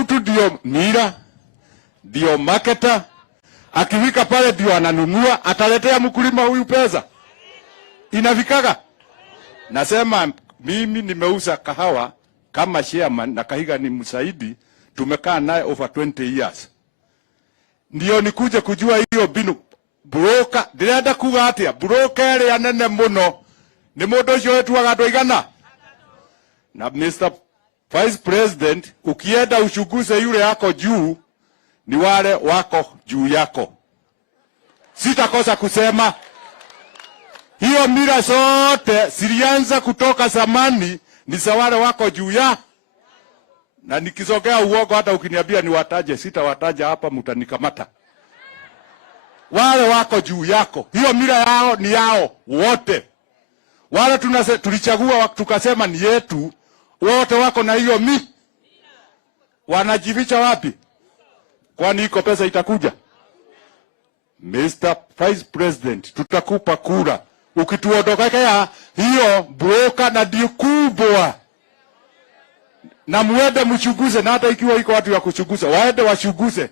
mtu ndio mira, ndio marketer, akifika pale ndio ananunua, ataletea mkulima huyu pesa. Inafikaga. Nasema mimi nimeuza kahawa kama chairman na Kahiga ni msaidi, tumekaa naye over 20 years. Ndio nikuje kujua hiyo binu broker, ndirenda kuga atia broker ya nene muno ni mundu ucio wetuaga andu igana. Na Mr. Vice President, ukienda uchunguze yule yako juu, ni wale wako juu yako. Sitakosa kusema hiyo mira zote zilianza kutoka zamani, ni za wale wako juu ya. Na nikizogea uogo hata ukiniambia niwataje, sitawataja hapa, mtanikamata. Wale wako juu yako, hiyo mira yao ni yao wote. Wale tulichagua tukasema ni yetu, wote wako na hiyo wanajificha wapi? Kwani iko pesa itakuja? Mr. Vice President, tutakupa kura ukituondokea hiyo broker na ndio kubwa. Na muende mchunguze, na hata ikiwa iko watu wa kuchunguza, waende wachunguze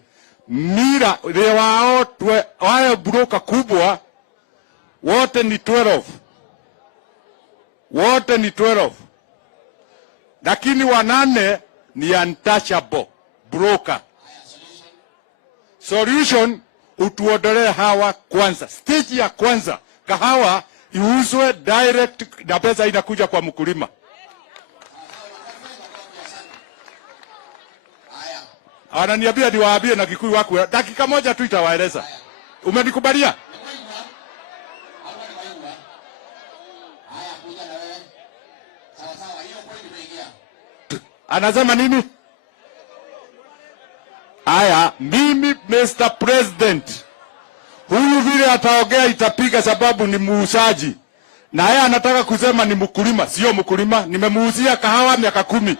mira wao wale broker kubwa wote ni 12. Wote ni 12. Lakini wanane ni untouchable broker. Solution, utuondolee hawa kwanza. Stage ya kwanza, kahawa iuzwe direct na pesa inakuja kwa mkulima. Ananiambia niwaambie na Kikuyu wako dakika moja tu itawaeleza. Umenikubalia? Anasema nini? Aya, mimi Mr. President, huyu vile ataongea itapiga sababu ni muuzaji. Na yeye anataka kusema ni mkulima, sio mkulima. Nimemuuzia kahawa miaka 10.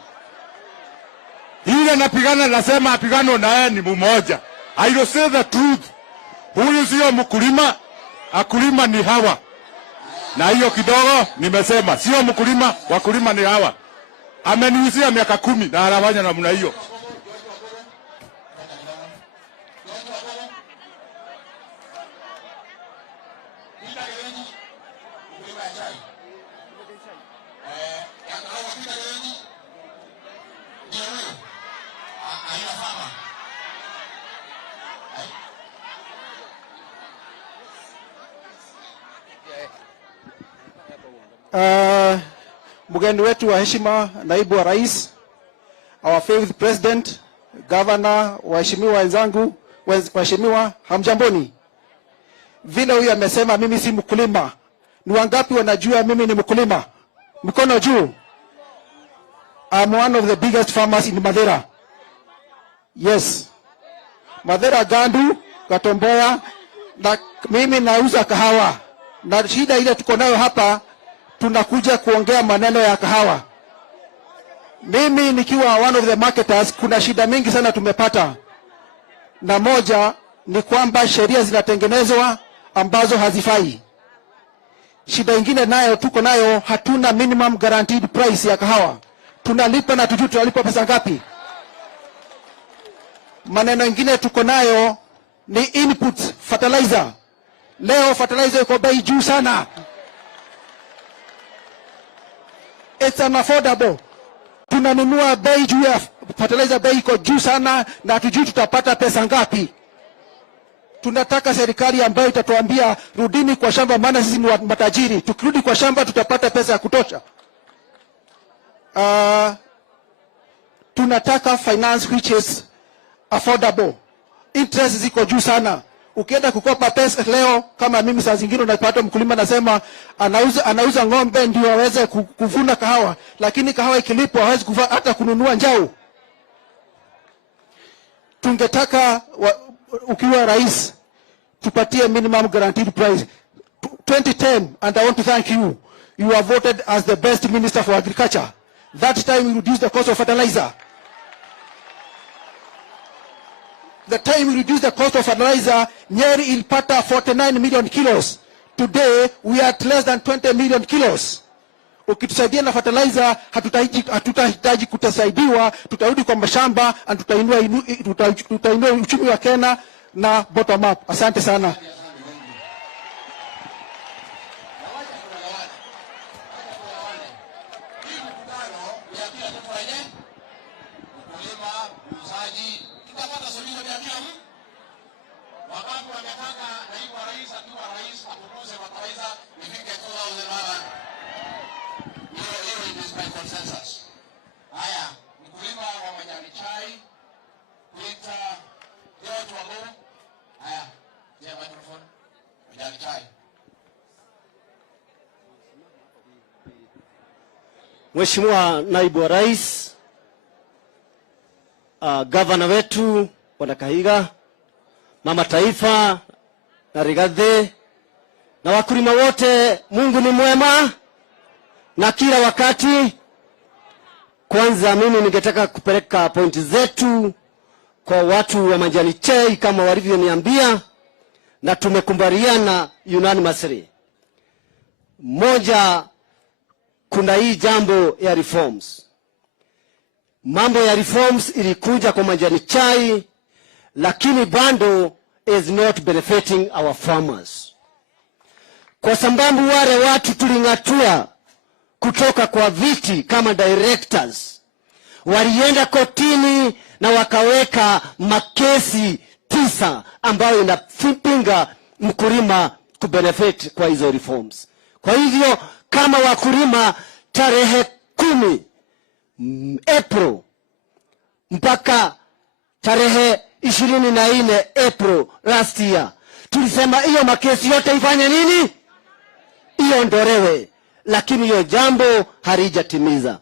Ile napigana nasema apigano na yeye ni mmoja. I will say the truth. Huyu sio mkulima, akulima ni hawa. Na hiyo kidogo nimesema sio mkulima, wakulima ni hawa. Ameniuzia miaka 10 na anafanya namna hiyo. Mgeni wetu wa heshima, naibu wa rais, our favorite president, governor, waheshimiwa wenzangu, waheshimiwa, hamjamboni. Vile huyu amesema mimi si mkulima. Ni wangapi wanajua mimi ni mkulima? Mkono juu. I'm one of the biggest farmers in Madera. Yes. Madera, Gandu, Katomboya, na mimi nauza kahawa. Na shida ile tuko nayo hapa, tunakuja kuongea maneno ya kahawa. Mimi nikiwa one of the marketers, kuna shida mingi sana tumepata. Na moja ni kwamba sheria zinatengenezwa ambazo hazifai. Shida ingine nayo tuko nayo, hatuna minimum guaranteed price ya kahawa. Tunalipa na tujui tunalipa pesa ngapi. Maneno ingine tuko nayo ni inputs, fertilizer. Leo fertilizer iko bei juu sana. It's unaffordable. Tunanunua bei juu ya fertilizer, bei iko juu sana na hatujui tutapata pesa ngapi. Tunataka serikali ambayo itatuambia rudini kwa shamba, maana sisi ni matajiri. Tukirudi kwa shamba tutapata pesa ya kutosha. Tunataka finance which is affordable. Interest ziko juu sana. Ukienda kukopa pesa leo, kama mimi saa zingine unapata mkulima nasema anauza ng'ombe ndio aweze kuvuna kahawa, lakini kahawa ikilipwa hawezi hata kununua njau. Tungetaka ukiwa rais tupatie minimum guaranteed price 2010, and I want to thank you. You are voted as the best minister for agriculture. That time we reduced the cost of fertilizer. The time we reduced the cost of fertilizer, Nyeri ilipata 49 million kilos. Today, we are at less than 20 million kilos. Ukitusaidia na fertilizer, hatutahitaji kutasaidiwa, tutarudi kwa mashamba na tutainua uchumi wa Kenya na bottom up. Asante sana. Haya, mkulima wa majani chai Peter yote wangu. Haya, ya microphone. Majani chai. Mheshimiwa Naibu wa Rais, Gavana wetu Bwana Kahiga, Mama Taifa na Rigathi na wakulima wote, Mungu ni mwema na kila wakati. Kwanza mimi ningetaka kupeleka pointi zetu kwa watu wa majani chai kama walivyoniambia, na tumekubaliana unanimously. Moja, kuna hii jambo ya reforms. Mambo ya reforms ilikuja kwa majani chai, lakini bando is not benefiting our farmers. Kwa sababu wale watu tuling'atua kutoka kwa viti kama directors walienda kotini na wakaweka makesi 9 ambayo inapinga mkulima kubenefit kwa hizo reforms. Kwa hivyo kama wakulima, tarehe 10 April mpaka tarehe 24 April last year, tulisema hiyo makesi yote ifanye nini? Iondolewe, lakini hiyo jambo halijatimiza.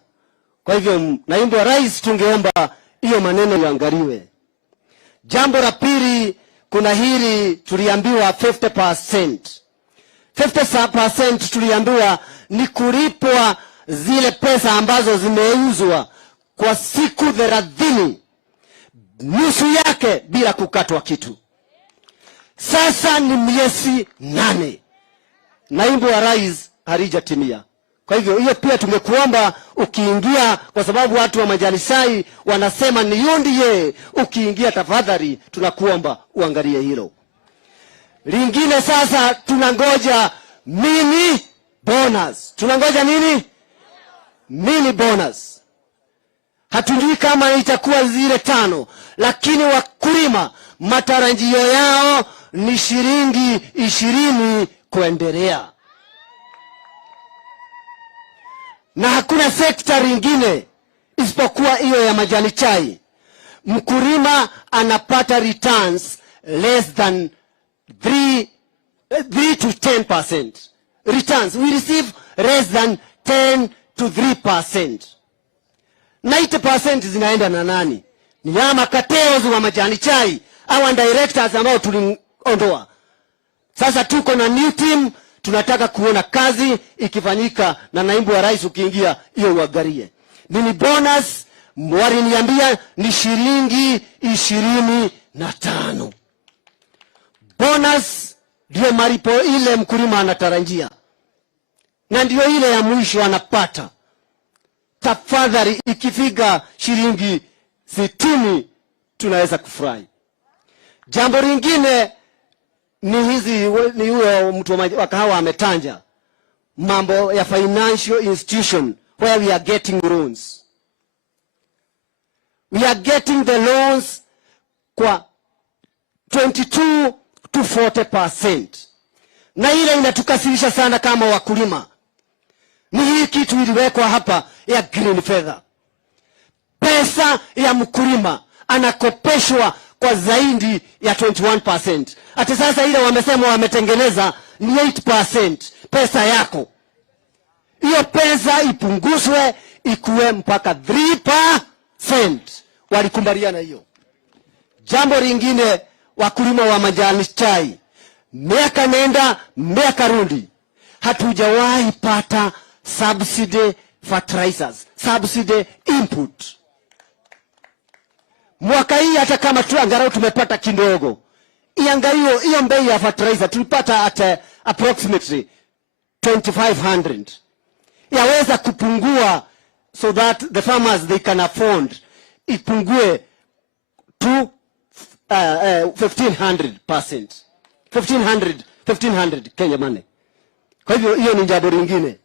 Kwa hivyo Naibu wa Rais, tungeomba hiyo maneno iangaliwe. Jambo la pili, kuna hili tuliambiwa 50%. 50% tuliambiwa ni kulipwa zile pesa ambazo zimeuzwa kwa siku 30, nusu yake bila kukatwa kitu. Sasa ni miezi 8. Naibu wa Rais, halijatimia. Kwa hivyo hiyo pia tungekuomba ukiingia, kwa sababu watu wa majani chai wanasema ni yundie, ukiingia tafadhali tunakuomba uangalie hilo. Lingine sasa, tunangoja mini bonus. Tunangoja nini? Mini bonus. Hatujui kama itakuwa zile 5, lakini wakulima matarajio yao ni shilingi 20 kuendelea. Na hakuna sekta nyingine isipokuwa hiyo ya majani chai. Mkulima anapata returns less than 3 to 10%. Returns, we receive less than 10 to 3%. 90% zinaenda na nani? Ni ya makateos wa majani chai, au directors ambao tuliondoa. Sasa tuko na new team, tunataka kuona kazi ikifanyika, na Naibu wa Rais ukiingia hiyo uangalie. Nini bonus? Waliniambia ni shilingi 25. Bonus ndio malipo ile mkulima anatarajia, na ndio ile ya mwisho anapata. Tafadhali ikifika shilingi 60 tunaweza kufurahi. Jambo lingine ni huyo mtu wa kahawa ametanja mambo ya financial institution where we are getting loans. We are getting the loans kwa 22 to 40%. Na ile inatukasirisha sana kama wakulima. Ni hii kitu iliwekwa hapa ya green feather. Pesa ya mkulima anakopeshwa kwa zaidi ya 21%. Hata sasa ile wamesema wametengeneza ni 8% pesa yako. Hiyo pesa ipunguzwe ikuwe mpaka 3%. Walikubaliana hiyo. Jambo lingine, wakulima wa majani chai, miaka nenda miaka rudi, hatujawahi pata subsidy fertilizers, subsidy input. Mwaka hii hata kama tu angalau tumepata kidogo, iangalie hiyo bei ya fertilizer tulipata at approximately 2500. yaweza kupungua so that the farmers they can afford ipungue to 1500%. 1500 Kenya money. Kwa hivyo hiyo ni jambo lingine.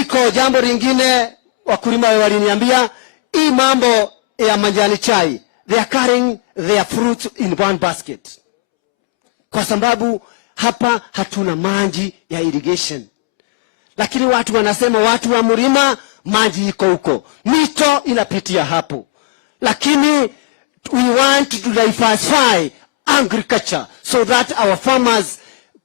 Iko jambo lingine wakulima waliniambia, hii mambo ya majani chai, they are carrying their fruits in one basket. Kwa sababu hapa hatuna maji ya irrigation. Lakini watu wanasema watu wa mlima maji iko huko. Mito inapitia hapo. Lakini we want to diversify agriculture so that our farmers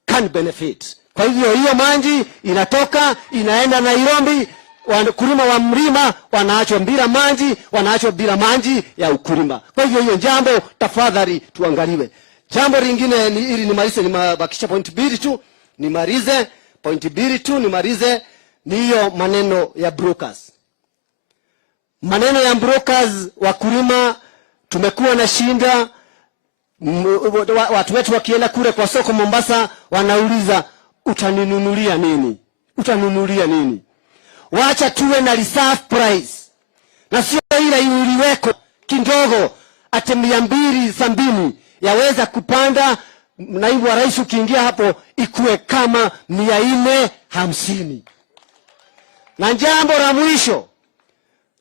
can benefit. Kwa hivyo hiyo maji inatoka inaenda Nairobi, wakulima wa mlima wanaachwa bila maji, wanaachwa bila maji ya ukulima. Kwa hivyo hiyo jambo tafadhali tuangaliwe. Jambo lingine ni ili nimalize, nimebakisha point mbili tu, nimalize point mbili tu nimalize, ni hiyo maneno ya brokers. Maneno ya brokers, wakulima tumekuwa na shinda. Watu wetu wakienda kule kwa soko Mombasa wanauliza utaninunulia nini? Utanunulia nini? Wacha tuwe na reserve price. Na sio ile iliweko kidogo ate 270 yaweza kupanda, naibu wa rais ukiingia hapo ikue kama 450. Na jambo la mwisho,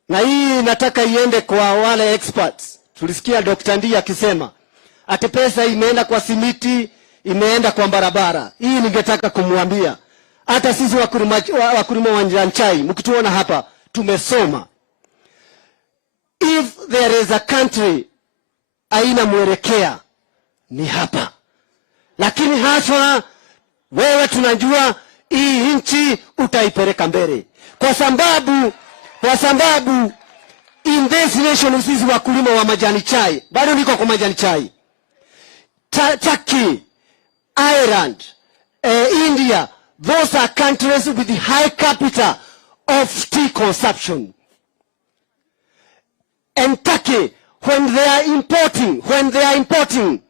na hii nataka iende kwa wale experts. Tulisikia Dr. Ndii akisema ate pesa imeenda kwa simiti, imeenda kwa barabara. Hii ningetaka kumwambia hata sisi wakulima wa majani chai, mkituona hapa tumesoma. If there is a country aina mwelekea ni hapa. Lakini haswa wewe tunajua hii nchi utaipeleka mbele. Kwa sababu in this nation sisi wakulima wa majani chai, bado niko kwa majani chai. Turkey, Ireland, India, those are countries with the high capital of tea consumption. And Turkey, when they are importing,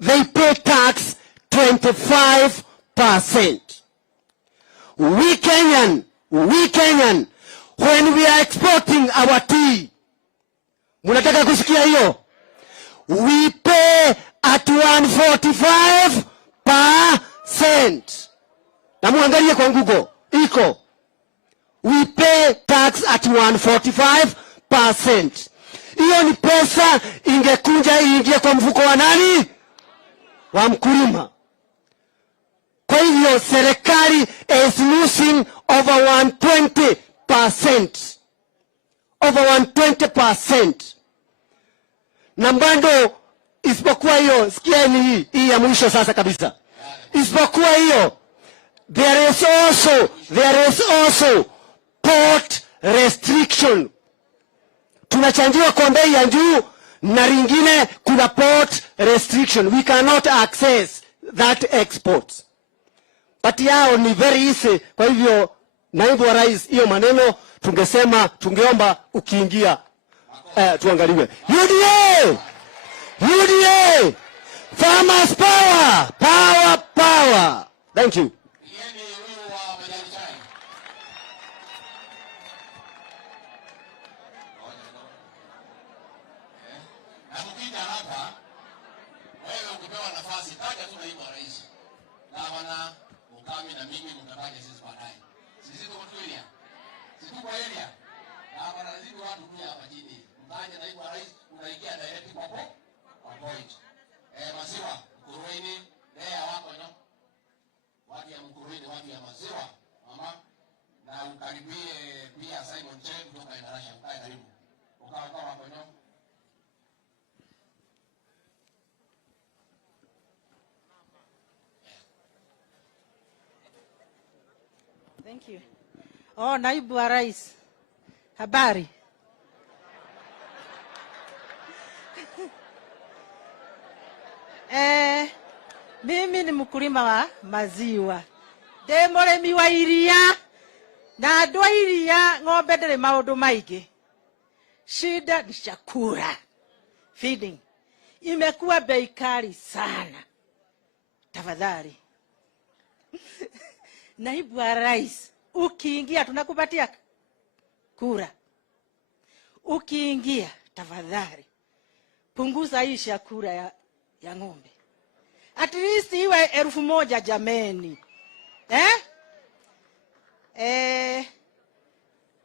they pay tax 25%. We Kenyan, when we are exporting our tea, munataka kusikia hiyo? We pay at 145%. Na muangalie kwa Google, iko. We pay tax at 145%. Hiyo ni pesa ingekuja iingie kwa mfuko wa nani? Wa mkulima. Kwa hivyo serikali is losing over 120%. Over 120%. Na bado isipokuwa hiyo, sikieni hii ya mwisho sasa kabisa. Isipokuwa hiyo, there is also port restriction. Tunachanjiwa kwa bei ya juu na ringine kuna port restriction. We cannot access that export. But yao ni very easy. Kwa hivyo naibu wa rais, hiyo maneno tungeomba ukiingia tuangaliwe. UDA! Farmers power! Power! Thank you. Na mimi mtataja sisi baadaye. Sisi tuko area. Sisi tuko area. Na hapa lazima watu tu hapa chini. Mtaje naibu wa rais unaingia direct kwa point. Maziwa, Mkuruweni, lea wako nyo. Watu ya Mkuruweni, watu ya maziwa. Mama na ukaribie pia Simon Chen kutoka Indarasha, ukae karibu. Ukawa wako nyo. Thank you. Naibu wa rais. Habari. Mimi ni mkulima wa maziwa. Ndemuremi wa iria. Na andũ a iria ng'ombe ndĩrĩ maũndũ maingĩ. Shida ni chakula. Feeding. Imekuwa bei kali sana. Tafadhali. Naibu wa rais, ukiingia tunakupatia kura. Ukiingia tafadhali punguza hii shakura ya ng'ombe. At least iwe 1,000 jameni.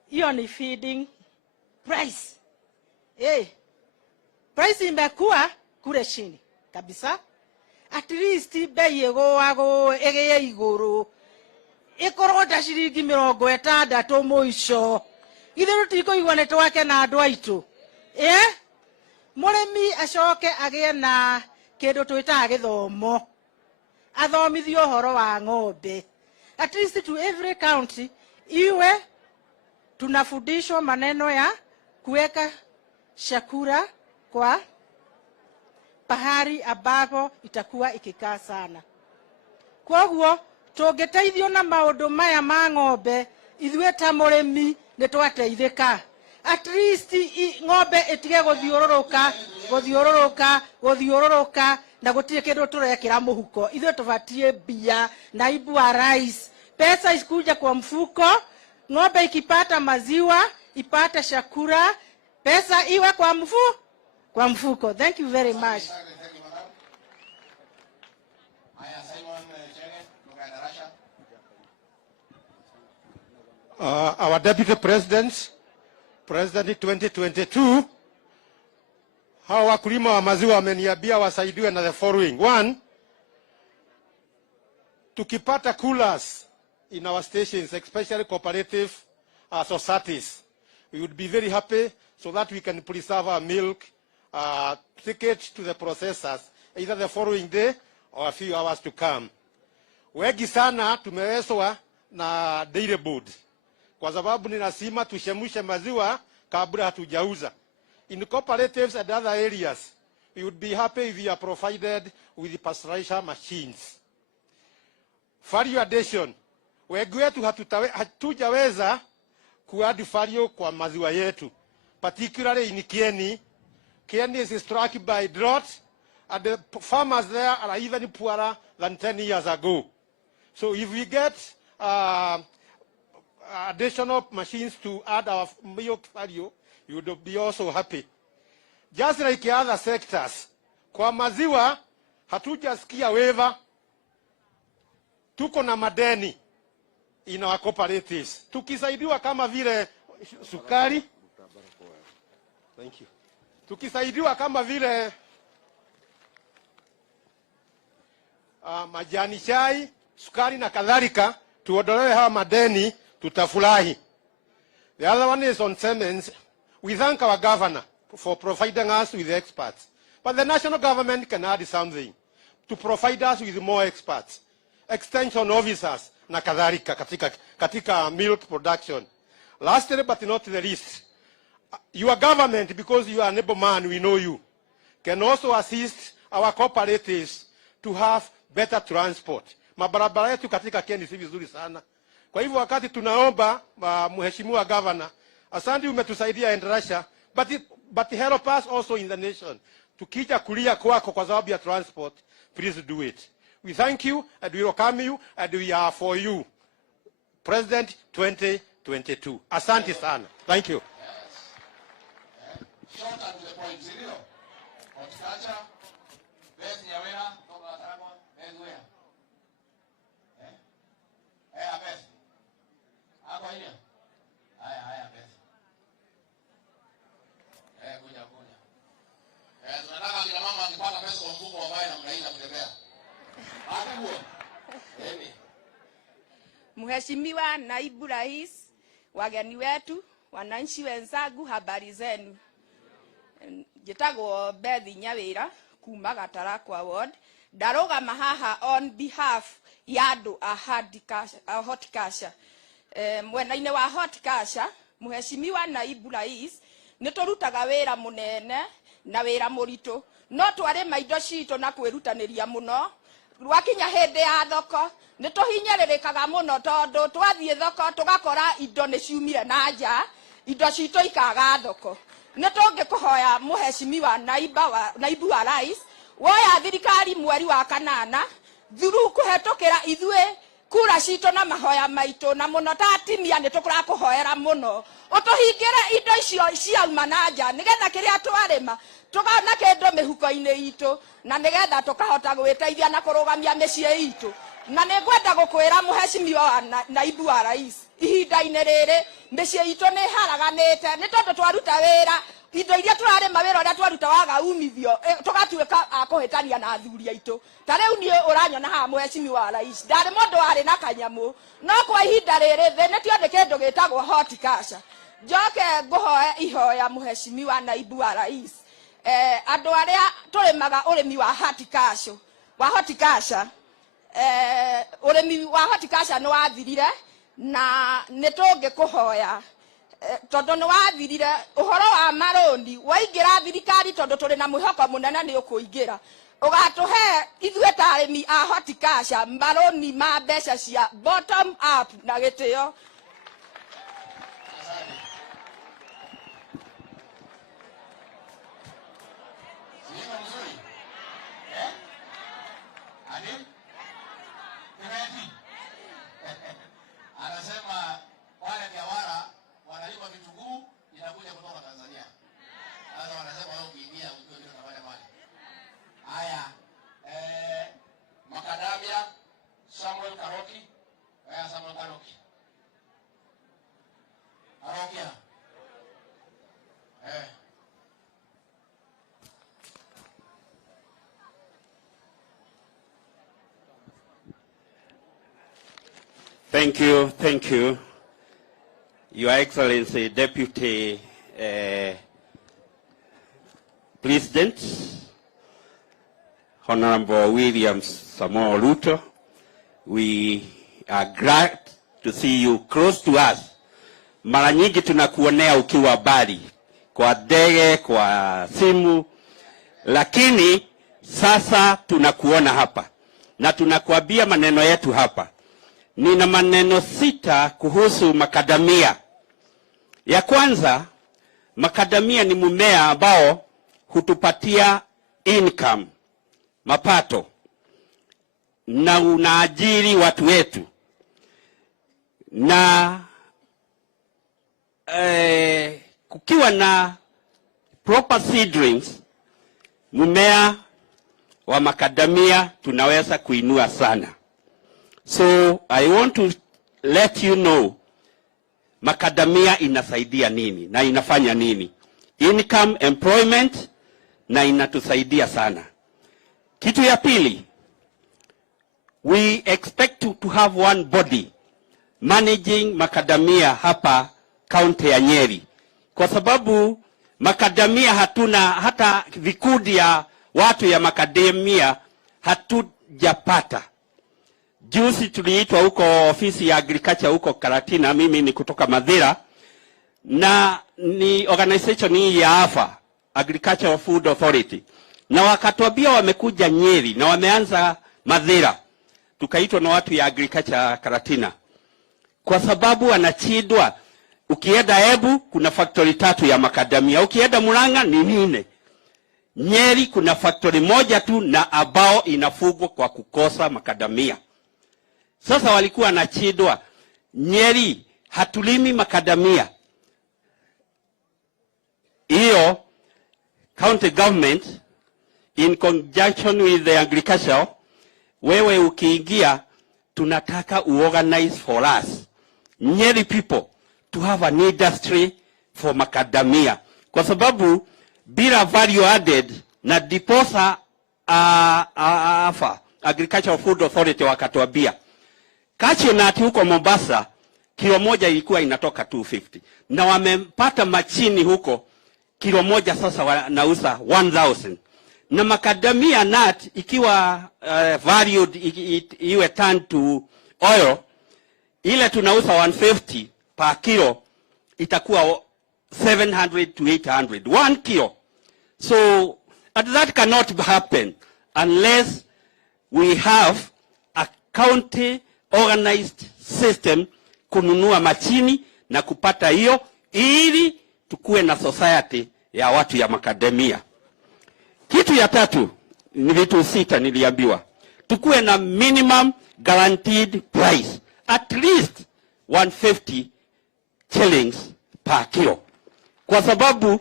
Hiyo ni feeding price. Price imekuwa kule chini kabisa. At least bei yego egeye iguru. Ikorota shiringi 60 muico. Ithe rutiko igwanete wake na andu aitu. Murimi acoke agie na kindu twita githomo. Athomithio horo wa ng'ombe. At least to every county iwe tunafundishwa maneno ya kuweka chakula kwa pahari ambapo itakuwa ikikaa sana. Kwa hivyo tũngĩteithio na maũndũ maya ma ng'ombe, ithuĩ ta mũrĩmi nĩ twateithĩka. At least ng'ombe ĩtige gũthiũrũrũka na gũtirĩ kĩndũ tũrekĩra mũhuko. Ithuĩ tũbatie mbia, naibu wa rais, pesa isikuja kwa mfuko. Ng'ombe ikipata maziwa ipate chakula, pesa iwe kwa mfuko. Thank you very much. Our Deputy President 2022, hawa wakulima wa maziwa wameniambia wasaidiwe na the following. One, tukipata coolers in our stations, especially cooperative societies, we would be very happy so that we can preserve our milk, take it to the processors either the following day or a few hours to come. Wengi sana tumewezwa na dairy board, kwa sababu ni lazima tushemshe maziwa kabla hatujauza. In cooperatives and other areas, we would be happy if we are provided with pasteurization machines. Value addition, wengi wetu hatujaweza kuadd value kwa maziwa yetu, particularly in Kieni. Kieni is struck by drought, and the farmers there are even poorer than 10 years ago. So if we get additional machines to add our milk value, you would be also happy. Just like other sectors, kwa maziwa hatujasikia waiver. Tuko na madeni in our cooperatives. Tukisaidiwa kama vile sukari, thank you. Tukisaidiwa kama vile majani chai, sukari na kadhalika, tuondolewe hawa madeni, tutafurahi. The other one is on cements. We thank our governor for providing us with experts. But the national government can add something to provide us with more experts, extension officers na kadhalika katika milk production. Lastly but not the least, your government, because you are an able man, we know you, can also assist our cooperatives to have better transport. Mabarabara yetu katika Kenya si vizuri sana. Kwa hivyo wakati tunaomba mheshimiwa governor, asante umetusaidia Endrasha, but help us also in the nation. Tukija kulia kwako kwa sababu ya transport, please do it. We thank you and we welcome you and we are for you. President 2022. Asante sana. Thank you. Short and to the point, zero. Horticulture, Beth Nyawera, Toba Taragwa, Beth Wea. Beth. Ako hiyo? Haya, Beth. Kuja. Tunataka kila mama angepata pesa kwa mfuko wa baya na mnaenda kutembea. Hapo. Mheshimiwa Naibu Rais, wageni wetu, wananchi wenzangu, habari zenu. Njĩtagwo Beth Nyawera kuma Gatarakwa ward. Ndarũgama haha on behalf ya andũ a horticulture. Mwena-inĩ wa horticulture, Mheshimiwa Naibu Rais, nĩtũrutaga wĩra mũnene na wĩra mũritũ. No twarĩma indo citũ na kwĩrutanĩria mũno. Rwakinya hĩndĩ ya thoko, nĩtũhinyĩrĩrĩkaga mũno tondũ twathiĩ thoko tũgakora indo nĩciumire na nja, indo citũ ikaga thoko. Nĩtũngĩkũhoya Mheshimiwa Naibu wa Rais, woya thirikari mweri wa kanana, through kũhetũkĩra ithuĩ kura cito na mahoya maito na muno ta atimia ni tukura kuhoera muno utuhingire indo icio ciauma na nja nigetha kiria twarima tukana kindu mihuko-ini itu na nigetha tukahota gwiteithia na kurugamia micii itu na ningwenda gukwira muheshimiwa wa naibu wa rais ihinda-ini riri micii itu ni haraganite ni tondu twaruta wira indo iria turarima wira uria twaruta waga umithio tugatuika akuhitania na athuri aitu ta riu ni uranyona ha muheshimiwa wa rais ndari mundu ari na kanyamu no kwa ihinda riri thenetio ni kindu gitagwo horticulture njoke nguhoe ihoya muheshimiwa naibu wa rais andu aria turimaga urimi wa horticulture urimi wa horticulture ni wathirire na nitungikuhoya tondu ni wathirire uhoro wa maroni waingira thirikari tondu turi na mwihoko munene ni ukuingira ugatuhe ithue ta arimi a horticulture maroni ma mbeca cia bottom up na gitio. Anasema wale Kiawara wanalima vitunguu inakuja kutoka Tanzania. Sasa wanasema wao kiingia ujue kile tunafanya pale. Haya, Makadamia Samuel Karoki. Samuel Karoki. Karokia. Thank you, Your Excellency, Deputy President, Honorable Wiliam Ruto. We are glad to see you close to us. Mara nyingi tunakuonea ukiwa mbali, kwa ndege, kwa simu, lakini sasa tunakuona hapa na tunakuambia maneno yetu hapa. Nina maneno 6 kuhusu makadamia. Ya kwanza, makadamia ni mmea ambao hutupatia income, mapato, na unaajiri watu wetu. Na kukiwa na proper seedlings, mmea wa makadamia tunaweza kuinua sana. So I want to let you know makadamia inasaidia nini na inafanya nini. Income, employment, na inatusaidia sana. Kitu ya pili, we expect to have one body managing makadamia hapa kaunti ya Nyeri. Kwa sababu makadamia hatuna, hata vikundi ya watu ya makadamia hatujapata. Juzi tuliitwa huko ofisi ya agriculture huko Karatina, mimi ni kutoka Mathira, na ni organization hii ya AFA, Agricultural Food Authority, na wakatuambia wamekuja Nyeri na wameanza Mathira. Tukaitwa na watu ya agriculture Karatina, kwa sababu wanachidwa. Ukienda Ebu kuna factory 3 ya makadamia, ukienda Murang'a ni 4. Nyeri kuna factory 1 tu na ambao inafugwa kwa kukosa makadamia. Sasa walikuwa na chidwa, Nyeri hatulimi makadamia. Hiyo county government in conjunction with the agriculture, wewe ukiingia, tunataka uorganize for us Nyeri people to have an industry for macadamia, kwa sababu bila value added na diposa AFA, Agricultural Food Authority, wakatuambia cashew huko Mombasa kilo moja ilikuwa inatoka 250, na wamepata machini huko kilo moja sasa wanauza 1000, na macadamia nut ikiwa valued iwe turned to oil, ile tunauza 150 per kilo itakuwa 700 to 800 1 kilo. So that cannot happen unless we have a county organized system kununua machini na kupata hiyo, ili tukue na society ya watu ya makadamia. Kitu ya tatu ni vitu 6 niliambiwa. Tukuwe na minimum guaranteed price, at least 150 shillings per kilo. Kwa sababu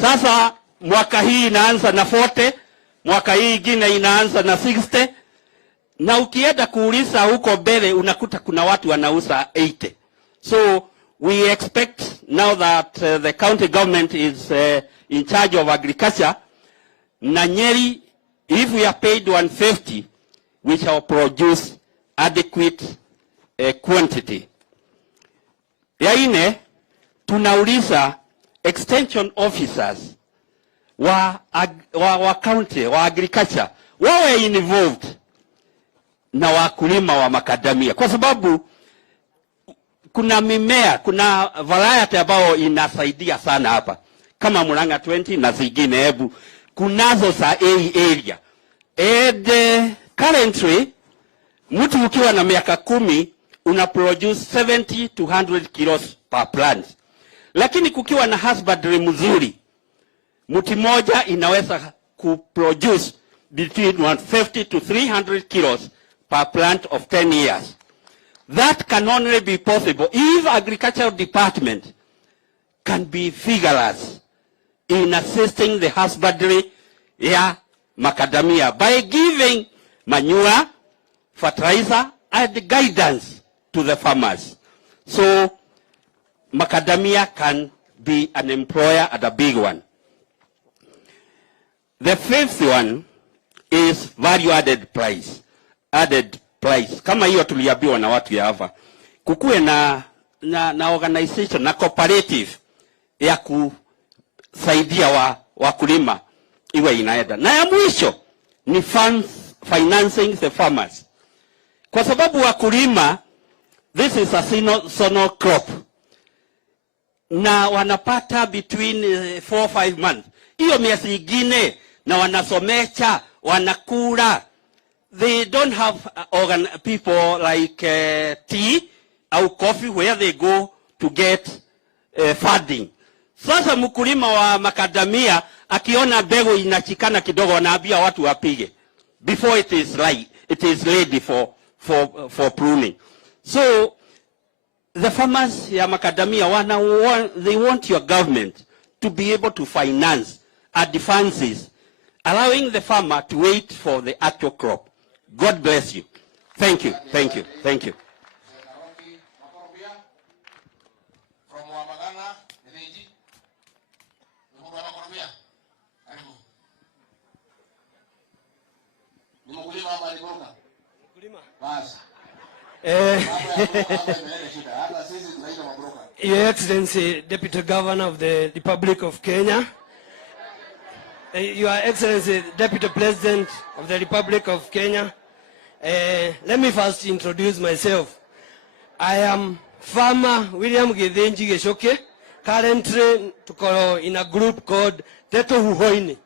sasa mwaka hii inaanza na 40, mwaka hii ingine inaanza na 60, na ukienda kuuliza huko mbele unakuta kuna watu wanauza 80. So we expect now that the county government is in charge of agriculture, na Nyeri, if we are paid 150, we shall produce adequate quantity. Ya ine, tunauliza extension officers wa county, wa agriculture, wawe involved na wakulima wa makadamia. Kwa sababu kuna mimea, kuna variety ambao inasaidia sana hapa. Kama Murang'a 20 na zingine hebu. Kunazo za area. And currently, mtu ukiwa na miaka 10, una produce 70 to 100 kilos per plant. Lakini kukiwa na husbandry mzuri, mti moja inaweza kuproduce between 150 to 300 kilos per plant of 10 years. That can only be possible if agricultural department can be vigorous in assisting the husbandry ya macadamia by giving manure, fertilizer, and guidance to the farmers. So macadamia can be an employer and a big one. The fifth one is value-added price. Added price. Kama hiyo tuliambiwa na watu ya hapa. Kukuwe na organization, na cooperative ya kusaidia wakulima iwe inaenda. Na ya mwisho ni financing the farmers. Kwa sababu wakulima, this is a seasonal crop. Na wanapata between 4-5 months. Hiyo miezi ingine na wanasomesha, wanakula. They don't have people like tea or coffee where they go to get funding. Sasa mkulima wa makadamia akiona mbegu inachikana kidogo anaambia watu wapige before it is ready for pruning. So the farmers ya makadamia they want your government to be able to finance advances, allowing the farmer to wait for the actual crop. God bless you. Thank you. Thank you. Thank you. Your Excellency, Deputy Governor of the Republic of Kenya, Your Excellency, Deputy President of the Republic of Kenya, let me first introduce myself. I am Farmer Wiliam Geshoke. Currently, tuko in a group called Teto Huhoini,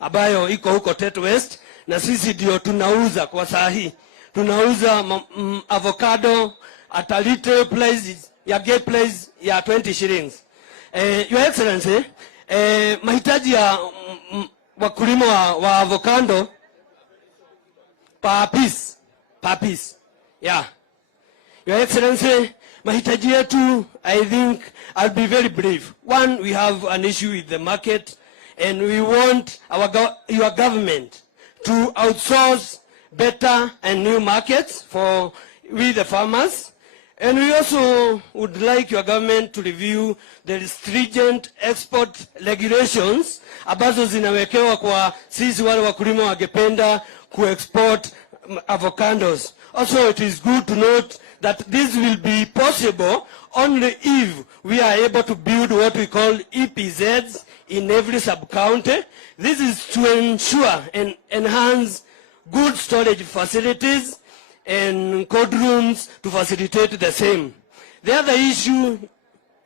ambayo iko huko Teto West, na sisi ndio tunauza kwa sahi. Tunauza avocado at a little place, ya gate place ya 20 shillings. Your Excellency, mahitaji ya wakulima wa avocado per piece. Yeah. Your Excellency, mahitaji yetu, I think I'll be very brief. One, we have an issue with the market, and we want your government to outsource better and new markets for we the farmers. And we also would like your government to review the stringent export regulations ambazo zinawekewa kwa sisi wale wakulima wangependa ku-export avocados. Also, it is good to note that this will be possible only if we are able to build what we call EPZs in every sub-county. This is to ensure and enhance good storage facilities and cold rooms to facilitate the same. The other issue,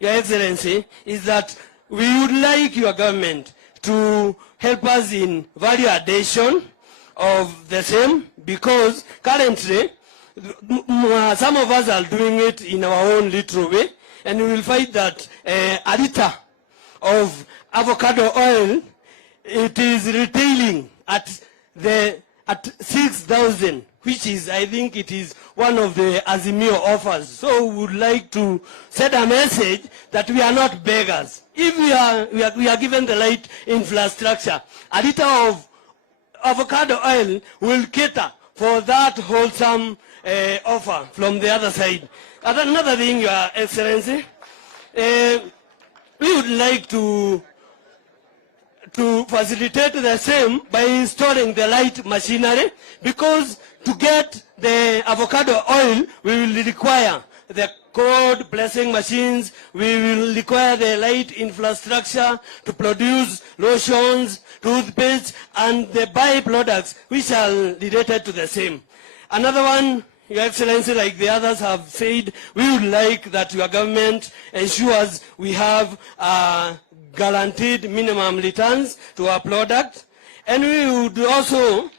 Your Excellency, is that we would like your government to help us in value addition of the same, because currently some of us are doing it in our own little way, and we will find that a liter of avocado oil, it is retailing at the at 6,000, which is, I think it is one of the Azimio offers. So we would like to send a message that we are not beggars. If we are given the right infrastructure, a liter of avocado oil will cater for that wholesome offer from the other side. Another thing, Your Excellency, we would like to facilitate the same by installing the light machinery, because to get the avocado oil, we will require the cold pressing machines, we will require the light infrastructure to produce lotions, toothpaste, and the byproducts which are related to the same. Another one, Your Excellency, like the others have said, we would like that your government ensures we have guaranteed minimum returns to our product. And we would also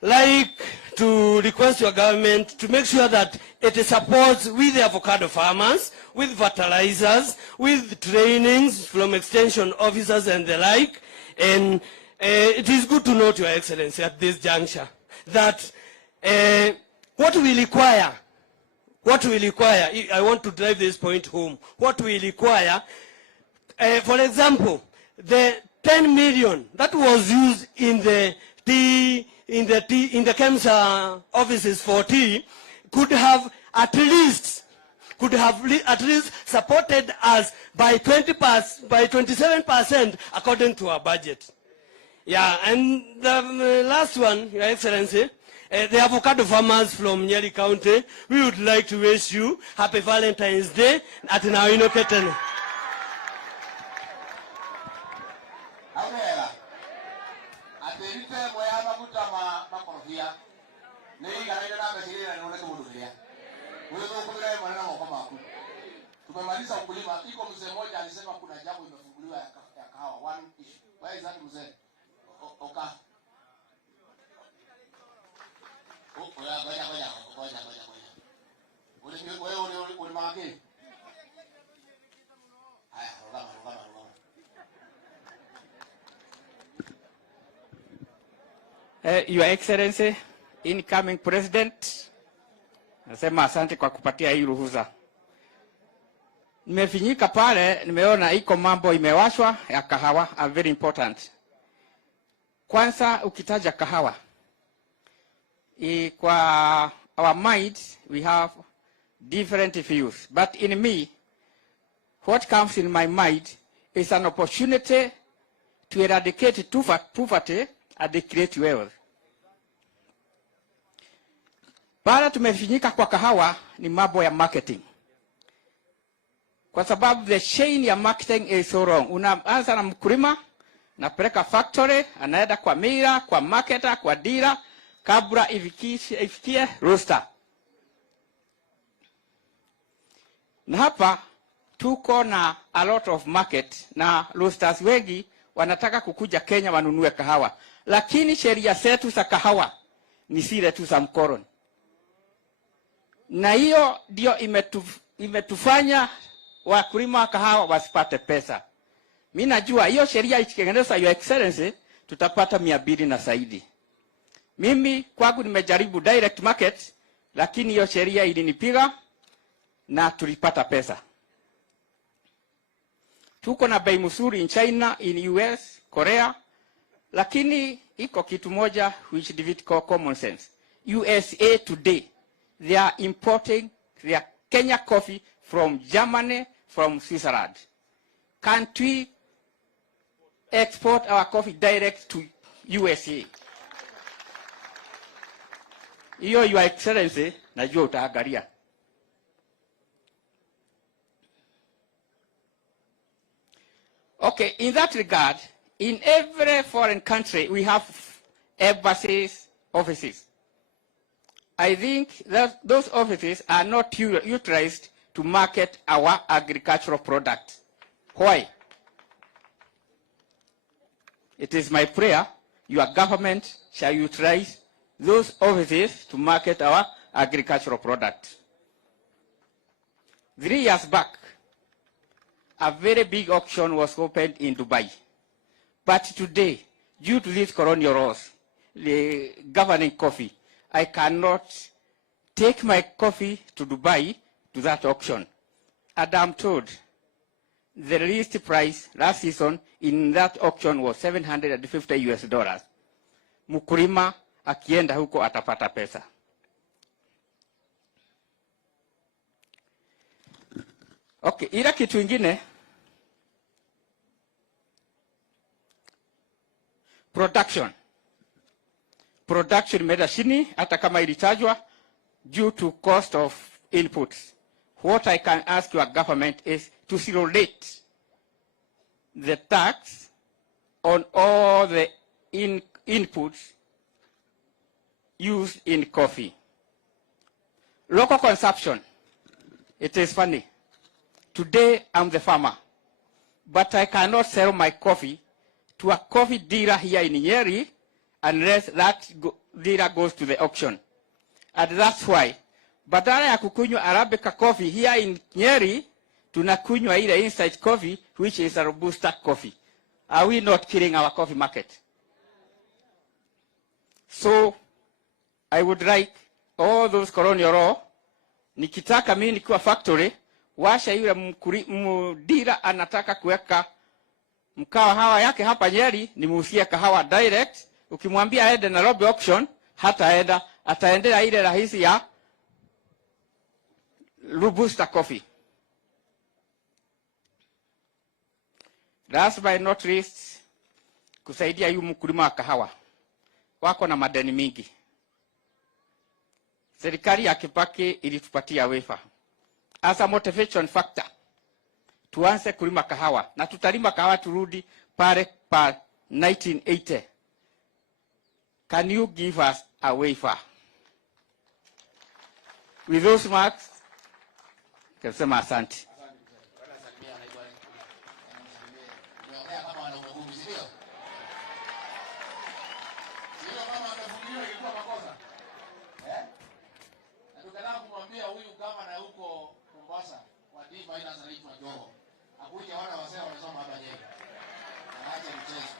like to request your government to make sure that it supports with the avocado farmers, with fertilizers, with trainings from extension officers and the like. And it is good to note, Your Excellency, at this juncture, that what we require, I want to drive this point home, what we require, for example, the 10 million that was used in the KEMSA offices for tea could have at least supported us by 27% according to our budget. Yeah, and the last one, Your Excellency, the avocado farmers from Nyeri County, we would like to wish you Happy Valentine's Day at Nawino Keten. Tumemaliza ukulima. Iko mzee mmoja alisema kuna jambo imefunguliwa ya kahawa. One issue. Where is that mzee? Oka. Ngoja. Wewe ulimwambia? Haya, rogama. Your Excellency, incoming President, nasema asante kwa kupatia hii ruhusa. Nimefinyika pale, nimeona iko mambo imewashwa ya kahawa, are very important. Kwanza ukitaja kahawa, kwa our mind we have different views, but in me, what comes in my mind is an opportunity to eradicate poverty and create wealth. Baada tumefinyika kwa kahawa ni mambo ya marketing. Kwa sababu the chain ya marketing is so wrong. Unaanza na mkulima, napeleka factory, anaenda kwa mira, kwa marketer, kwa dealer, kabla ifikie roaster. Na hapa tuko na a lot of market na roasters wengi wanataka kukuja Kenya wanunue kahawa. Lakini sheria zetu za kahawa ni zile tu za mkoroni. Na hiyo ndio imetufanya wakulima wa kahawa wasipate pesa. Mimi najua hiyo sheria ikitengenezwa, Your Excellency, tutapata 200 na zaidi. Mimi kwangu nimejaribu direct market, lakini hiyo sheria ilinipiga na tulipata pesa. Tuko na bei mzuri in China, in US, Korea, lakini iko kitu moja which defeat common sense. USA today, they are importing their Kenya coffee from Germany, from Switzerland. Can't we export our coffee direct to USA? Hiyo, Your Excellency, najua utaangalia. Okay, in that regard, in every foreign country we have embassies, offices. I think that those offices are not utilized to market our agricultural products. Why? It is my prayer your government shall utilize those offices to market our agricultural products. 3 years back, a very big auction was opened in Dubai. But today, due to these colonial laws, governing coffee. I cannot take my coffee to Dubai to that auction. And I'm told the least price last season in that auction was $750. Mkulima akienda huko atapata pesa. Okay, ila kitu ingine, production imeenda chini hata kama ilitajwa due to cost of inputs. What I can ask your government is to relate the tax on all the inputs used in coffee. Local consumption. It is funny. Today I'm the farmer, but I cannot sell my coffee to a coffee dealer here in Nyeri unless that dealer goes to the auction. And that's why, badala ya kukunywa Arabica coffee here in Nyeri, tunakunywa ile inside coffee, which is a Robusta coffee. Are we not killing our coffee market? So, I would like all those colonial law, nikitaka mimi nikiwa factory, washa yule mdira anataka kuweka mkahawa yake hapa Nyeri, nimuuzie kahawa direct. Ukimwambia aende Nairobi auction, hataenda, ataendea ile rahisi ya Robusta coffee. Last but not least, kusaidia yu mkulima wa kahawa. Wako na madeni mingi. Serikali ya Kibaki ilitupatia waiver as a motivation factor. Tuanze kulima kahawa na tutalima kahawa turudi pale pa 1980. Can you give us a waiver? With those marks, kasema asante. Huyu gavana huko Mombasa kwa D-minus anaitwa Joho. Akuja wana wasee wamesoma hapa Nyeri. Anaacha mchezo.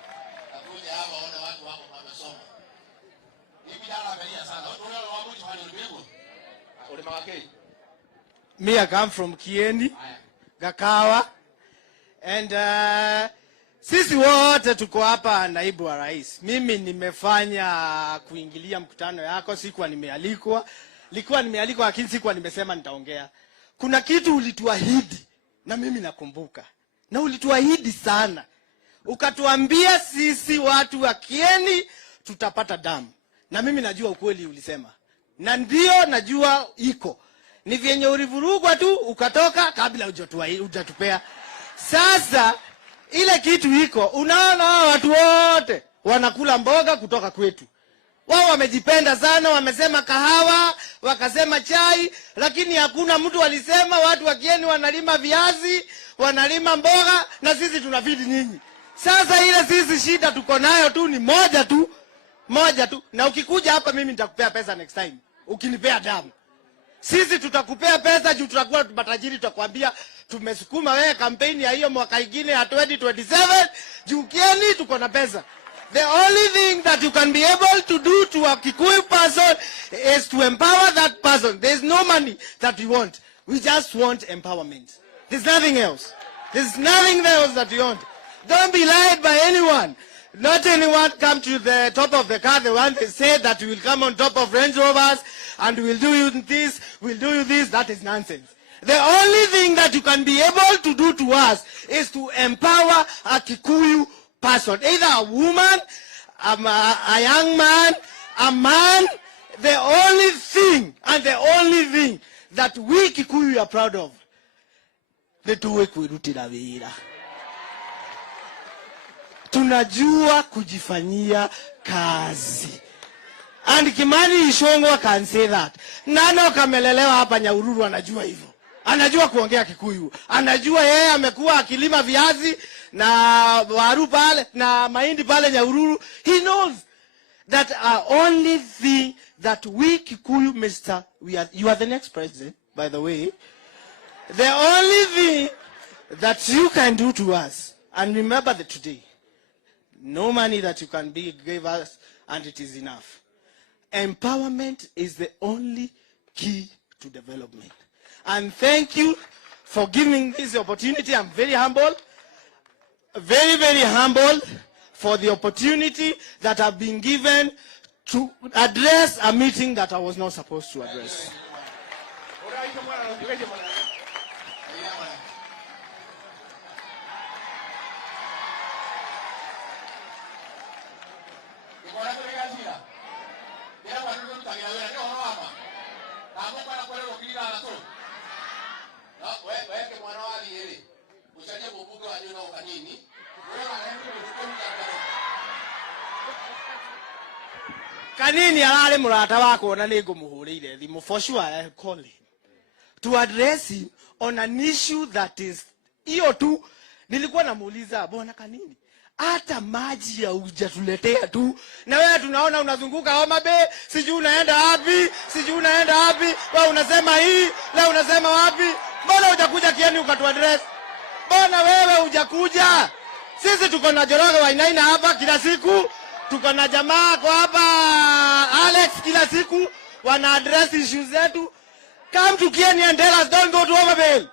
Akuja hapa wana watu wako wamesoma. Hivi dala amelia sana. Watu wale wa mwisho hali ulimwengu. Ulima wake. Me, I come from Kieni, Gakawa. And sisi wote tuko hapa naibu wa rais. Mimi nimefanya kuingilia mkutano yako, sikuwa nimealikwa. Likuwa nimealikwa lakini sikuwa nimesema nitaongea. Kuna kitu ulituahidi na mimi nakumbuka. Na ulituahidi sana. Ukatuambia sisi watu wa Kieni tutapata damu. Na mimi najua ukweli ulisema. Na ndio najua iko. Ni vyenye ulivurugwa tu ukatoka kabla hujatupea. Sasa ile kitu iko, unaona watu wote wanakula mboga kutoka kwetu. Wao wamejipenda sana, wamesema kahawa, wakasema chai, lakini hakuna mtu alisema watu wa Kieni wanalima viazi, wanalima mboga na sisi tunafidi nyinyi. Sasa ile sisi shida tuko nayo tu ni moja tu. Na ukikuja hapa mimi nitakupea pesa next time. Ukinipea damu. Sisi tutakupea pesa juu tutakuwa matajiri, tutakwambia tumesukuma wewe kampeni ya hiyo mwaka ingine ya 2027 juu Kieni tuko na pesa. The only thing that you can be able to do to a Kikuyu person is to empower that person. There's no money that we want. We just want empowerment. There's nothing else. There's nothing else that we want. Don't be lied by anyone. Not anyone come to the top of the car. The one they say that we will come on top of Range Rovers and we'll do you this, we'll do you this. That is nonsense. The only thing that you can be able to do to us is to empower a Kikuyu person. Either a woman, a young man, a man. The only thing and the only thing that we Kikuyu are proud of. Netuwe kwirutira wira. Tunajua kujifanyia kazi. And Kimani Ishongwa can say that. Nano kamelelewa hapa Nyahururu anajua hivyo. Anajua kuongea Kikuyu. Anajua yeye amekuwa akilima viazi na waru pale na mahindi pale Nyahururu. He knows that only thing that we Kikuyu, you are the next president, by the way. The only thing that you can do to us, and remember that today, no money that you can give us, and it is enough. Empowerment is the only key to development. And thank you for giving this opportunity. I'm very humble, very, very humble for the opportunity that I've been given to address a meeting that I was not supposed to address. Kanini alale murata wako na nego muhurire thimu, for sure I'll call him to address him on an issue that is hiyo tu. Nilikuwa namuuliza bwana Kanini, hata maji ya hujatuletea tu, na wewe tunaona unazunguka Homa Bay, sijui unaenda wapi, sijui unaenda wapi, wewe unasema hii, leo unasema wapi? Mbona hujakuja Kieni ukatuaddress? Mbona wewe hujakuja? Sisi tuko na Joroge Wainaina hapa kila siku, tuko na jamaa kwa hapa Alex kila siku wana address issues zetu. Come to Kieni and tell us, don't go to Homa Bay.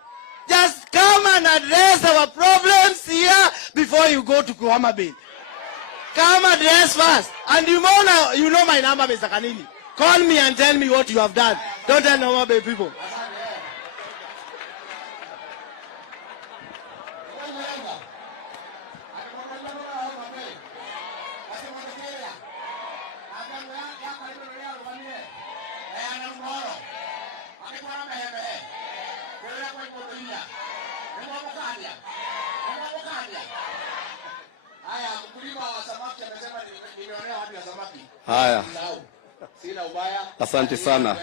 Just come and address our problems here before you go to Homa Bay. Come address first. And you know my number, Mr. Kanini. Call me and tell me what you have done. Don't tell Homa Bay people. Haya, asante sana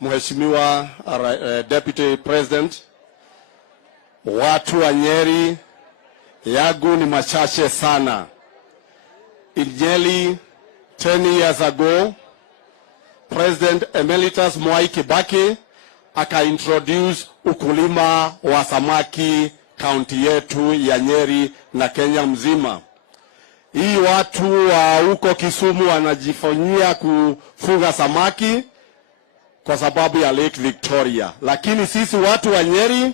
Mheshimiwa Deputy President. Watu wa Nyeri yangu ni machache sana. In Nyeri 10 years ago, President Emeritus Mwai Kibaki aka-introduce ukulima wa samaki kaunti yetu ya Nyeri na Kenya mzima. Hii watu wa huko Kisumu wanajifanyia kufuga samaki kwa sababu ya Lake Victoria. Lakini sisi watu wa Nyeri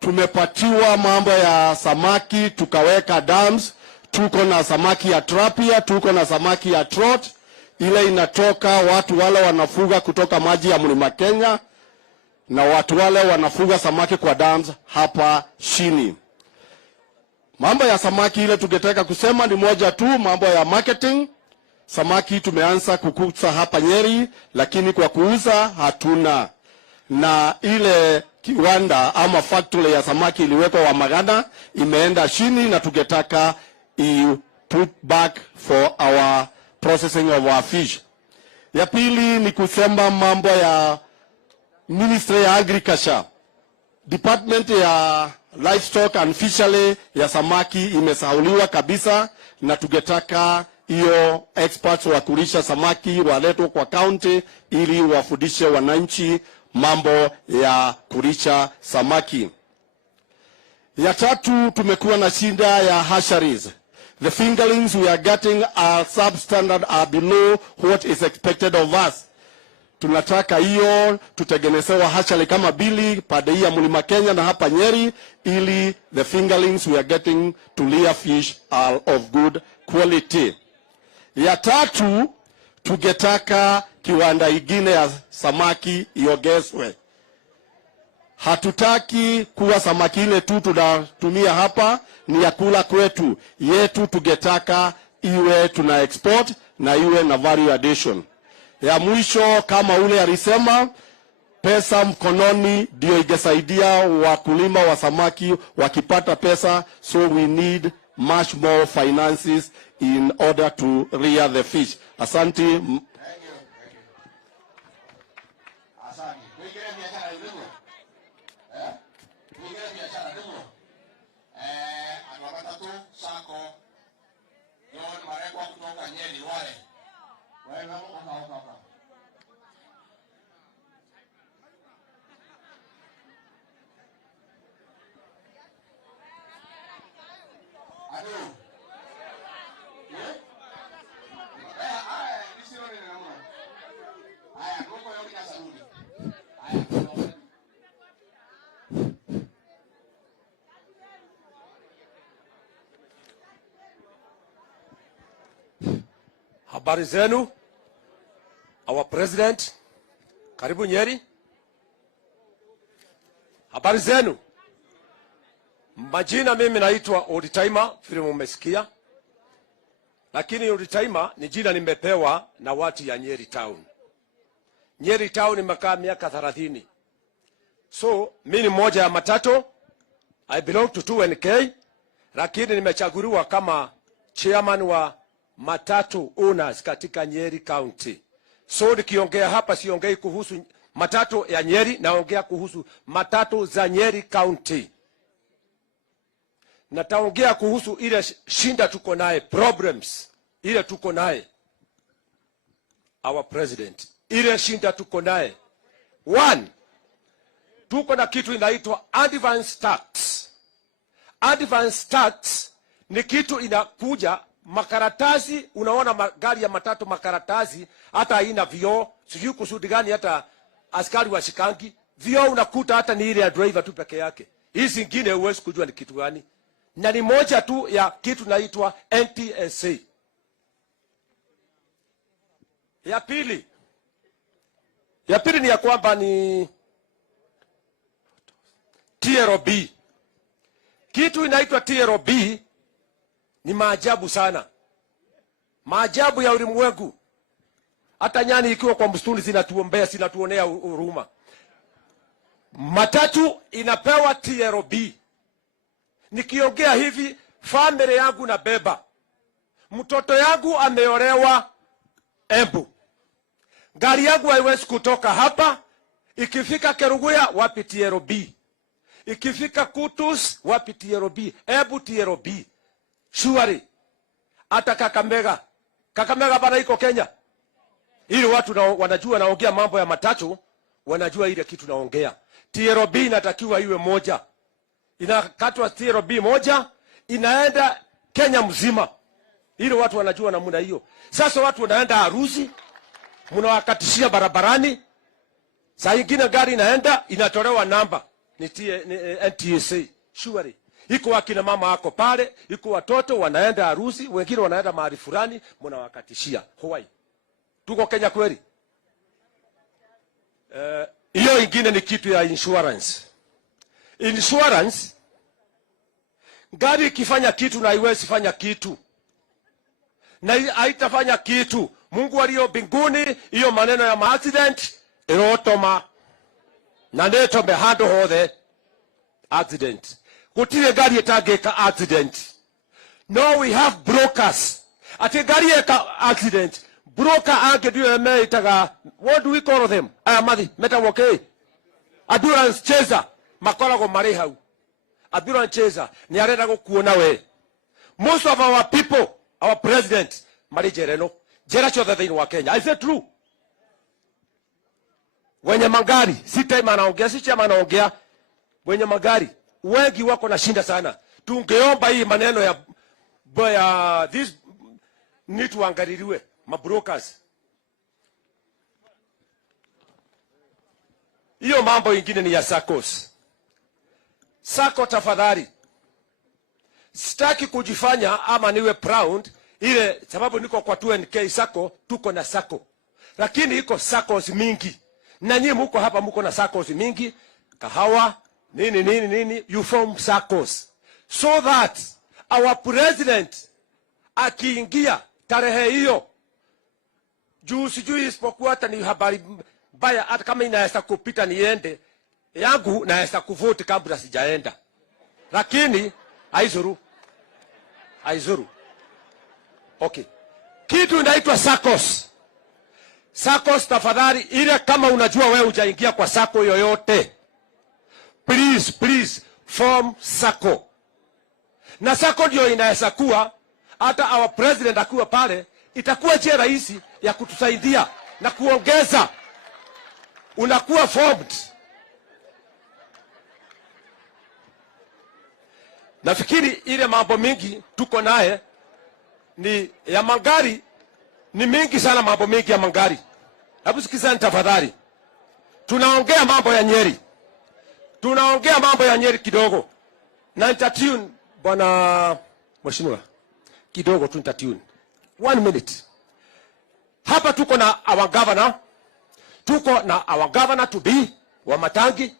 tumepatiwa mambo ya samaki, tukaweka dams, tuko na samaki ya trapia, tuko na samaki ya trout, ile inatoka watu wale wanafuga kutoka maji ya Mlima Kenya, na watu wale wanafuga samaki kwa dams hapa chini. Mambo ya samaki ile tungetaka kusema ni moja tu, mambo ya marketing. Samaki tumeanza kukuza hapa Nyeri, lakini kwa kuuza hatuna. Na ile kiwanda ama factory ya samaki iliwekwa wa Magana imeenda chini, na tungetaka put back for our processing of our fish. Ya pili ni kusema mambo ya Ministry ya Agriculture. Department ya Livestock and Fishery ya samaki imesahauliwa kabisa, na tungetaka hiyo experts wa kulisha samaki waletwe kwa county ili wafundishe wananchi mambo ya kulisha samaki. Ya tatu, tumekuwa na shida ya hatcheries. The fingerlings we are getting are substandard, are below what is expected of us. Tunataka hiyo tutengenezewa hatchery kama bili pande hii ya Mlima Kenya na hapa Nyeri, ili the fingerlings we are getting to rear fish are of good quality. Ya tatu, tungetaka kiwanda ingine ya samaki iongezwe. Hatutaki kuwa samaki ile tu tunatumia hapa ni ya kula kwetu. Yetu tungetaka iwe tuna export na iwe na value addition. Ya mwisho, kama ule alisema, pesa mkononi ndio ingesaidia wakulima wa samaki wakipata pesa, so we need much more finances in order to rear the fish. Asante. Habari zenu, our president, karibu Nyeri. Habari zenu. Majina mimi naitwa Oditaima, vile mmesikia. Lakini Oditaima ni jina nimepewa na watu ya Nyeri town. Nyeri town nimekaa miaka 30. So, mimi ni mmoja ya matatu. I belong to 2NK, lakini nimechaguliwa kama chairman wa matatu owners katika Nyeri County. So nikiongea hapa siongei kuhusu matatu ya Nyeri, naongea kuhusu matatu za Nyeri County. Nataongea kuhusu ile shinda tuko naye, problems ile tuko naye. Our president, ile shinda tuko naye. One, tuko na kitu inaitwa advance tax. Advance tax ni kitu inakuja makaratasi, unaona magari ya matatu makaratasi, hata haina vioo, sijui kusudi gani hata askari wa shikangi, vioo unakuta hata ni ile ya driver tu peke yake. Hizi zingine huwezi kujua ni kitu gani. Na ni moja tu ya kitu inaitwa NTSA. Ya pili ni ya kwamba ni TLB. Kitu inaitwa TLB ni maajabu sana. Maajabu ya ulimwengu. Hata nyani ikiwa kwa msituni zinatuombea, zinatuonea huruma. Matatu inapewa TLB. Nikiongea hivi, family yangu na beba. Mtoto yangu ameolewa Embu. Gari yangu haiwezi kutoka hapa. Ikifika Keruguya wapi TLB. Ikifika Kutus wapi TLB. Embu TLB. Shuari. Hata Kakamega. Kakamega bana iko Kenya. Ili watu wanajua naongea mambo ya matatu, wanajua ile kitu naongea. TLB inatakiwa iwe moja. Inakatwa TLB moja, inaenda Kenya mzima. Ili watu wanajua namna hiyo. Sasa watu wanaenda harusi, mnawakatishia barabarani. Saa nyingine gari inaenda, inatolewa namba. Ni NTSA. Shuari. Iko wakina mama wako pale, iko watoto wanaenda harusi, wengine wanaenda mahali fulani, mnawakatishia. Hawaii. Tuko Kenya kweli? Hiyo ingine ni kitu ya insurance. Insurance, gari ikifanya kitu na haiwezi fanya kitu. Na haitafanya kitu. Mungu aliyo mbinguni, hiyo maneno ya accident, erotoma. Na ndeto mehando hothe accident. Kutile gari etageka accident. No, we have brokers. Ati gari eka accident. Broker ange diyo itaga, what do we call them? Mathi, meta woke. Ambulance chaser. Makola go mare hau. Ambulance chaser. Ni arenda go kuona we. Most of our people, our president, mari jereno. Jera chothe thĩinĩ wa Kenya. Is that true? Wenye magari, si time anaongea, si chama anaongea. Wenye magari, wengi wako na shinda sana. Tungeomba hii maneno ya this need tuangaliliwe. Mabrokers. Hiyo mambo ingine ni ya SACCOs. SACCO tafadhali. Sitaki kujifanya ama niwe proud ile sababu niko kwa 2NK SACCO, tuko na SACCO. Lakini iko SACCOs mingi. Na nyinyi mko hapa mko na SACCOs mingi, kahawa, nini, you form SACCOs. So that our president akiingia tarehe hiyo, juu sijui isipokuwa hata ni habari mbaya, hata kama inaweza kupita niende, yangu naweza kuvote kabla sijaenda. Lakini haizuru. Okay. Kitu inaitwa SACCOs. SACCOs tafadhali, ile kama unajua wewe hujaingia kwa SACCO yoyote, please form SACCO. Na SACCO ndio inaweza kuwa hata our president akiwa pale, itakuwa njia rahisi ya kutusaidia na kuongeza. Unakuwa formed. Nafikiri ile mambo mingi tuko naye ni ya magari, ni mingi sana mambo mingi ya magari. Hebu sikizani tafadhali. Tunaongea mambo ya Nyeri. Tunaongea mambo ya Nyeri kidogo. Na nitatune bwana mheshimiwa. Kidogo tu nitatune. 1 minute. hapa tuko na our governor, tuko na our governor to be wa Matangi,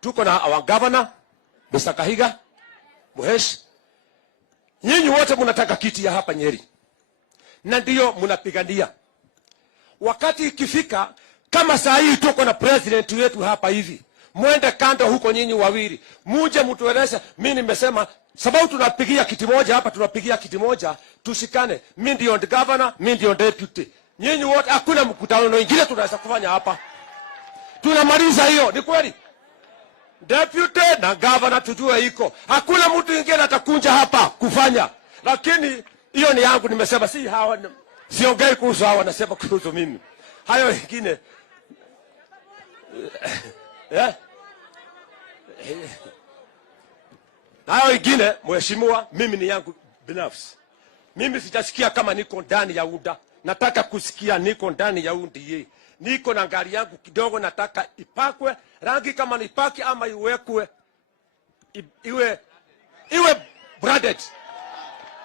tuko na our governor Mr. Kahiga Muhesh. Nyinyi wote mnataka kiti ya hapa Nyeri, na ndio mnapigania. Wakati ikifika, kama saa hii tuko na president wetu hapa hivi, mwende kando huko nyinyi wawili, muje mtueleze. Mimi nimesema sababu tunapigia kiti moja hapa, tunapigia kiti moja, tushikane. Mimi ndio governor, mimi ndio deputy. Nyinyi wote, hakuna mkutano mwingine tunaweza kufanya hapa. Tunamaliza hiyo, ni kweli? Deputy na governor tujue iko. Hakuna mtu mwingine atakunja hapa kufanya. Lakini hiyo ni yangu, nimesema si hawa, siongei kuhusu hawa, nasema kuhusu mimi. Hayo wengine hayo wengine, mheshimiwa, mimi ni yangu binafsi. Mimi sijasikia kama niko ndani ya UDA. Nataka kusikia niko ndani ya UDA. Niko na gari yangu kidogo, nataka ipakwe rangi, kama nipaki ama iwekwe iwe branded,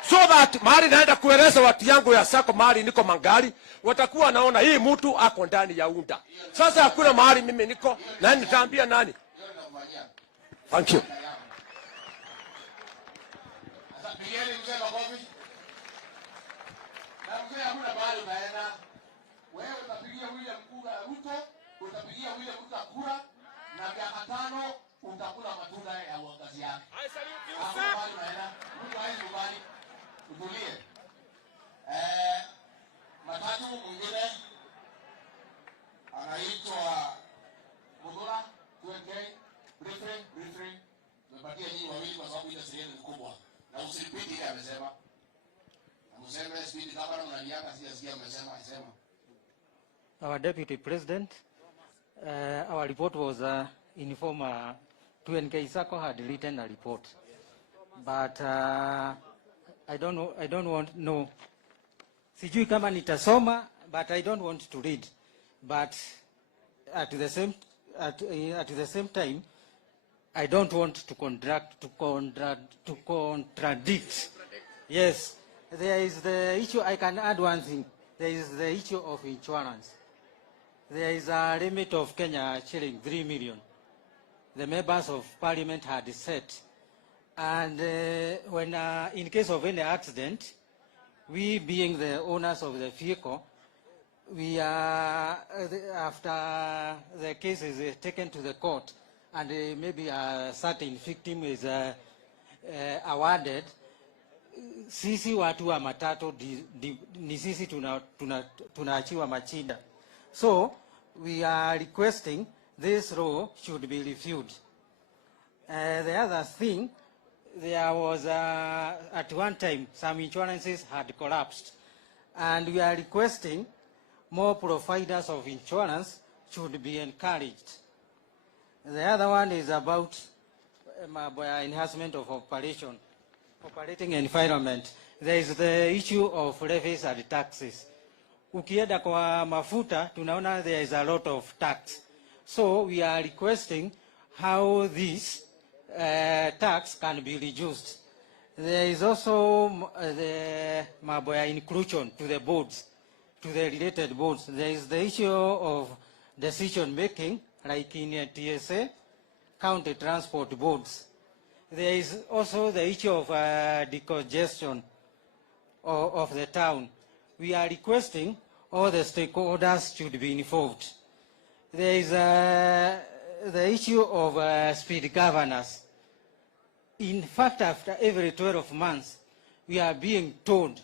so that mahali naenda kueleza watu yangu ya sako mahali niko Mangari, watakuwa naona hii mtu ako ndani ya UDA. Sasa hakuna mahali mimi niko na nitaambia nani. Thank you. Wewe utapigia Wiliam kura Ruto, utapigia Wiliam Ruto kura, na miaka 5 utakula matunda ya uongozi yake. Hapo bali maana, Mungu haizi kubali. Utulie. Matatu mwingine anaitwa Mudura 2K, briefly. Tumepatia nyinyi wawili kwa sababu ile sehemu ni kubwa. Na usipiti ile amesema. Mseme speed kama mnaniaka sijasikia amesema. Our Deputy President, our report was in form 2NK Sacco had written a report, but I don't want no. Sijui kama nitasoma, but I don't want to read. But at the same time, I don't want to contradict. Yes, there is the issue. I can add one thing. There is the issue of insurance. There is a limit of Kenya shilling 3 million. The members of parliament had set. And when in case of any accident, we being the owners of the vehicle, we are, after the case is taken to the court and maybe a certain victim is awarded, sisi watu wa matatu ni sisi tunaachiwa machida. So we are requesting this law should be reviewed. The other thing, there was at one time some insurances had collapsed, and we are requesting more providers of insurance should be encouraged. The other one is about enhancement of operating environment. There is the issue of levies and taxes. Ukienda kwa mafuta, tunaona there is a lot of tax. So we are requesting how this tax can be reduced. There is also the inclusion to the boards, to the related boards. There is the issue of decision making, like in TSA, county transport boards. There is also the issue of decongestion of the town. We are requesting all the stakeholders should be involved. There is the issue of speed governors. In fact, after every 12 months, we are being told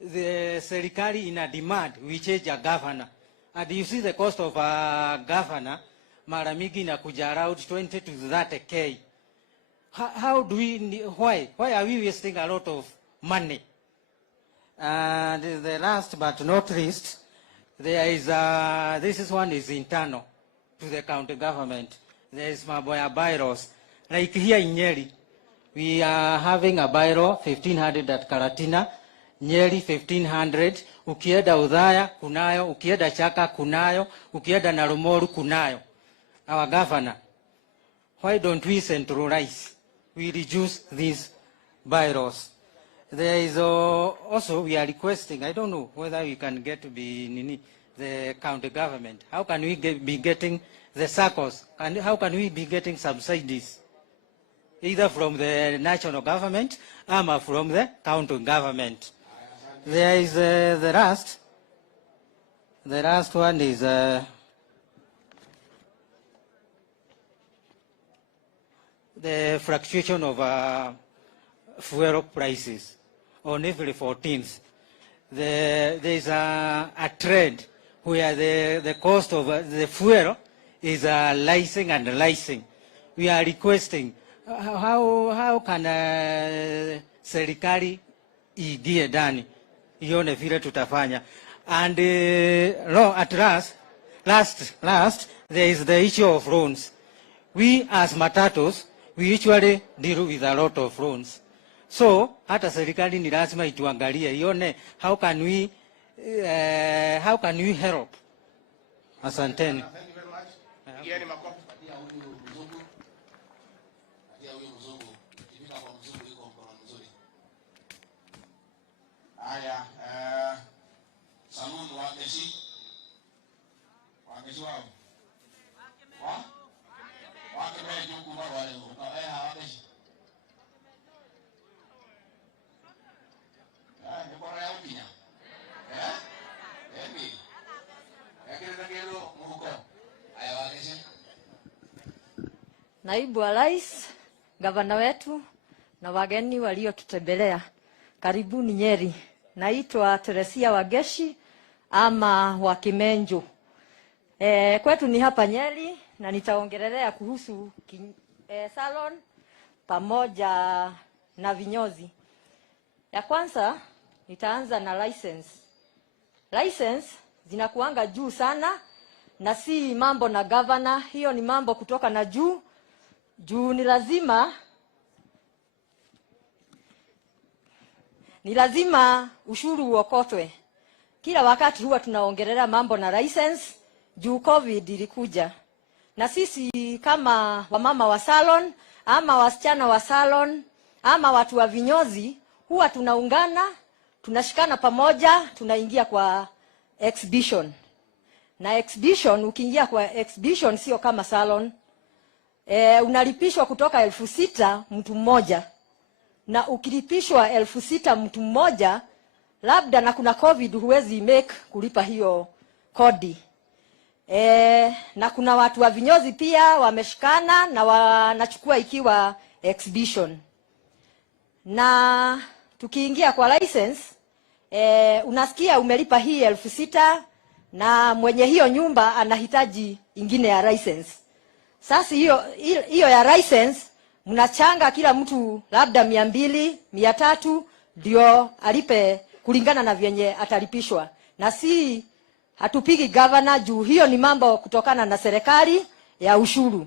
the serikali in a demand, we change a governor. And you see the cost of a governor, mara mingi inakuja around 20 to 30K. How do we, why are we wasting a lot of money? And the last but not least, there is this one is internal to the county government. There is Maboya bylaws. Like here in Nyeri, we are having a bylaw 1500 at Karatina, Nyeri 1500, ukienda Udhaya kunayo, ukienda Chaka kunayo, ukienda Narumoru kunayo. Our governor, why don't we centralize? We reduce these bylaws. There is also we are requesting, I don't know whether we can get to be the county government. How can we be getting the circles? And how can we be getting subsidies? Either from the national government or from the county government. There is the last. The last one is the fluctuation of fuel prices on every 14th. There is a trend where the cost of the fuel is rising and rising. We are requesting how can serikali igie ndani ione vile tutafanya. And at last there is the issue of loans. We as matatos, we usually deal with a lot of loans. So hata serikali ni lazima ituangalie ione how can we help. Asanteni. Saluni wakeshi wao wake mejo kuma wale wakeshi ni bora ya upinya ebi yakile muhuko aya wakeshi. Naibu wa Rais, gavana wetu na wageni waliotutembelea, karibuni Nyeri. Naitwa Teresia Wageshi ama wa Kimenjo. Kwetu ni hapa Nyeri na nitaongelelea kuhusu salon pamoja na vinyozi. Ya kwanza nitaanza na license. License zinakuanga juu sana na si mambo na governor, hiyo ni mambo kutoka na juu. Juu ni lazima ushuru uokotwe. Kila wakati huwa tunaongelea mambo na license juu COVID ilikuja. Na sisi kama wamama wa salon ama wasichana wa salon ama watu wa vinyozi huwa tunaungana, tunashikana pamoja, tunaingia kwa exhibition. Na exhibition, ukiingia kwa exhibition sio kama salon. Unalipishwa kutoka 6,000 mtu mmoja. Na ukilipishwa 6,000 mtu mmoja, labda na kuna COVID huwezi make kulipa hiyo kodi. Na kuna watu wa vinyozi pia wameshikana na wanachukua ikiwa exhibition. Na tukiingia kwa license, unasikia umelipa hii 6,000 na mwenye hiyo nyumba anahitaji ingine ya license. Sasa hiyo ya license mnachanga kila mtu labda 200, 300 ndio alipe kulingana na vyenye atalipishwa. Na si hatupigi governor juu hiyo ni mambo kutokana na serikali ya ushuru.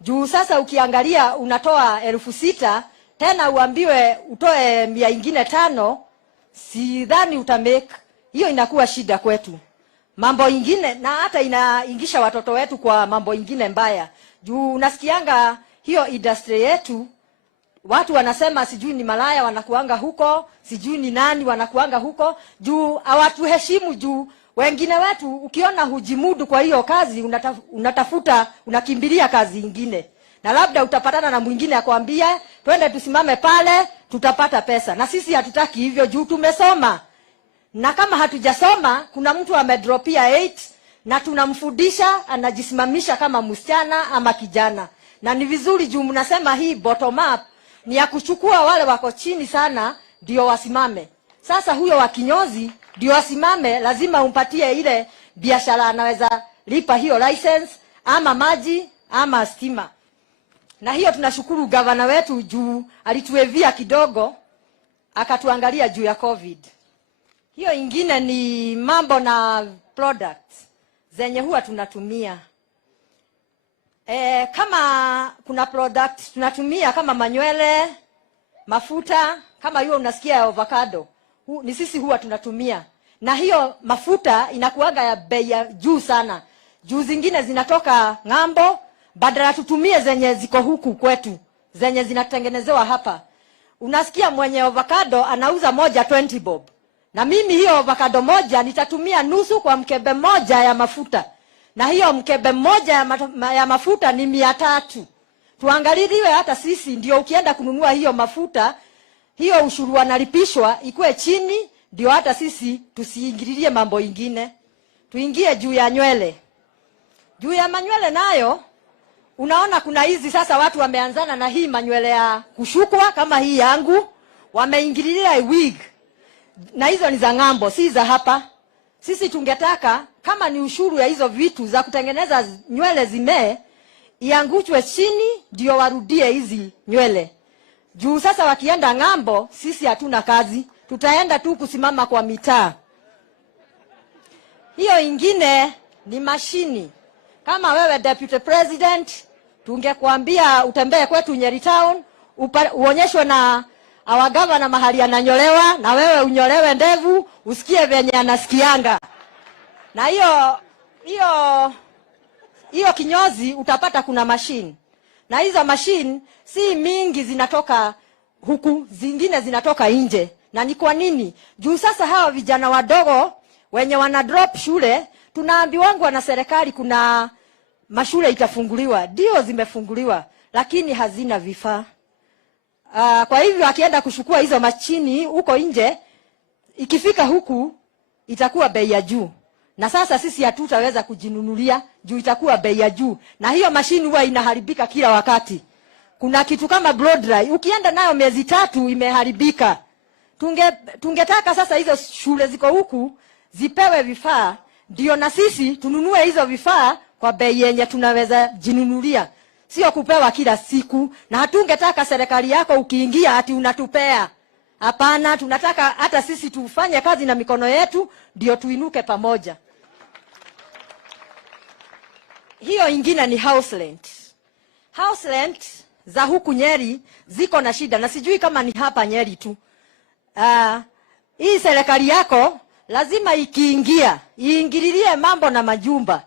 Juu sasa ukiangalia unatoa 6,000 tena uambiwe utoe 500, sidhani utamake. Hiyo inakuwa shida kwetu. Mambo ingine na hata inaingisha watoto wetu kwa mambo ingine mbaya. Juu unasikianga hiyo industry yetu watu wanasema sijui ni malaya wanakuanga huko, sijui ni nani wanakuanga huko, juu hawatuheshimu. Juu wengine wetu ukiona hujimudu kwa hiyo kazi unatafuta unakimbilia kazi ingine. Na labda utapatana na mwingine akwambia twende tusimame pale tutapata pesa. Na sisi hatutaki hivyo juu tumesoma. Na kama hatujasoma kuna mtu amedropia 8 na tunamfundisha anajisimamisha kama msichana ama kijana. Na ni vizuri juu mnasema hii bottom up ni ya kuchukua wale wako chini sana ndio wasimame. Sasa huyo wa kinyozi ndio wasimame, lazima umpatie ile biashara anaweza lipa hiyo license ama maji ama stima. Na hiyo tunashukuru gavana wetu juu alituevia kidogo akatuangalia juu ya COVID. Hiyo ingine ni mambo na products zenye huwa tunatumia. Kama kuna product tunatumia kama manywele, mafuta, kama hiyo unasikia avocado, ni sisi huwa tunatumia. Na hiyo mafuta inakuaga ya bei ya juu sana. Juu zingine zinatoka ng'ambo, badala tutumie zenye ziko huku kwetu, zenye zinatengenezewa hapa. unasikia mwenye avocado anauza moja 20 bob. Na mimi hiyo avocado moja nitatumia nusu kwa mkebe moja ya mafuta. Na hiyo mkebe moja ya mafuta ni 300. Tuangaliwe hata sisi ndio ukienda kununua hiyo mafuta, hiyo ushuru wanalipishwa ikuwe chini, ndio hata sisi tusiingililie mambo ingine. Tuingie juu ya nywele. Juu ya manywele nayo unaona kuna hizi sasa watu wameanzana na hii manywele ya kushukwa kama hii yangu, wameingililia wig. Na hizo ni za ng'ambo, si za hapa. Sisi tungetaka kama ni ushuru ya hizo vitu za kutengeneza nywele zimee, ianguchwe chini ndio warudie hizi nywele. Juu sasa wakienda ng'ambo, sisi hatuna kazi. Tutaenda tu kusimama kwa mitaa. Hiyo ingine ni mashini. Kama wewe deputy president, tungekuambia utembee kwetu Nyeri town, uonyeshwe na our governor mahali ananyolewa, na wewe unyolewe ndevu, usikie venye anasikianga. Na hiyo kinyozi utapata kuna machine. Na hizo machine si mingi zinatoka huku, zingine zinatoka nje. Na ni kwa nini? Juu sasa hawa vijana wadogo wenye wana drop shule, tunaambiwa na serikali kuna mashule itafunguliwa. Ndio zimefunguliwa, lakini hazina vifaa. Kwa hivyo akienda kuchukua hizo machini huko nje, ikifika huku itakuwa bei ya juu. Na sasa sisi hatutaweza kujinunulia juu itakuwa bei ya juu. Na hiyo mashini huwa inaharibika kila wakati. Kuna kitu kama blow dry, ukienda nayo miezi 3 imeharibika. Tungetaka sasa hizo shule ziko huku zipewe vifaa, ndio na sisi tununue hizo vifaa kwa bei yenye tunaweza jinunulia. Sio kupewa kila siku. Na hatungetaka serikali yako ukiingia ati unatupea. Hapana, tunataka hata sisi tufanye kazi na mikono yetu ndio tuinuke pamoja. Hiyo ingine ni house rent. House rent za huku Nyeri ziko na shida, na sijui kama ni hapa Nyeri tu. Hii serikali yako lazima ikiingia iingililie mambo na majumba.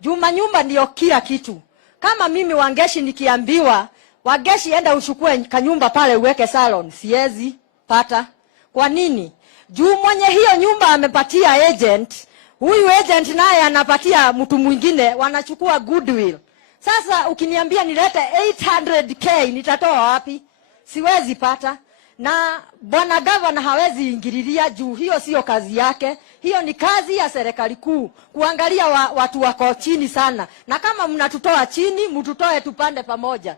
Juma nyumba ndio kila kitu. Kama mimi Wangeshi nikiambiwa Wangeshi enda uchukue kanyumba pale uweke salon, siwezi pata. Kwa nini? Juu mwenye hiyo nyumba amepatia agent, huyu agent naye anapatia mtu mwingine, wanachukua goodwill. Sasa ukiniambia nilete 800k nitatoa wapi? Siwezi pata. Na bwana governor hawezi ingililia juu hiyo sio kazi yake. Hiyo ni kazi ya serikali kuu, kuangalia watu wako chini sana. Na kama mnatutoa chini, mtutoe tupande pamoja.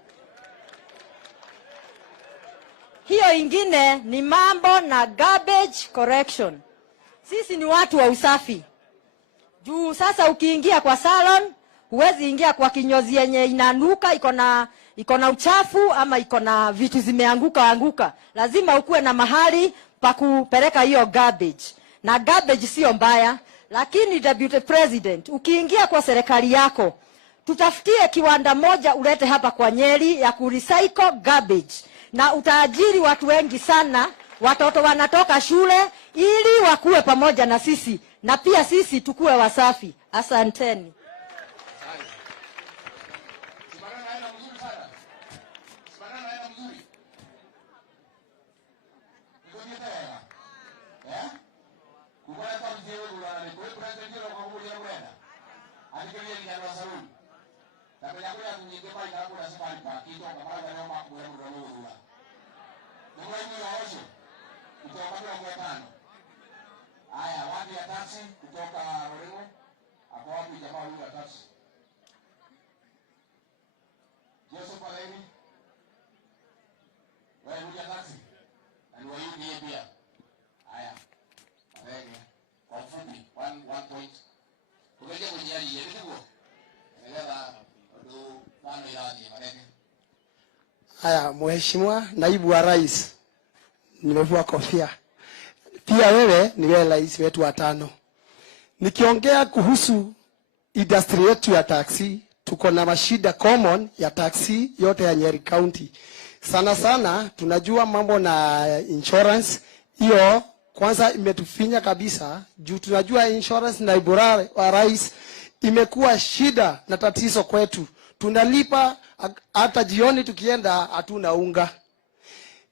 Hiyo ingine ni mambo na garbage collection. Sisi ni watu wa usafi. Juu sasa ukiingia kwa salon, huwezi ingia kwa kinyozi yenye inanuka, iko na uchafu ama iko na vitu zimeanguka. Lazima ukuwe na mahali pa kupeleka hiyo garbage. Na garbage sio mbaya, lakini deputy president, ukiingia kwa serikali yako, tutafutie kiwanda moja ulete hapa kwa Nyeri ya kurecycle garbage. Na utaajiri watu wengi sana, watoto wanatoka shule ili wakuwe pamoja na sisi. Na pia sisi tukue wasafi. Asanteni. Haya, watu ya taxi kutoka Roringo. Hapo wapi jamaa huyu wa taxi? Joseph Aleni. Wewe huja taxi. Na ni wewe ndiye pia. Haya. Aleni. Kwa ufupi, one point. Ukaje kwenye hali yeye ndio. Elewa ndo bana yaani Aleni. Haya, Mheshimiwa Naibu wa Rais, nimevua kofia. Pia wewe ni wewe rais wetu wa 5. Nikiongea kuhusu industry yetu ya taxi, tuko na mashida common ya taxi yote ya Nyeri County. Sana sana tunajua mambo na insurance. Hiyo kwanza imetufinya kabisa. Juu tunajua insurance na ibora wa rais imekuwa shida na tatizo kwetu. Tunalipa hata jioni tukienda hatuna unga.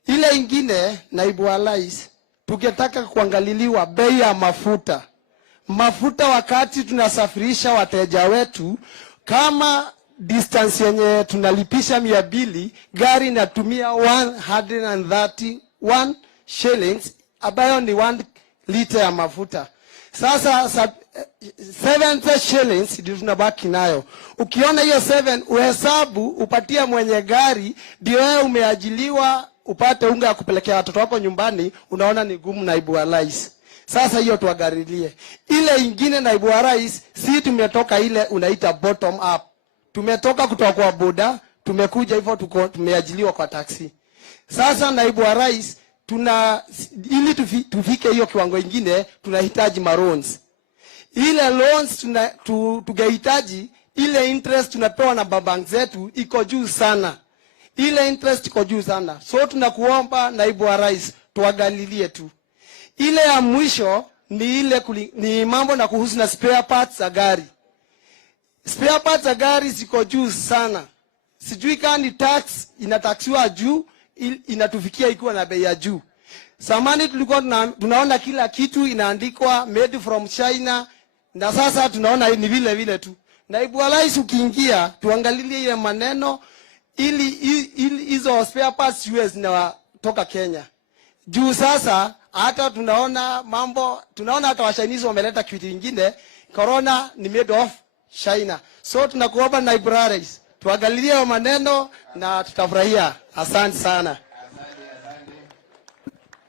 Ile ingine, naibu wa rais, tungetaka kuangaliliwa bei ya mafuta. Mafuta wakati tunasafirisha wateja wetu, kama distance yenye tunalipisha 200, gari inatumia 131 shillings, ambayo ni 1 liter ya mafuta. Sasa 70 shillings ndio tunabaki nayo. Ukiona hiyo 7 uhesabu, upatia mwenye gari, ndio wewe umeajiliwa upate unga ya kupelekea watoto wako nyumbani, unaona ni gumu, naibu wa rais. Sasa hiyo tuangalilie. Ile ingine, naibu wa rais, si tumetoka ile unaita bottom up. Tumetoka kutoka kwa boda, tumekuja hivyo tumeajiliwa kwa taxi. Sasa naibu wa rais, ili tufike hiyo kiwango ingine, tunahitaji loans. Ile loans tungehitaji, ile interest tunapewa na bank zetu iko juu sana. Ile interest iko juu sana. So tunakuomba naibu wa rais, tuangalilie tu. Ile ya mwisho ni ile ni mambo na kuhusu na spare parts za gari. Spare parts za gari ziko juu sana. Sijui kama ni tax inataksiwa juu, inatufikia ikiwa na bei ya juu. Samani tulikuwa tunaona kila kitu inaandikwa made from China, na sasa tunaona ni vile vile tu. Naibu wa rais, ukiingia tuangalilie ile maneno, ili hizo spare parts US zinatoka Kenya. Juu sasa hata tunaona hata wa Chinese wameleta kitu kingine, corona ni made of China. So tunakuomba naibu rais, tuangalilie maneno na tutafurahia. Asante sana.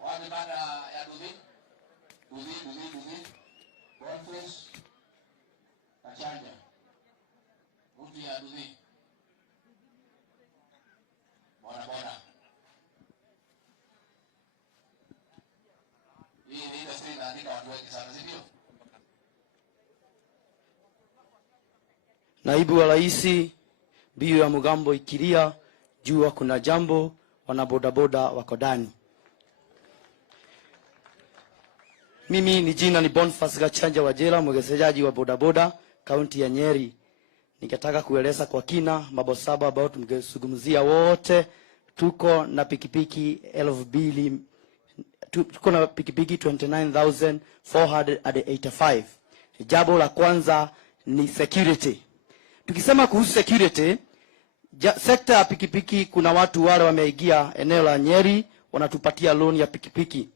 Wale baada ya Duzi. Conference. Achanja. Mtu ya Duzi. Bora. Hii ni industry inaandika watu wengi sana, sivyo? Naibu wa rais, biu ya Mugambo ikilia, jua kuna jambo, wanabodaboda wako ndani. Mimi ni jina ni Boniface Gachanja Wajela, mwekezaji wa bodaboda kaunti ya Nyeri. Ningetaka kueleza kwa kina mambo 7 ambayo tumezungumzia wote. Tuko na pikipiki 29,485. Jambo la kwanza ni security. Tukisema kuhusu security, sekta ya pikipiki, kuna watu wale wameingia eneo la Nyeri wanatupatia loan ya pikipiki.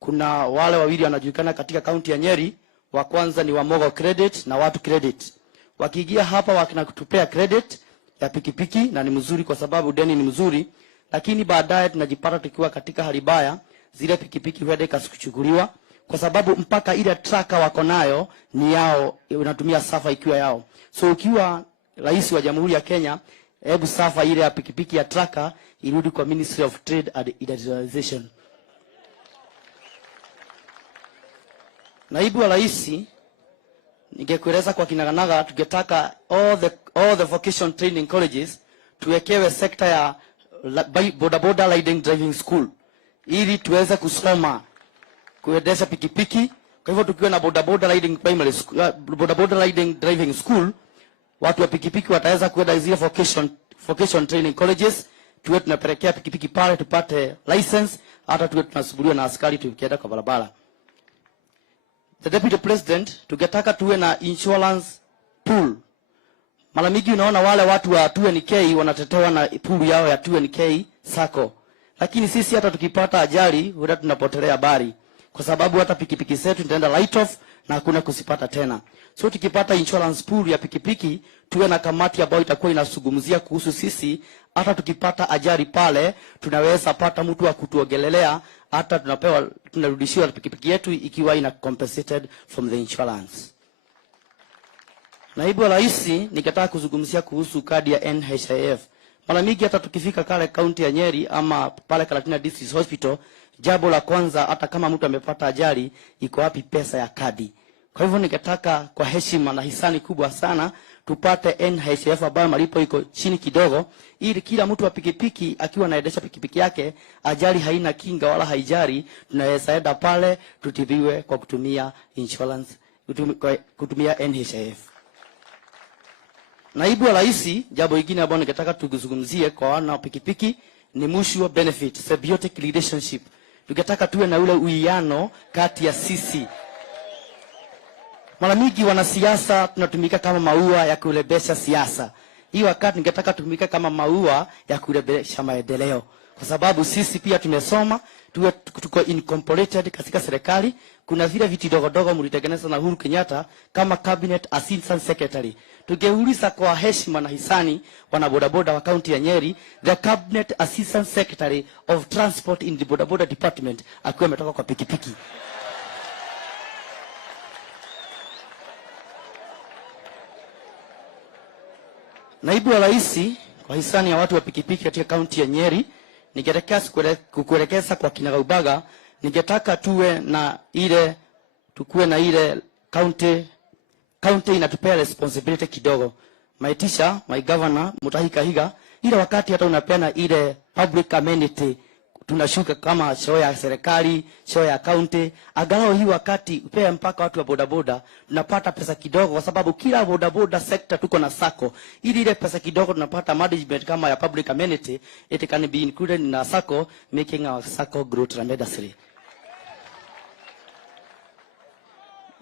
Kuna wale wawili wanajulikana katika kaunti ya Nyeri, wa kwanza ni Wamogo Credit na Watu Credit. Wakiingia hapa wakinakutupea credit ya pikipiki, na ni mzuri kwa sababu deni ni mzuri, lakini baadaye tunajipata tukiwa katika hali baya, zile pikipiki huenda ikasukuchukuliwa kwa sababu mpaka ile traka wako nayo ni yao, unatumia safa ikiwa yao. So ukiwa rais wa Jamhuri ya Kenya, hebu safa ile ya pikipiki ya traka irudi kwa Ministry of Trade and Industrialization. Naibu wa rais, ningekueleza kwa kinaganaga, tungetaka all the vocational training colleges tuwekewe sekta ya bodaboda riding driving school, ili tuweze kusoma kuendesha pikipiki. Kwa hivyo tukiwa na bodaboda riding primary school, bodaboda riding driving school, watu wa pikipiki wataweza kuenda zile vocational training colleges, tuwe tunapelekea pikipiki pale tupate license, hata tuwe tunasubuliwa na askari tukienda kwa barabara. The Deputy President, tungetaka tuwe na insurance pool. Mara mingi unaona wale watu wa 2NK wanatetewa na pool yao ya 2NK Sacco. Lakini sisi hata tukipata ajali, huenda tunapotelea habari. Kwa sababu hata pikipiki zetu tutaenda write off na hakuna kusipata tena. So tukipata insurance pool ya pikipiki, tuwe na kamati ambayo itakuwa inazungumzia kuhusu sisi, hata tukipata ajali pale, tunaweza pata mtu wa kutuogelelea, hata tunarudishiwa pikipiki yetu ikiwa ina compensated from the insurance. Naibu wa rais, nikataka kuzungumzia kuhusu kadi ya NHIF. Mara mingi hata tukifika kale kaunti ya Nyeri ama pale Kalatina District Hospital, jambo la kwanza, hata kama mtu amepata ajali, iko wapi pesa ya kadi? Kwa hivyo nikataka kwa heshima na hisani kubwa sana tupate NHIF ambayo malipo iko chini kidogo, ili kila mtu wa pikipiki akiwa anaendesha pikipiki yake, ajali haina kinga wala haijari, tunaweza enda pale tutibiwe kwa kutumia insurance, kutumia NHIF. Naibu wa rais, jambo lingine ambalo ningetaka tuzungumzie kwa wana pikipiki ni mutual benefit, symbiotic relationship. Tungetaka tuwe na ule uwiano kati ya sisi. Mara mingi wanasiasa tunatumika kama maua ya kulebesha siasa. Hii wakati ningetaka tutumike kama maua ya kulebesha maendeleo. Kwa sababu sisi pia tumesoma, tuko incorporated katika serikali. Kuna vile viti dogo mlitengeneza na Uhuru Kenyatta kama cabinet assistant secretary. Tungeuliza kwa heshima na hisani wana bodaboda wa kaunti ya Nyeri, the cabinet assistant secretary of transport in the bodaboda department akiwa ametoka kwa pikipiki. Naibu wa rais kwa hisani ya watu wa pikipiki katika kaunti ya Nyeri, ningetaka kukuelekeza kwa kinagaubaga, ningetaka tukue na ile county inatupea responsibility kidogo. My teacher, my governor, Mutahi Kahiga, ile wakati hata unapeana ile public amenity, tunashuka kama show ya serikali, show ya county, angalau hii wakati upea mpaka watu wa bodaboda, tunapata pesa kidogo kwa sababu kila bodaboda sector tuko na sako. Ile pesa kidogo tunapata management kama ya public amenity, it can be included in a sako, making our sako grow tremendously.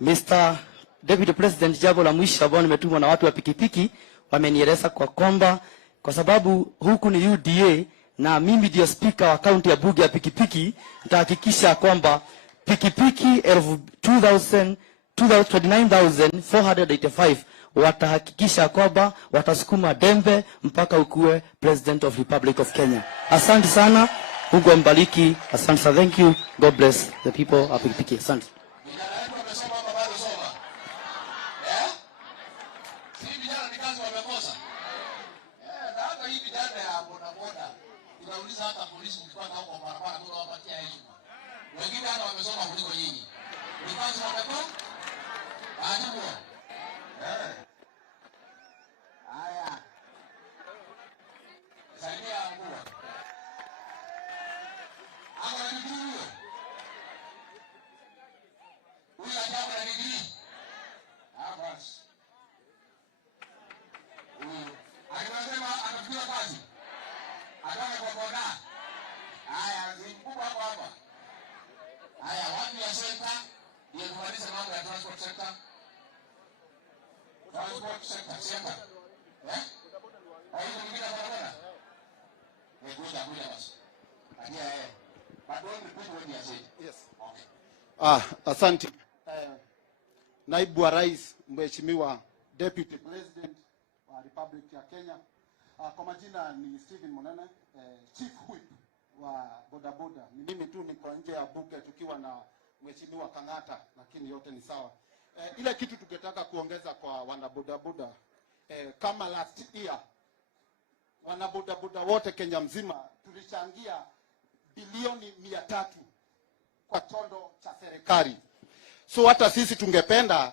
Mr. Deputy President, jambo la mwisho ambao nimetumwa na watu wa pikipiki wamenieleza kwa kwamba kwa sababu huku ni UDA na mimi ndio speaker wa kaunti ya bunge ya pikipiki, nitahakikisha kwamba pikipiki 29,485 watahakikisha kwamba watasukuma dembe mpaka ukue President of Republic of Kenya. Asante sana, Mungu ambariki. Asante sana, thank you, God bless the people of pikipiki. Asante. Unauliza hata polisi mkipata huko barabara ndio wapatia heshima. Wengine hata wamesoma kuliko nyinyi. Ni kazi wamekuwa? Ajibu. Haya. Saidia mkuu. Hapo na digrii huyo. Huyu ajabu na digrii. Basi. Huyu anasema anafikia kazi. Ataka kwa boda. Haya, mkubwa hapa. Haya, watu ya sekta ndio kumaliza mambo ya transport sector. Transport sector. Hayo mwingine boda. Ni kuja basi. Atia But don't repeat what you said. Yes. Okay. Asante. Naibu wa rais, Mheshimiwa Deputy President wa Republic ya Kenya. Kwa majina ni Steven Monene, Chief Whip wa bodaboda. Ni mimi tu niko nje ya bunge tukiwa na Mheshimiwa Kang'ata, lakini yote ni sawa. Ile kitu tungetaka kuongeza kwa wanabodaboda, kama last year wanabodaboda wote Kenya mzima tulichangia bilioni 300 kwa tondo cha serikali. So hata sisi tungependa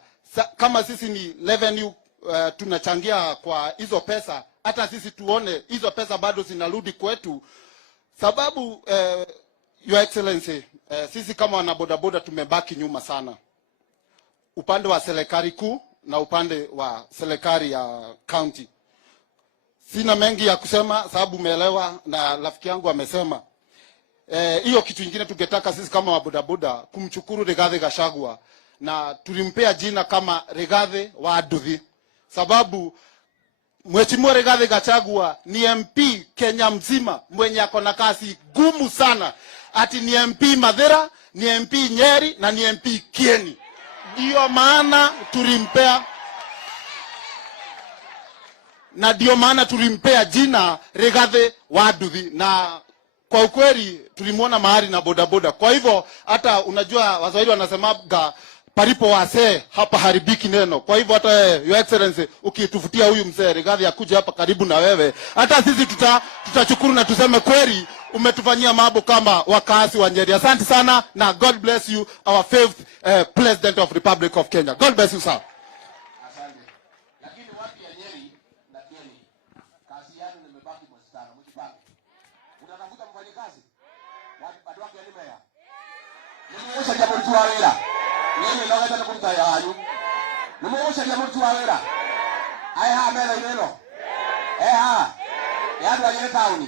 kama sisi ni revenue tunachangia kwa hizo pesa, hata sisi tuone hizo pesa bado zinarudi kwetu, sababu Your Excellency, sisi kama wanabodaboda tumebaki nyuma sana upande wa serikali kuu na upande wa serikali ya county. Sina mengi ya kusema sababu umeelewa na rafiki yangu amesema. Hiyo kitu kingine tungetaka sisi kama wabodaboda kumshukuru Rigathi Gachagua, na tulimpea jina kama Rigathi wa Aduthi, sababu Mheshimiwa Rigathi Gachagua ni MP Kenya mzima mwenye ako na kazi gumu sana. Ati ni MP Mathira, ni MP Nyeri na ni MP Kieni. Ndio maana tulimpea jina Rigathi wa Aduthi, na kwa ukweli tulimuona mahali na bodaboda. Kwa hivyo hata unajua Waswahili wanasemaga palipo wasee hapa haribiki neno. Kwa hivyo hata Your Excellency ukitufutia huyu mzee Rigathi akuje hapa karibu na wewe, hata sisi tutachukuru na tuseme kweli umetufanyia mambo kama wakazi wa Nyeri. Asante sana na God bless you, our fifth President of Republic of Kenya. God bless you sir. Asante. Lakini watu ya Nyeri na Kieni, kazi yenu nimebaki msitana, mjipanga. Unatafuta mfanyikazi? Watu wake ni meya. Nimeosha jambo tu wawela. Nini ndio kumta ya hayu? Nimeosha jambo tu wawela. Ai ha mbele neno. Ha. Ya ndio ile tauni.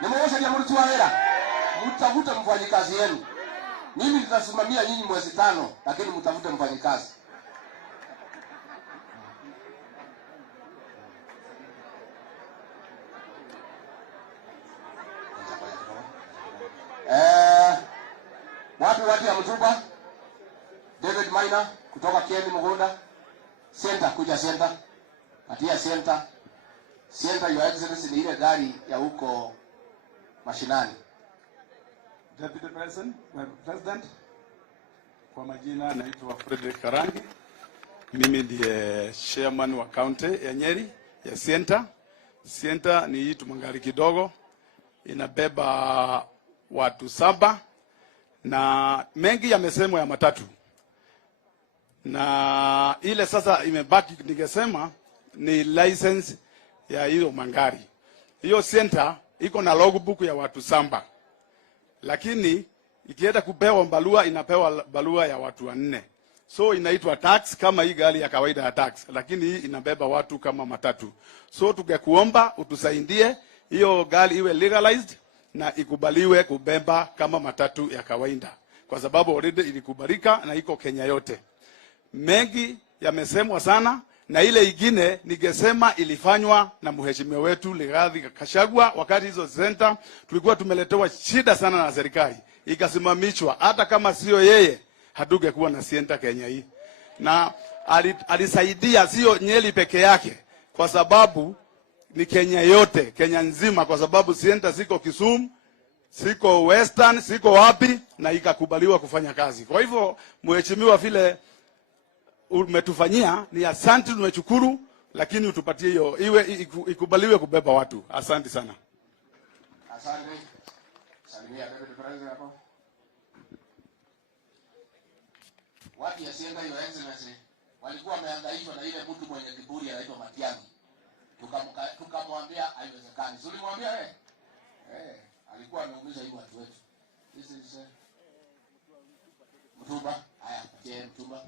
Nimeosha mtu wa hela. Mtafute mfanyikazi yenu. Mimi nitasimamia nyinyi mwezi 5, lakini mtafute mfanyikazi. Watu ya Mtuba, David Maina kutoka Kieni Mugunda, Center kuja Center. Atia Center. Center your excellency ni ile gari ya huko mashinani. Deputy President, kwa majina naitwa Frederick Karangi. Mimi ndiye chairman wa county ya Nyeri ya Center. Center ni itu mangari kidogo, inabeba watu 7 na mengi yamesemwa ya matatu. Na ile sasa imebaki ningesema ni license ya hiyo mangari. Hiyo Center iko na logbook ya watu 7. Lakini ikienda kupewa barua inapewa barua ya watu 4. So inaitwa tax kama hii gari ya kawaida ya tax, lakini hii inabeba watu kama matatu. So tungekuomba utusaidie hiyo gari iwe legalized na ikubaliwe kubeba kama matatu ya kawaida, kwa sababu already ilikubalika na iko Kenya yote. Mengi yamesemwa sana, na ile ingine ningesema ilifanywa na mheshimiwa wetu Rigathi Gachagua. Wakati hizo Center tulikuwa tumeletewa shida sana na serikali, ikasimamishwa. Hata kama sio yeye hatungekuwa na Center Kenya hii. Na alisaidia sio Nyeri peke yake, kwa sababu ni Kenya yote, Kenya nzima, kwa sababu Center siko Kisumu, siko Western, siko wapi, na ikakubaliwa kufanya kazi. Kwa hivyo mheshimiwa, vile umetufanyia ni asante, tumechukuru, lakini utupatie hiyo iwe ikubaliwe kubeba watu. Asante sana. Asante. Salimia David President hapo. Watu ya Center your excellency walikuwa wamehangaishwa na ile mtu mwenye kiburi anaitwa Matiang'i. Tukamwambia haiwezekani. Si ulimwambia wewe? Alikuwa ameumiza hiyo watu wetu. This is Mtuba. Haya, patie Mtuba.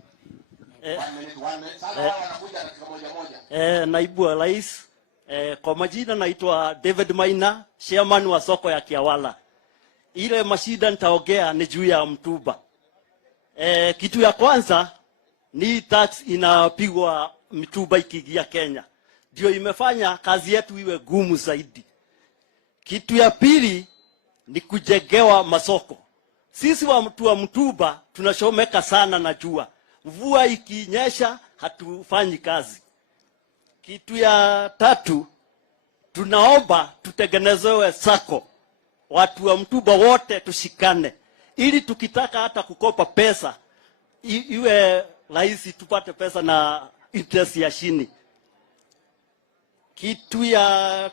Naibu wa Rais, kwa majina naitwa David Maina, chairman wa soko ya Kiawala. Ile mashida nitaongea ni juu ya Mtuba. Kitu ya kwanza ni tax inapigwa Mtuba ikiingia Kenya. Ndio imefanya kazi yetu iwe gumu zaidi. Kitu ya pili ni kujengewa masoko. Sisi watu wa Mtuba tunashomeka sana na jua. Mvua ikinyesha hatufanyi kazi. Kitu ya tatu, tunaomba tutengenezewe sako. Watu wa Mtuba wote tushikane, ili tukitaka hata kukopa pesa iwe rahisi, tupate pesa na interest ya chini. Kitu ya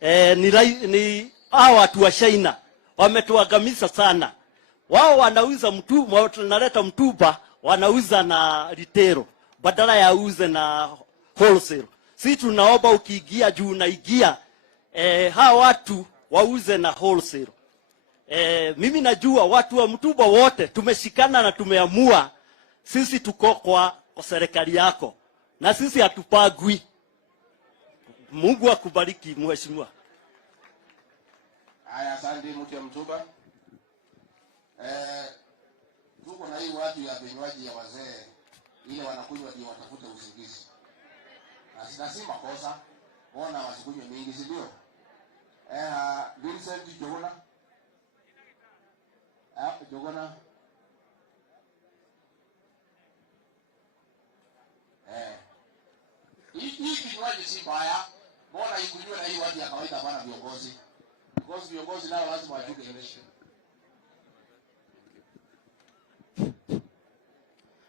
4 ni hao watu wa China wametuangamiza sana. Wao wanauza Mtuba, tunaleta Mtuba, wanauza na retail badala ya uze na wholesale. Sisi tunaomba ukiingia juu unaingia hao watu wauze na wholesale. Mimi najua watu wa Mtuba wote tumeshikana na tumeamua sisi tuko kwa serikali yako na sisi hatupagwi. Mungu akubariki mheshimiwa. Haya, asante mtu ya Mtuba. Tuko na hii watu ya vinywaji ya wazee ile wanakunywa ndio watafute usingizi. Na si makosa, ona wasikunywe mingi, si ndio? Vincent Jogona. Jogona. Hii kinywaji si mbaya. Mbona ikunywe na hii watu ya kawaida bwana viongozi? Because viongozi nao lazima wajuke election.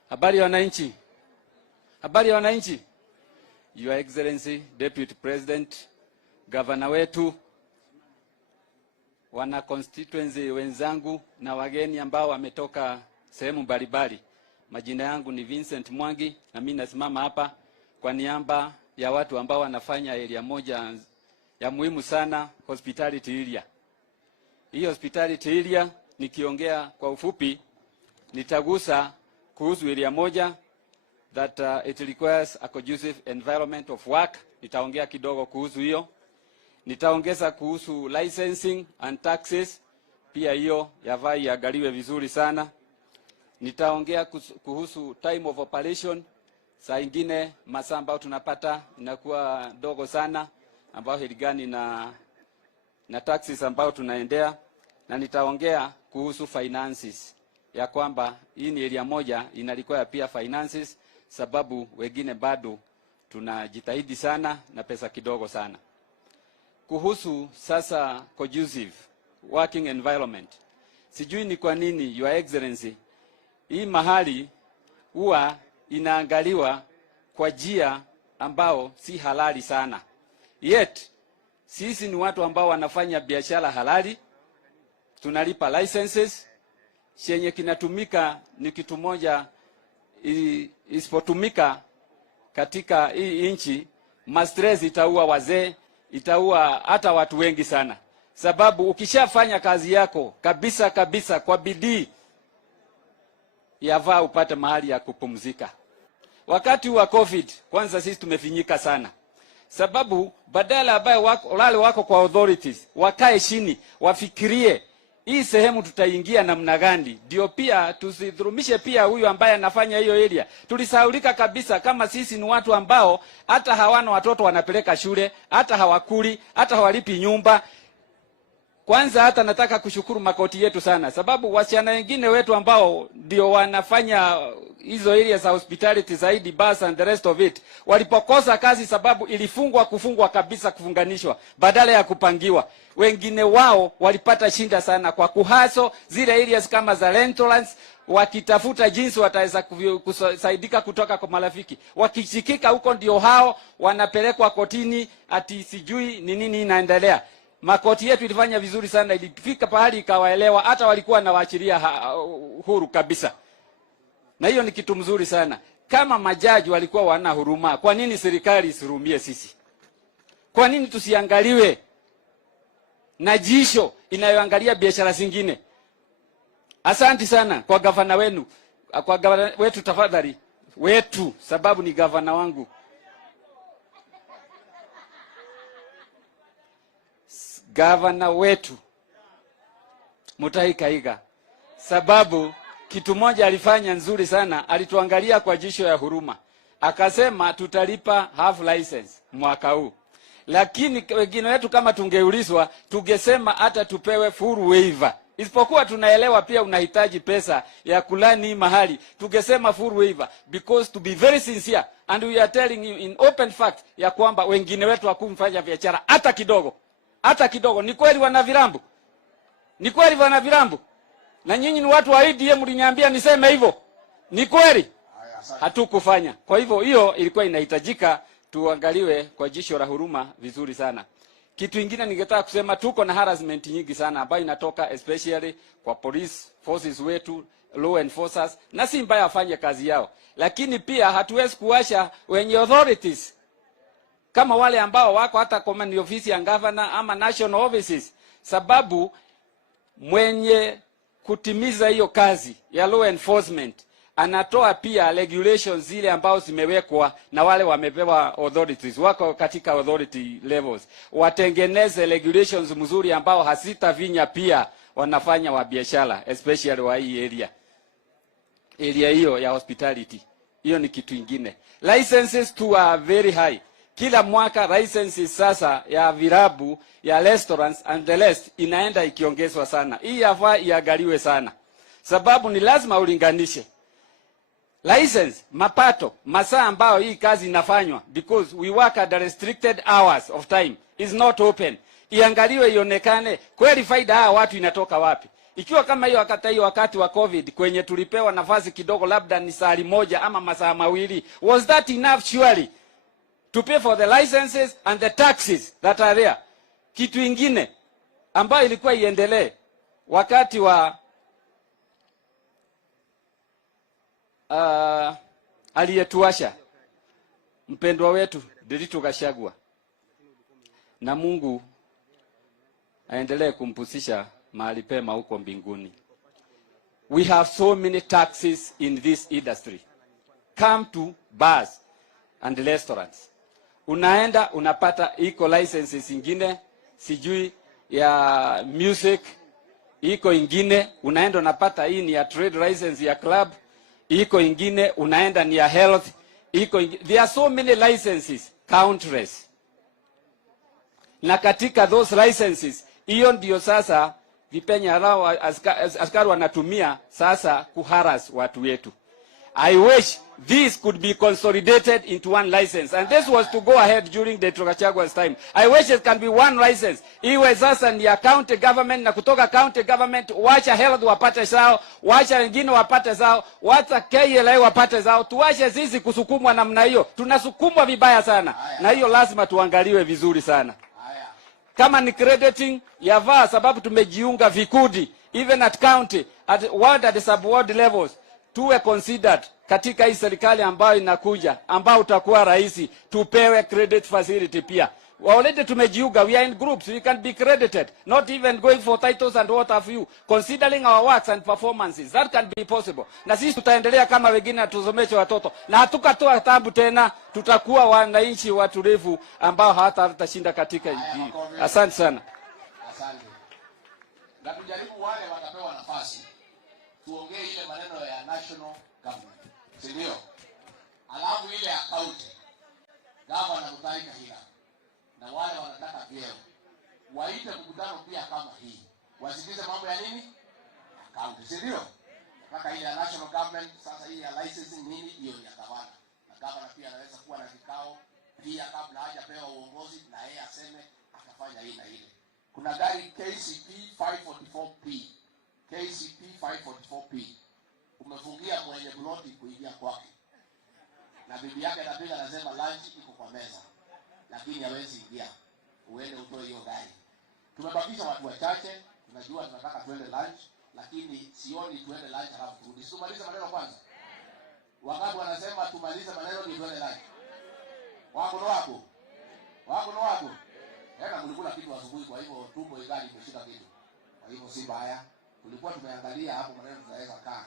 Habari ya wananchi. Habari ya wananchi. Your Excellency, Deputy President, Governor wetu, wana constituency wenzangu na wageni ambao wametoka sehemu mbalimbali. Majina yangu ni Vincent Mwangi na mimi nasimama hapa kwa niaba ya watu ambao wanafanya area moja ya muhimu sana, hospitality area. Hii hospitality area nikiongea kwa ufupi nitagusa kuhusu area moja that it requires a conducive environment of work nitaongea kidogo kuhusu hiyo. Nitaongeza kuhusu licensing and taxes, pia hiyo yafaa iangaliwe vizuri sana. Nitaongea kuhusu time of operation, saa ingine masaa ambayo tunapata inakuwa dogo sana, ambayo hiligani na taxes ambayo tunaendea. Na nitaongea kuhusu finances, ya kwamba hii ni area moja inalikuwa pia finances, sababu wengine bado tunajitahidi sana na pesa kidogo sana. Kuhusu sasa conducive working environment, sijui ni kwa nini Your Excellency hii mahali huwa inaangaliwa kwa njia ambao si halali sana. Yet sisi ni watu ambao wanafanya biashara halali, tunalipa licenses, chenye kinatumika ni kitu moja, isipotumika katika hii nchi, mastress itaua wazee, itaua hata watu wengi sana. Sababu ukishafanya kazi yako kabisa kabisa kwa bidii, yafaa upate mahali ya kupumzika. Wakati wa COVID, kwanza sisi tumefinyika sana. Sababu badala ambaye wale wako kwa authorities, wakae chini, wafikirie hii sehemu tutaingia namna gani, ndio pia tusidhurumishe pia huyu ambaye anafanya hiyo area. Tulisahaulika kabisa kama sisi ni watu ambao hata hawana watoto wanapeleka shule, hata hawakuli, hata hawalipi nyumba. Kwanza hata nataka kushukuru makoti yetu sana, sababu wasichana wengine wetu ambao ndio wanafanya hizo areas za hospitality zaidi, bus and the rest of it, walipokosa kazi sababu kufungwa kabisa, kufunganishwa badala ya kupangiwa, wengine wao walipata shinda sana kwa kuhaso zile areas kama za rentals, wakitafuta jinsi wataweza kusaidika kutoka kwa marafiki. Wakishikika huko ndio hao wanapelekwa kotini, ati sijui ni nini inaendelea. Makoti yetu ilifanya vizuri sana, ilifika pahali ikawaelewa, hata walikuwa na waachilia huru kabisa. Na hiyo ni kitu mzuri sana. Kama majaji walikuwa wana huruma, kwa nini serikali isihurumie sisi? Kwa nini tusiangaliwe na jisho inayoangalia biashara zingine? Asante sana kwa gavana wenu, kwa gavana wetu, tafadhali wetu, sababu ni gavana wangu. Gavana wetu Mutahi Kahiga, sababu kitu moja alifanya nzuri sana, alituangalia kwa jisho ya huruma. Akasema tutalipa half license mwaka huu. Lakini wengine wetu kama tungeulizwa, tungesema hata tupewe full waiver. Isipokuwa tunaelewa pia unahitaji pesa ya kulani mahali, tungesema full waiver, because to be very sincere and we are telling you in open fact ya kwamba wengine wetu hakumfanya biashara hata kidogo. Hata kidogo. Ni kweli wana virambu? Ni kweli wana virambu? Na nyinyi ni watu wa IDM, mliniambia niseme hivyo. Ni kweli? Hatukufanya. Kwa hivyo hiyo ilikuwa inahitajika tuangaliwe kwa jisho la huruma vizuri sana. Kitu kingine ningetaka kusema, tuko na harassment nyingi sana ambayo inatoka especially kwa police forces wetu, law enforcers, na si mbaya afanye kazi yao. Lakini pia hatuwezi kuwasha wenye authorities kama wale ambao wako hata kama ni ofisi ya governor ama national offices, sababu mwenye kutimiza hiyo kazi ya law enforcement anatoa pia regulations zile ambao zimewekwa na wale wamepewa authorities, wako katika authority levels, watengeneze regulations mzuri ambao hasitavinya pia wanafanya wa biashara, especially wa hii area hiyo ya hospitality. Hiyo ni kitu kingine. Licenses to are very high. Kila mwaka licenses sasa ya virabu, ya restaurants and the rest inaenda ikiongezwa sana. Hii yafaa iangaliwe sana, sababu ni lazima ulinganishe license, mapato, masaa ambao hii kazi inafanywa, because we work at the restricted hours of time, is not open. Iangaliwe ionekane kweli faida hawa watu inatoka wapi. Ikiwa kama hiyo wakati wa COVID kwenye tulipewa nafasi kidogo, labda ni saa moja ama masaa mawili, was that enough surely to pay for the licenses and the taxes that are there? Kitu ingine ambayo ilikuwa iendelee wakati wa aliyetuasha mpendwa wetu Ruto Gachagua, na Mungu aendelee kumpusisha mahali pema huko mbinguni. We have so many taxes in this industry. Come to bars and restaurants. unaenda unapata iko licenses ingine, sijui ya music, iko ingine unaenda unapata hii ni ya trade license ya club, iko ingine unaenda ni ya health, iko ingine. There are so many licenses, countless. Na katika those licenses, hiyo ndio sasa vipenya hao askari wanatumia sasa kuharass watu wetu. I wish this could be consolidated into one license, and this was to go ahead during the Gachagwa's time. I wish it can be one license. Iwe sasa ni ya county government, na kutoka county government wacha health wapate zao, wacha wengine wapate zao, wacha KLA wapate zao. Tuache sisi kusukumwa namna hiyo. Tunasukumwa vibaya sana. Na hiyo lazima tuangaliwe vizuri sana. Kama ni crediting yavaa, sababu tumejiunga vikundi even at county, at ward, at sub-ward levels, tuwe considered katika hii serikali ambayo inakuja, ambao utakuwa rahisi, tupewe credit facility pia. Already tumejiunga, we are in groups, we can be credited, not even going for titles and what have you, considering our works and performances, that can be possible. Na sisi tutaendelea kama wengine na tuzomeshe watoto, na hatukatoa tabu tena, tutakuwa wananchi watulivu ambao hawatashinda katika hii. Asante sana. Asante. Na tujaribu wale watapewa nafasi, tuongee ile maneno ya national government, si ndio? Alafu ile ya county, gavana Mutahi Kahiga na wale wanataka vyeo waite mkutano pia kama hii, wasikize mambo ya nini county, si ndio? Nataka ile ya national government, sasa hii ya licensing nini, hiyo ni ya gavana, na gavana pia anaweza kuwa na kikao pia kabla hajapewa uongozi, na yeye aseme atafanya hii na ile. Kuna gari KCP 544P, KCP 544P umefungia mwenye ploti kuingia kwake, na bibi yake anapiga anasema lunch iko kwa meza, lakini hawezi ingia, uende utoe hiyo gari. Tumebakisha watu wachache, tunajua tunataka tuende lunch, lakini sioni tuende lunch halafu turudi. Tumalize maneno kwanza. Wangapi wanasema tumalize maneno ni tuende lunch? Wako ndo wako? Wako ndo wako? Hata mlikula kitu asubuhi, kwa hivyo tumbo igali imeshika kitu. Kwa hivyo si mbaya. Tulikuwa tumeangalia hapo maneno tunaweza kaa.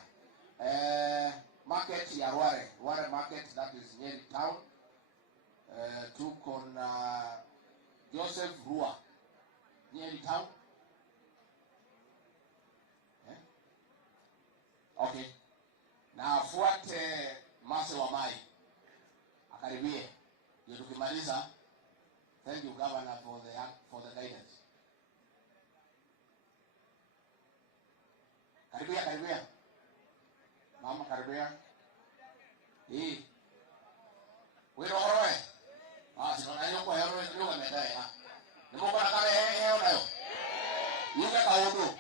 Market ya Ware market, that is Nyeri town. Tuko na Joseph Rua, Nyeri town. Okay. Na afuate Mase wa Mai, akaribie. Ndio tukimaliza. Thank you Governor for the guidance. Karibia. Mama karibia. Hii. Wewe roho. Sinaona hiyo kwa hero ndio amedai. Nimo kwa kale heo nayo. Yuka kaudo.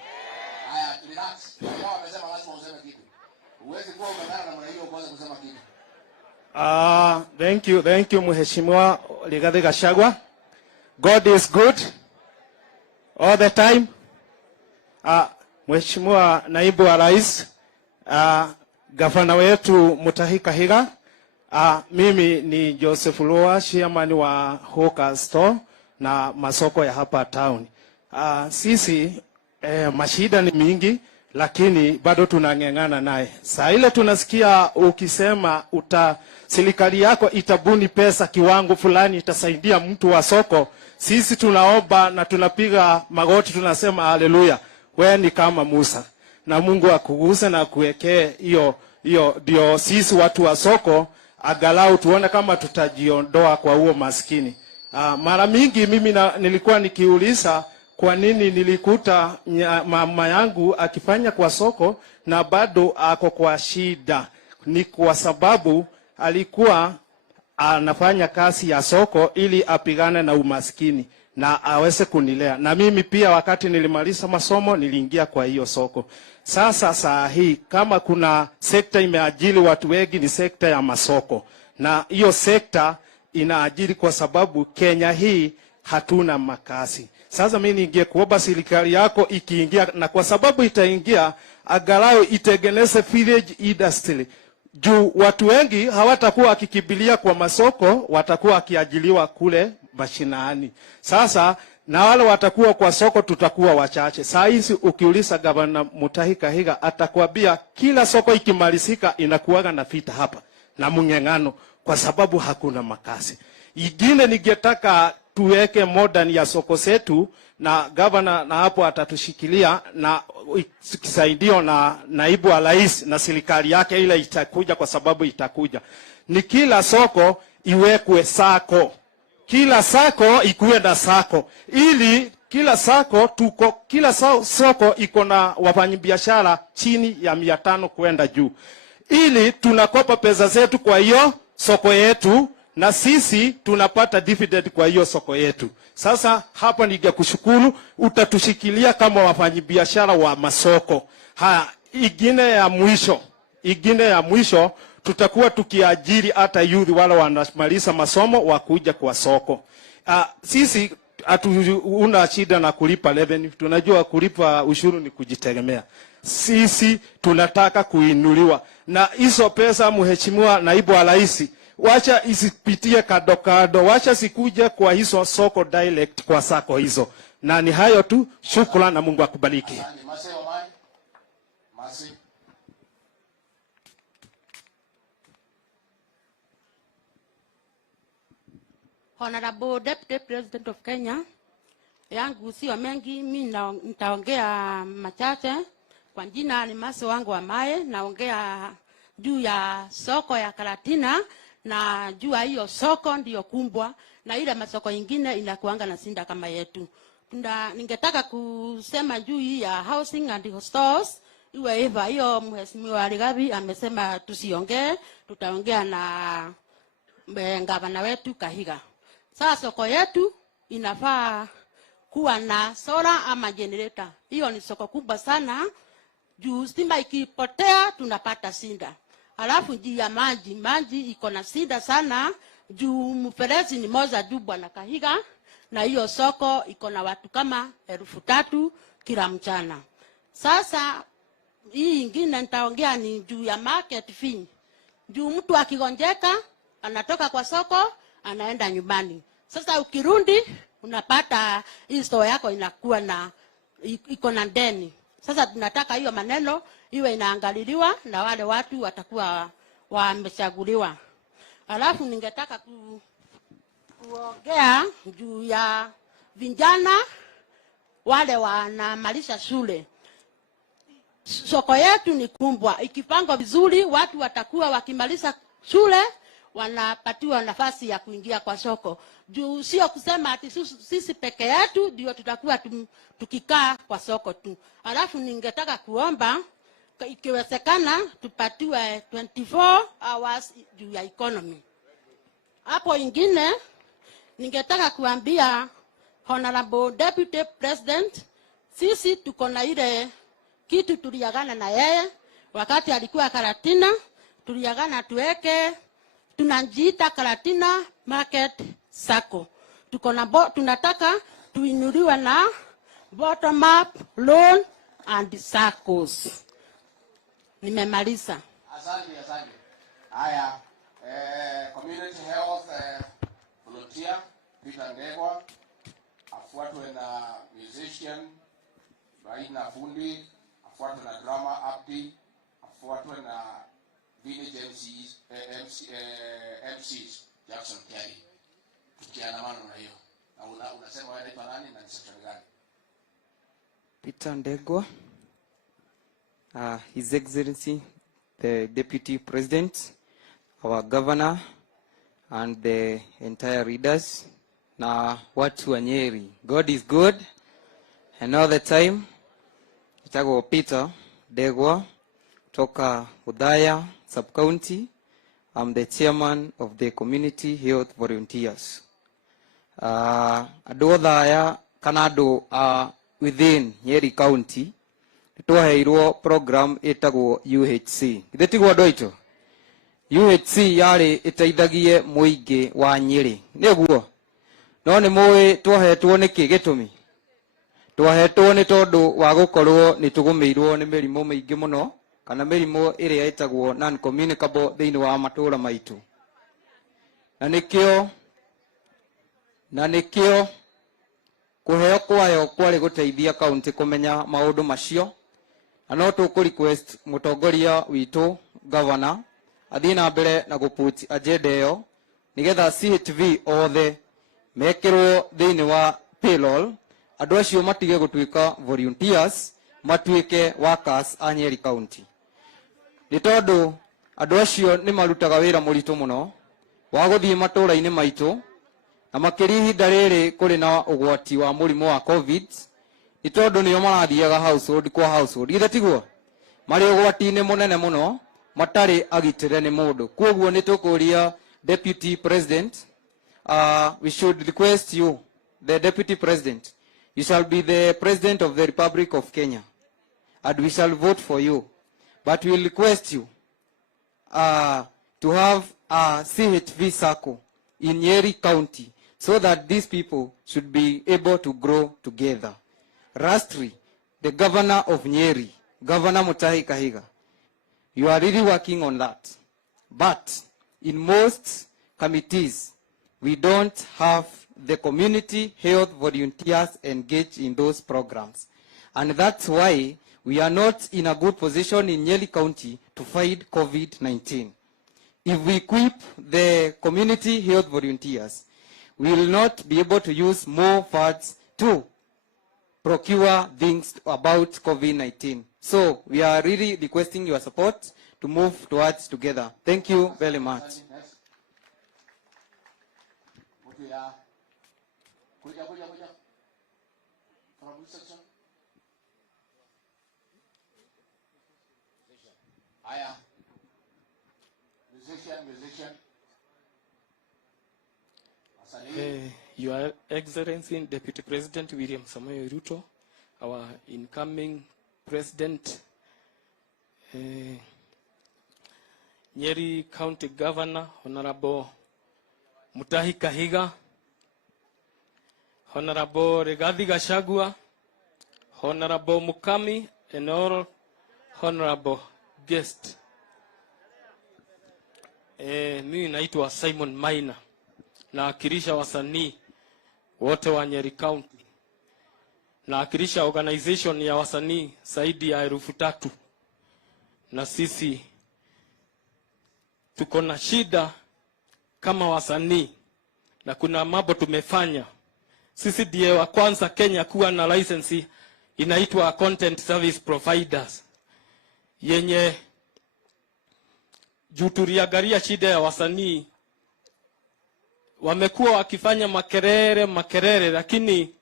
Haya, relax. Wao wamesema lazima useme kitu. Uwezi kuwa umeungana na mwana hiyo kwanza kusema kitu. Thank you Mheshimiwa Rigathi Gachagua. God is good all the time. Mheshimiwa Naibu wa Rais, gavana wetu Mutahi Kahiga, mimi ni Joseph Lua, chairman wa Hawker Store na masoko ya hapa town. Sisi mashida ni mingi, lakini bado tunang'eng'ana naye. Saa ile tunasikia ukisema serikali yako itabuni pesa kiwango fulani itasaidia mtu wa soko, sisi tunaomba na tunapiga magoti, tunasema haleluya, wewe ni kama Musa, na Mungu akuguse na kuwekee hiyo ndio sisi watu wa soko agalau tuone kama tutajiondoa kwa huo maskini. Mara mingi mimi nilikuwa nikiuliza kwa nini nilikuta mama yangu akifanya kwa soko na bado ako kwa shida. Ni kwa sababu alikuwa anafanya kazi ya soko ili apigane na umaskini na aweze kunilea. Na mimi pia wakati nilimaliza masomo niliingia kwa hiyo soko. Sasa saa hii kama kuna sekta imeajiri watu wengi ni sekta ya masoko. Na hiyo sekta inaajiri kwa sababu Kenya hii hatuna makazi. Sasa mimi ningekuomba serikali yako ikiingia, na kwa sababu itaingia, angalau itengeneze village industry. Juu watu wengi hawatakuwa wakikimbilia kwa masoko, watakuwa wakiajiliwa kule mashinani. Sasa na wale watakuwa kwa soko tutakuwa wachache. Saa hizi ukiuliza gavana Mutahi Kahiga atakwambia kila soko ikimalizika inakuwaga na vita hapa na mng'eng'ano kwa sababu hakuna makazi. Ingine ningetaka tuweke modern ya soko zetu, na governor na hapo atatushikilia, na kisaidio na naibu wa rais na serikali yake ile itakuja, kwa sababu itakuja, ni kila soko iwekwe sako, kila sako ikuwe na sako, ili kila soko iko na wafanyabiashara chini ya 500 kwenda juu, ili tunakopa pesa zetu kwa hiyo soko yetu, na sisi tunapata dividend kwa hiyo soko yetu. Sasa hapa ningekushukuru utatushikilia kama wafanyabiashara wa masoko. Ingine ya mwisho tutakuwa tukiajiri hata youth wale wanamaliza masomo wakuja kwa soko. Sisi hatuna shida na kulipa revenue. Tunajua kulipa ushuru ni kujitegemea. Sisi tunataka kuinuliwa. Na hizo pesa, mheshimiwa naibu wa rais, wacha isipitie kado kado, wacha sikuje kwa hizo soko direct kwa sako hizo. Na ni hayo tu, shukrani na Mungu akubariki. Honorable Deputy President of Kenya, yangu sio mengi, mimi nitaongea machache. Kwa jina ni Mase wangu wa Mae, naongea juu ya soko ya Karatina, na juu ya hiyo soko ndio kumbwa na ile masoko ingine inakuanga na sinda kama yetu. Ningetaka kusema juu ya housing and stores, iwe eva hiyo mheshimiwa Rigathi amesema tusiongee, tutaongea na gavana wetu Kahiga. Sasa soko yetu inafaa kuwa na solar ama generator. Hiyo ni soko kubwa sana. Juu stima ikipotea tunapata sinda. Alafu juu ya maji iko na sinda sana. Juu mferezi ni moja juu bwana Kahiga, na hiyo soko iko na watu kama 3,000 kila mchana. Sasa hii ingine nitaongea ni juu ya market fee. Juu mtu akigonjeka anatoka kwa soko anaenda nyumbani. Sasa ukirudi unapata hii store yako inakuwa na iko na deni. Sasa tunataka hiyo maneno iwe inaangaliliwa na wale watu watakuwa wamechaguliwa. Alafu ningetaka kuongea juu ya vijana wale wanamalisha shule. Soko yetu ni kumbwa. Ikipangwa vizuri, watu watakuwa wakimaliza shule wanapatiwa nafasi ya kuingia kwa soko. Juu sio kusema ati sisi peke yetu ndio tutakuwa tukikaa kwa soko tu. Alafu ningetaka kuomba ikiwezekana tupatiwe 24 hours juu ya economy. Hapo ingine ningetaka kuambia Honorable Deputy President, sisi tuko na ile kitu tuliagana na yeye wakati alikuwa Karatina, tuliagana tuweke tunajiita Karatina Market Sacco. Tunataka tuinuliwe na bottom up loan and SACCOs. Nimemaliza. Asante. Haya, community health volunteer Peter Ndegwa, afuatwe na musician Raina Fundi, afuatwe na drama Abdi, afuatwe na village MCs Jackson Kerry. Tukiandamana na hiyo. Na unasema wewe unaitwa nani na ni section gani? Peter Ndegwa, His Excellency the Deputy President, our Governor and the entire readers, na watu wa Nyeri. God is good and all the time. Nitago Peter Ndegwa toka Udaya Sub-County. I'm the chairman of the Community Health Volunteers. Ado Udaya Kanado within Nyeri County. Tuheirwo program etagwo UHC. Githetigo ndoito. UHC yari iteithagie muingi wa Nyeri. Niguo. No ni muwe twahetwo niki gitumi. Twahetwo ni tondu wa gukorwo ni tugumirwo ni mirimo maingi muno kana mirimo iria etagwo non communicable thiini wa matura maitu. Na nikio kuheo kwayo kwari guteithia county kumenya maundu macio. No tuku request mutongoria witu governor athie na mbere na guput agenda iyo nigetha CHV othe mekirwo thiini wa payroll, andu acio matige gutuika volunteers, matuike workers a Nyeri County. Ni tondu andu acio ni marutaga wira muritu muno wa guthii matura-ini maitu, na makiri ihinda riri kuri na ugwati wa murimu wa COVID, ni tondu nio marathiaga household kwa household, ithe tiguo mari ugwati-ini munene muno matari agitire ni mundu. Koguo ni tukuria Deputy President, we should request you, the Deputy President, you shall be the President of the Republic of Kenya, and we shall vote for you. But we will request you to have a CHV circle in Nyeri County, so that these people should be able to grow together. Lastly, the Governor of Nyeri, Governor Mutahi Kahiga, you are really working on that. But in most committees, we don't have the community health volunteers engaged in those programs. And that's why we are not in a good position in Nyeri County to fight COVID-19. If we equip the community health volunteers, we will not be able to use more funds to procure things about COVID-19. So we are really requesting your support to move towards together. Thank you very much. Your Excellency Deputy President Wiliam Ruto, our incoming President, Nyeri County Governor Honorable Mutahi Kahiga, Honorable Rigathi Gachagua, Honorable Mukami, and all honorable guests. Mimi naitwa Simon Maina, nawakilisha wasanii wote wa Nyeri County. Nawakilisha organization ya wasanii zaidi ya 3,000. Na sisi tuko na shida kama wasanii, na kuna mambo tumefanya. Sisi ndiye wa kwanza Kenya kuwa na license inaitwa Content Service Providers, yenye juu tuliangalia shida ya wasanii. Wamekuwa wakifanya makerere, lakini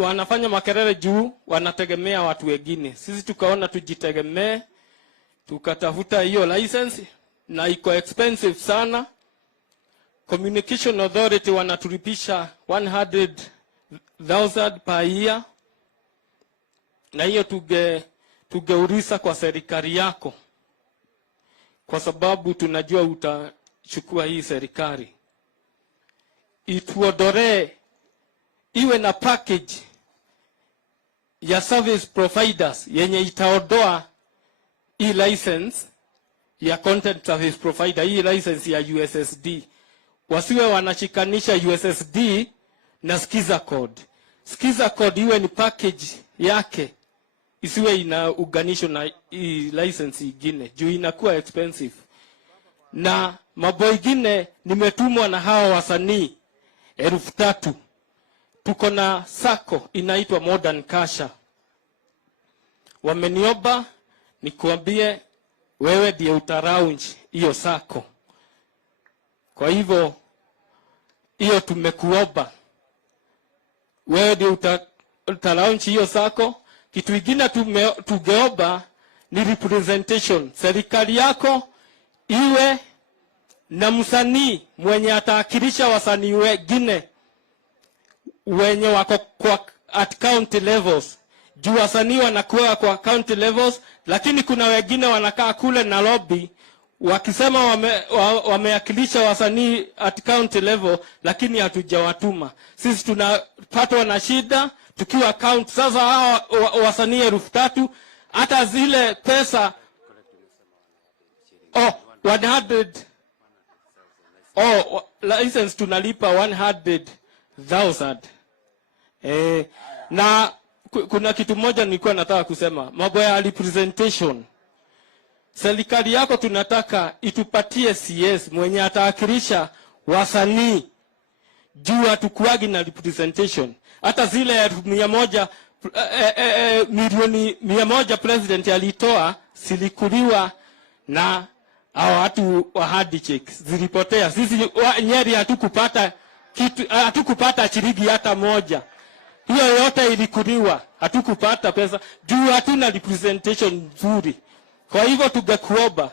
wanafanya makerere juu wanategemea watu wengine. Sisi tukaona tujitegemee, tukatafuta hiyo license, na iko expensive sana. Communication Authority wanatulipisha 100,000 per year, na hiyo tugeurisa kwa serikali yako, kwa sababu tunajua utachukua hii serikali. Ituodore iwe na package ya service providers yenye itaodoa hii license ya content service provider, hii license ya USSD. Wasiwe wanashikanisha USSD na Skiza Code. Skiza Code iwe ni package yake, isiwe ina uganisho na hii license ingine, juu inakuwa expensive. Na mambo ingine nimetumwa na hawa wasanii 3,000. Tuko na sako inaitwa Modern Kasha. Wameniomba nikuambie wewe ndiye utaraunch hiyo sako. Kwa hivyo hiyo tumekuomba wewe ndiye utaraunch hiyo sako. Kitu kingine tugeomba ni representation. Serikali yako iwe na msanii mwenye ataakilisha wasanii wengine wenye wako kwa at county levels. Juu wasanii wanakuwa kwa county levels, lakini kuna wengine wanakaa kule na lobby wakisema wameakilisha wasanii at county level, lakini hatujawatuma. Sisi tunapatwa na shida tukiwa county. Sasa hawa wasanii 3,000, hata zile pesa 100 license tunalipa 100,000. Na kuna kitu moja nilikuwa nataka kusema, mambo ya representation. Serikali yako tunataka itupatie CS mwenye ataakilisha wasanii juu hatukuagi na representation. Hata zile 100 milioni 100 president alitoa silikuliwa na hao watu wa handshake, zilipotea. Sisi Nyeri hatukupata kitu, hatukupata shilingi hata moja. Hiyo yote ilikuliwa, hatukupata pesa juu hatuna representation nzuri. Kwa hivyo tungekuomba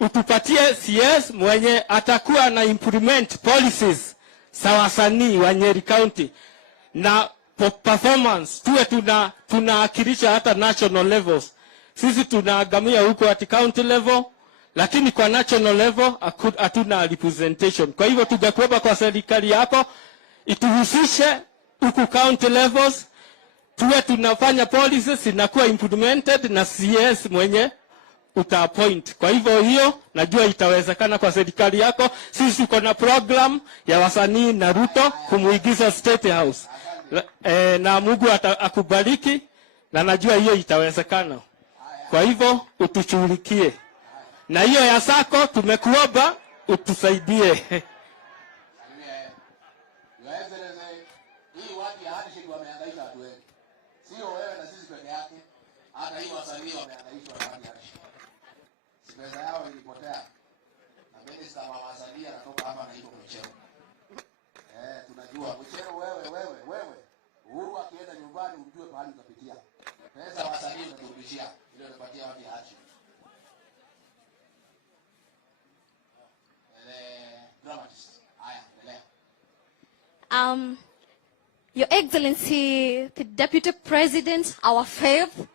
utupatie CS mwenye atakuwa na implement policies za wasanii wa Nyeri County, na performance tuwe tunaakilisha hata national levels. Sisi tunaagamia huko at county level, lakini kwa national level hatuna representation. Kwa hivyo tungekuomba kwa serikali yako ituhusishe huko county levels, tuwe tunafanya policies inakuwa implemented na CS mwenye utaappoint. Kwa hivyo hiyo najua itawezekana kwa serikali yako. Sisi tuko na program ya wasanii na Ruto kumuigiza State House. Na Mungu akubariki, na najua hiyo itawezekana. Kwa hivyo utushughulikie. Na hiyo ya sako tumekuomba utusaidie. Hii watu ya handshake wamehangaika watu wengi. Sio wewe na sisi peke yake. Hata hii wasanii wamehangaishwa na watu ya handshake. Pesa yao ilipotea. Na minister wa wasanii anatoka hapa na hiyo mchero. Tunajua mchero wewe. Uhuru akienda nyumbani ujue pahali utapitia. Pesa wasanii unaturudishia. Ile unapatia watu ya handshake. Dramatist. Haya, endelea. Your Excellency, the Deputy President, our faith,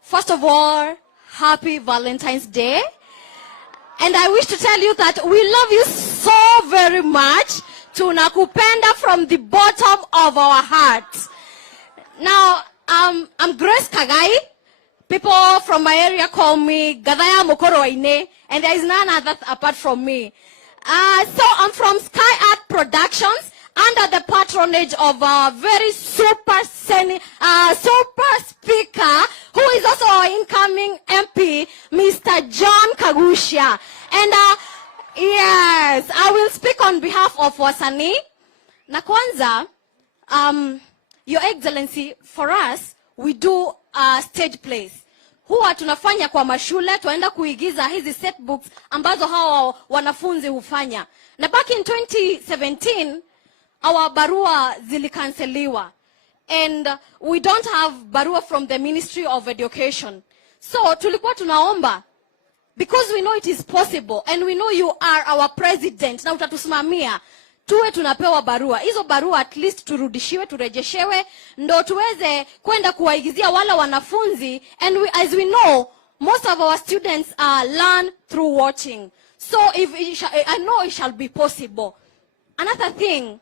first of all, happy Valentine's Day. And I wish to tell you that we love you so very much. Tunakupenda from the bottom of our hearts. Now, I'm Grace Kagai. People from my area call me Gadaya Mokoroine, and there is none other apart from me. So I'm from Sky Art Productions, under the patronage of a very super speaker, who is also our incoming MP, Mr. John Kagusha. And yes, I will speak on behalf of wasanii. Na kwanza, Your Excellency, for us, we do stage plays. Huwa tunafanya kwa mashule, tuenda kuigiza hizi set books ambazo hawa wanafunzi hufanya. Na back in 2017, our barua zilikanseliwa. And we don't have barua from the Ministry of Education. So tulikuwa tunaomba, because we know it is possible and we know you are our president na utatusimamia, tuwe tunapewa barua. Hizo barua at least turudishiwe, turejeshewe, ndo tuweze kwenda kuwaigizia wala wanafunzi. And as we know, most of our students learn through watching. So I know it shall be possible. Another thing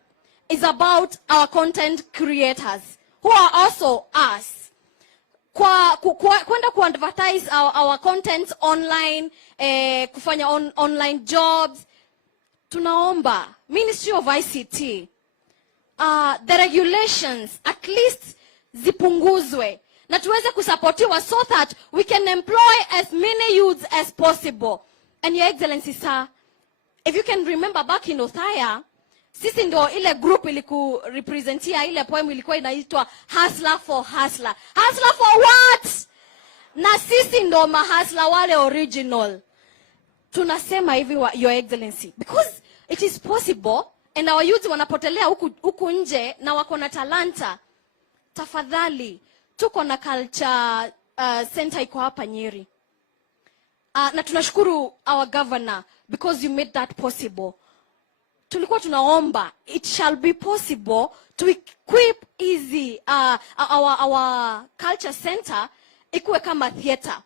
is about our content creators, who are also us. Kwenda ku-advertise our content online, kufanya online jobs. Tunaomba Ministry of ICT, the regulations at least zipunguzwe na tuweze kusapotiwa so that we can employ as many youths as possible. And Your Excellency, sir, if you can remember back in Othaya, sisi ndo ile group iliku representia ile poem ilikuwa inaitwa Hustler for Hustler. Hustler for what? Na sisi ndo mahasla wale original. Tunasema hivi, Your Excellency, because it is possible and our youth wanapotelea huku nje na wako na talanta. Tafadhali, tuko na culture center iko hapa Nyeri. Na tunashukuru our governor because you made that possible. Tulikuwa tunaomba it shall be possible to equip easy our culture center ikuwe kama theater.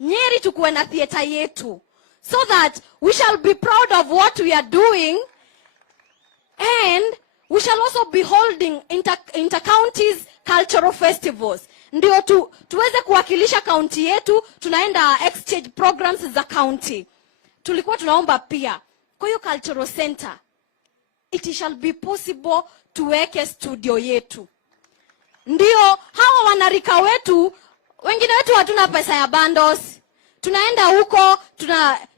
Nyeri tukuwe na theater yetu, so that we shall be proud of what we are doing, and we shall also be holding inter-counties cultural festivals. Ndio tuweze kuwakilisha county yetu, tunaenda exchange programs za county. Tulikuwa tunaomba pia kwa hiyo cultural center, it shall be possible tuweke studio yetu. Ndio hawa wanarika wetu, wengine wetu hatuna pesa ya bundles. tunaenda huko,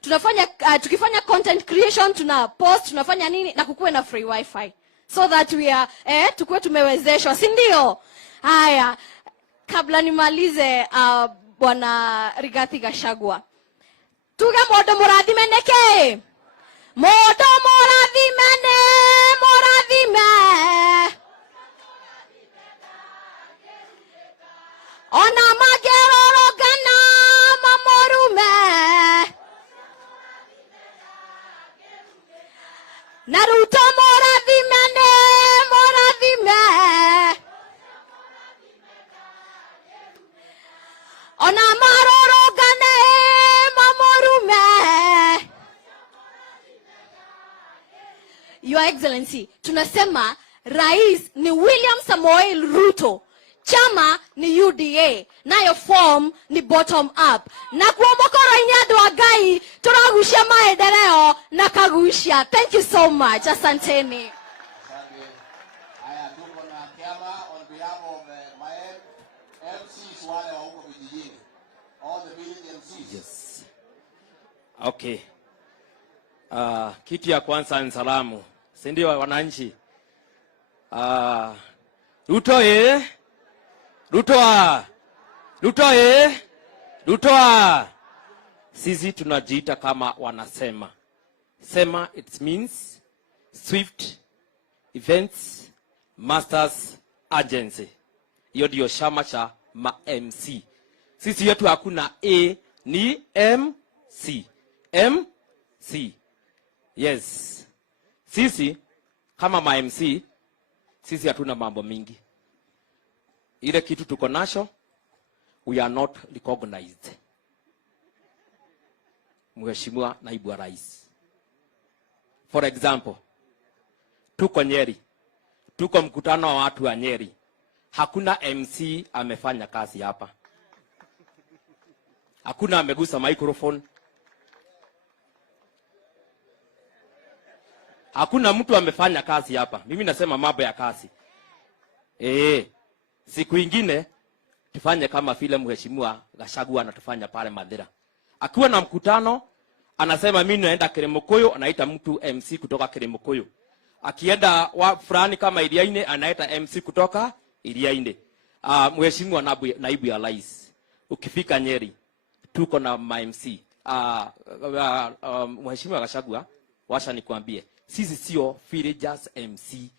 tunafanya tukifanya content creation, tuna post, tunafanya nini, na kukuwe na free wifi so that we are tukuwe tumewezeshwa, si ndio? Haya, kabla nimalize, Bwana Rigathi Gachagua, tuge modo murathimeneke, modo murathimene, murathime ona magerorogana mamorume na Ruto murathimene, murathime ona marorogane mamorume. Your Excellency, tunasema rais ni William Samoei Ruto, chama ni UDA, nayo form ni bottom up. Na kuomokoro inyado agai turagushia maendeleo na kagushia. Thank you so much. Asanteni. Haya, tuko na Kiama on behalf of my MCs wale wa huko vijijini. All the village MCs. Yes. Okay. Kitu ya kwanza ni salamu. Si ndio wananchi? Ruto Ruto. Sisi tunajiita kama wanasema. Sema it means Swift Events Masters Agency. Hiyo ndio chama cha ma-MC. Sisi yetu hakuna A, ni MC. MC. Yes. Sisi kama ma-MC, sisi hatuna mambo mingi. Ile kitu tuko nacho, we are not recognized. Mheshimiwa Naibu wa Rais. For example, tuko Nyeri. Tuko mkutano wa watu wa Nyeri. Hakuna MC amefanya kazi hapa. Hakuna amegusa microphone. Hakuna mtu amefanya kazi hapa. Mimi nasema mambo ya kazi. Siku ingine tufanye kama vile Mheshimiwa Gachagua anatufanya pale Madera. Akiwa na mkutano anasema mimi naenda Kirimukoyo, anaita mtu MC kutoka Kirimukoyo. Akienda fulani kama Iriaine anaita MC kutoka Iriaine. Mheshimiwa Naibu ya Rais, ukifika Nyeri tuko na MC. Mheshimiwa Gachagua, washa nikwambie, sisi sio villagers MC.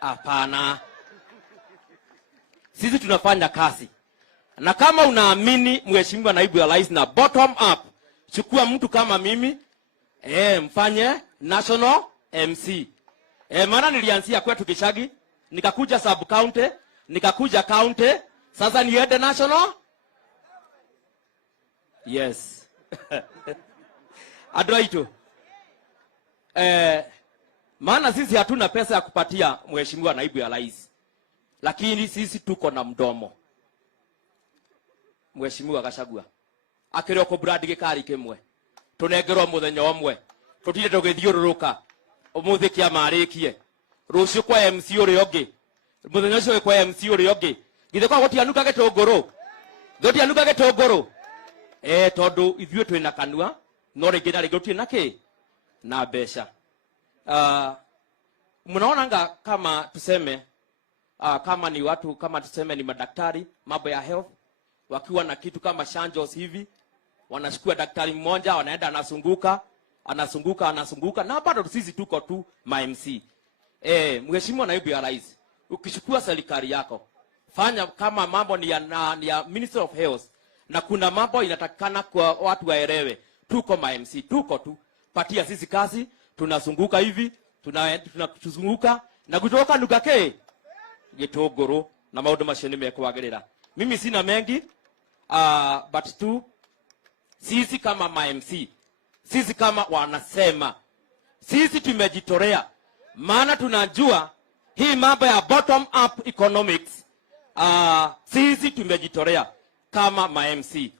Hapana. Sisi tunafanya kazi. Na kama unaamini Mheshimiwa Naibu ya Rais na bottom up, chukua mtu kama mimi, mfanye national MC. Maana nilianzia kwetu Kishagi, nikakuja sub county, nikakuja county, sasa niende national. Yes. Adwaito. Maana sisi hatuna pesa ya kupatia Mheshimiwa Naibu ya Rais. Lakini sisi tuko na mdomo. Mheshimiwa Gachagua, akireo ko brand gikari kimwe. Tunengerwo muthenya omwe. Tutire tugithiururuka. Umuthi kia marikie. Rucio kwa MC uri ongi. Muthenya ucio kwa MC uri ongi. Githe kwa gutianuka gitunguru. Gutianuka gitunguru. Tondu ithuĩ twina kanua, no ringi na ringi tutirĩ na ki na mbeca. Mnaonanga kama tuseme kama ni watu kama tuseme ni madaktari mambo ya health, wakiwa na kitu kama changes hivi, wanachukua daktari mmoja wanaenda anazunguka na bado sisi tuko tu ma MC. Mheshimiwa Naibu ya Rais, ukichukua serikali yako fanya kama mambo ni ya Minister of Health, na kuna mambo inatakikana kwa watu waelewe, tuko ma MC, tuko tu patia sisi kazi, tunazunguka hivi, tunazunguka na kutoka nugake gitunguru na maundu macio nimekwagirira. Mimi sina mengi, but tu sisi kama ma MC, sisi kama wanasema, sisi tumejitolea, maana tunajua hii mambo ya bottom up economics. Sisi tumejitolea kama ma MC.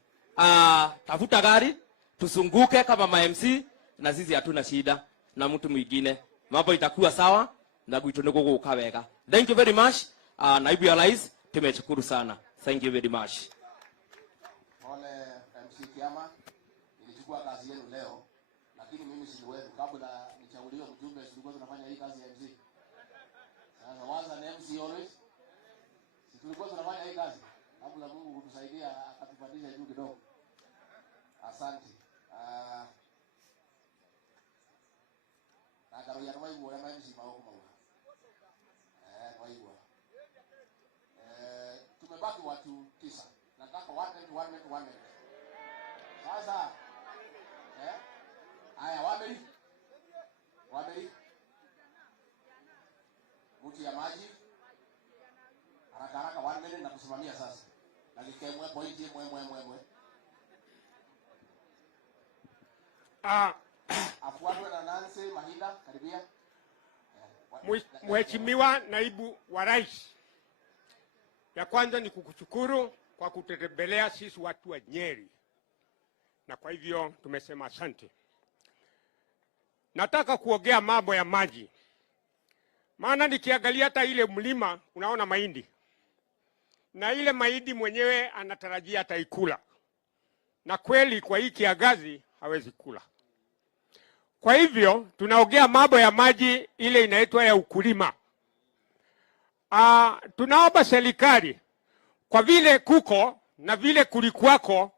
Tafuta gari tusunguke kama ma MC, na sisi hatuna shida na mtu mwingine, mambo itakuwa sawa na gwitu niguguka wega. Thank you very much. Naibu ya Rais, tumeshukuru sana. Thank you very much. Ole MC chama. Nilichukua kazi yenu leo, lakini mimi si wenu. Kabla nichaguliwe mjumbe, tulikuwa tunafanya hii kazi ya MC. Sasa waza na MC always. Si tulikuwa tunafanya hii kazi. Kabla Mungu kutusaidia akatupandisha juu kidogo. Asante. Na karo ya nwai bora na MC maoko maua. Nwai bora. Tumebaki watu 9. Nataka 1 minute. Sasa haya wameli mtu ya maji haraka 1 minute na kusimamia sasa na nikemwe pointi mwe afuatwe na Nancy Mahinda karibia. Mheshimiwa Naibu wa Rais, ya kwanza ni kukushukuru kwa kututembelea sisi watu wa Nyeri, na kwa hivyo tumesema asante. Nataka kuongea mambo ya maji, maana nikiangalia hata ile mlima unaona mahindi, na ile mahindi mwenyewe anatarajia ataikula, na kweli kwa hii kiangazi hawezi kula. Kwa hivyo tunaongea mambo ya maji ile inaitwa ya ukulima. Tunaomba serikali kwa vile kuko na vile kulikuwako,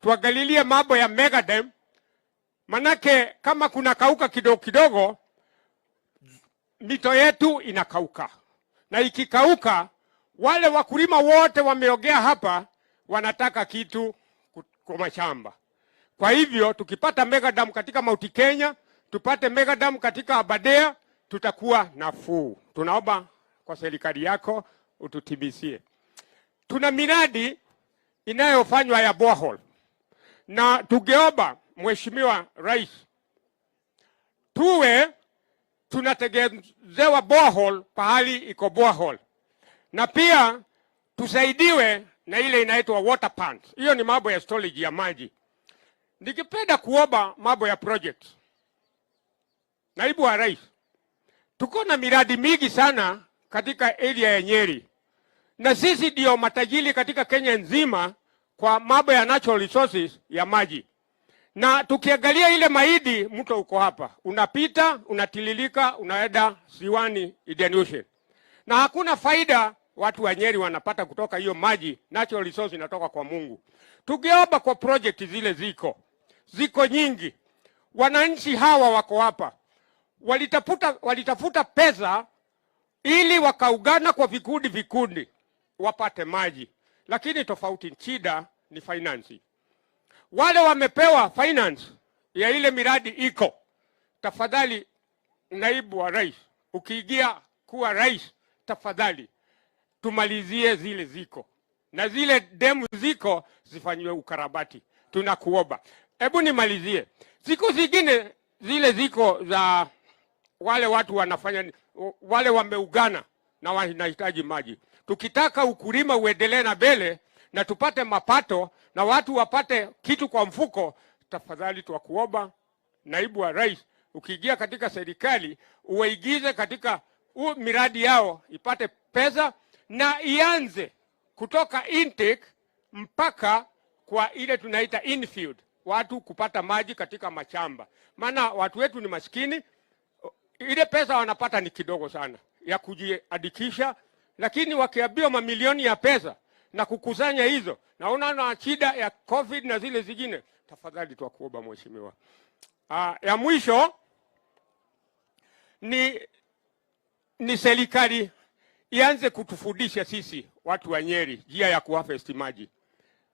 tuangalilie mambo ya mega dam, manake kama kuna kauka kidogo kidogo mito yetu inakauka, na ikikauka wale wakulima wote wameongea hapa wanataka kitu kwa mashamba. Kwa hivyo tukipata mega dam katika Mount Kenya, tupate mega dam katika Aberdare, tutakuwa nafuu. Tunaomba kwa serikali yako ututimizie. Tuna miradi inayofanywa ya borehole, na tungeomba Mheshimiwa Rais tuwe tunategezewa borehole pahali iko borehole, na pia tusaidiwe na ile inaitwa water plant. Hiyo ni mambo ya storage ya maji. Nikipenda kuomba mambo ya project. Naibu wa Rais, tuko na miradi mingi sana katika area ya Nyeri, na sisi ndio matajiri katika Kenya nzima kwa mambo ya natural resources ya maji. Na tukiangalia ile mahindi, mto uko hapa, unapita, unatililika, unaenda ziwani Indian Ocean. Na hakuna faida watu wa Nyeri wanapata kutoka hiyo maji, natural resource inatoka kwa Mungu. Tukiomba kwa project zile ziko nyingi. Wananchi hawa wako hapa, walitafuta pesa ili wakaungana kwa vikundi wapate maji, lakini tofauti shida ni finance. Wale wamepewa finance ya ile miradi iko. Tafadhali Naibu wa Rais, ukiingia kuwa rais, tafadhali tumalizie zile ziko, na zile demu ziko zifanywe ukarabati. Tunakuomba. Hebu nimalizie. Siku zingine zile ziko za wale watu wanafanya, wale wameugana na wanahitaji maji. Tukitaka ukulima uendelee na mbele na tupate mapato na watu wapate kitu kwa mfuko, tafadhali tuwakuomba Naibu wa Rais, ukiingia katika serikali uwaigize katika miradi yao ipate pesa, na ianze kutoka intake mpaka kwa ile tunaita infield, watu kupata maji katika mashamba. Maana watu wetu ni maskini, ile pesa wanapata ni kidogo sana ya kujiandikisha, lakini wakiambiwa mamilioni ya pesa na kukusanya hizo, na unaona shida ya COVID na zile zingine, tafadhali tuwakuomba Mheshimiwa. Ya mwisho ni serikali ianze kutufundisha sisi watu wa Nyeri njia ya kuharvest maji.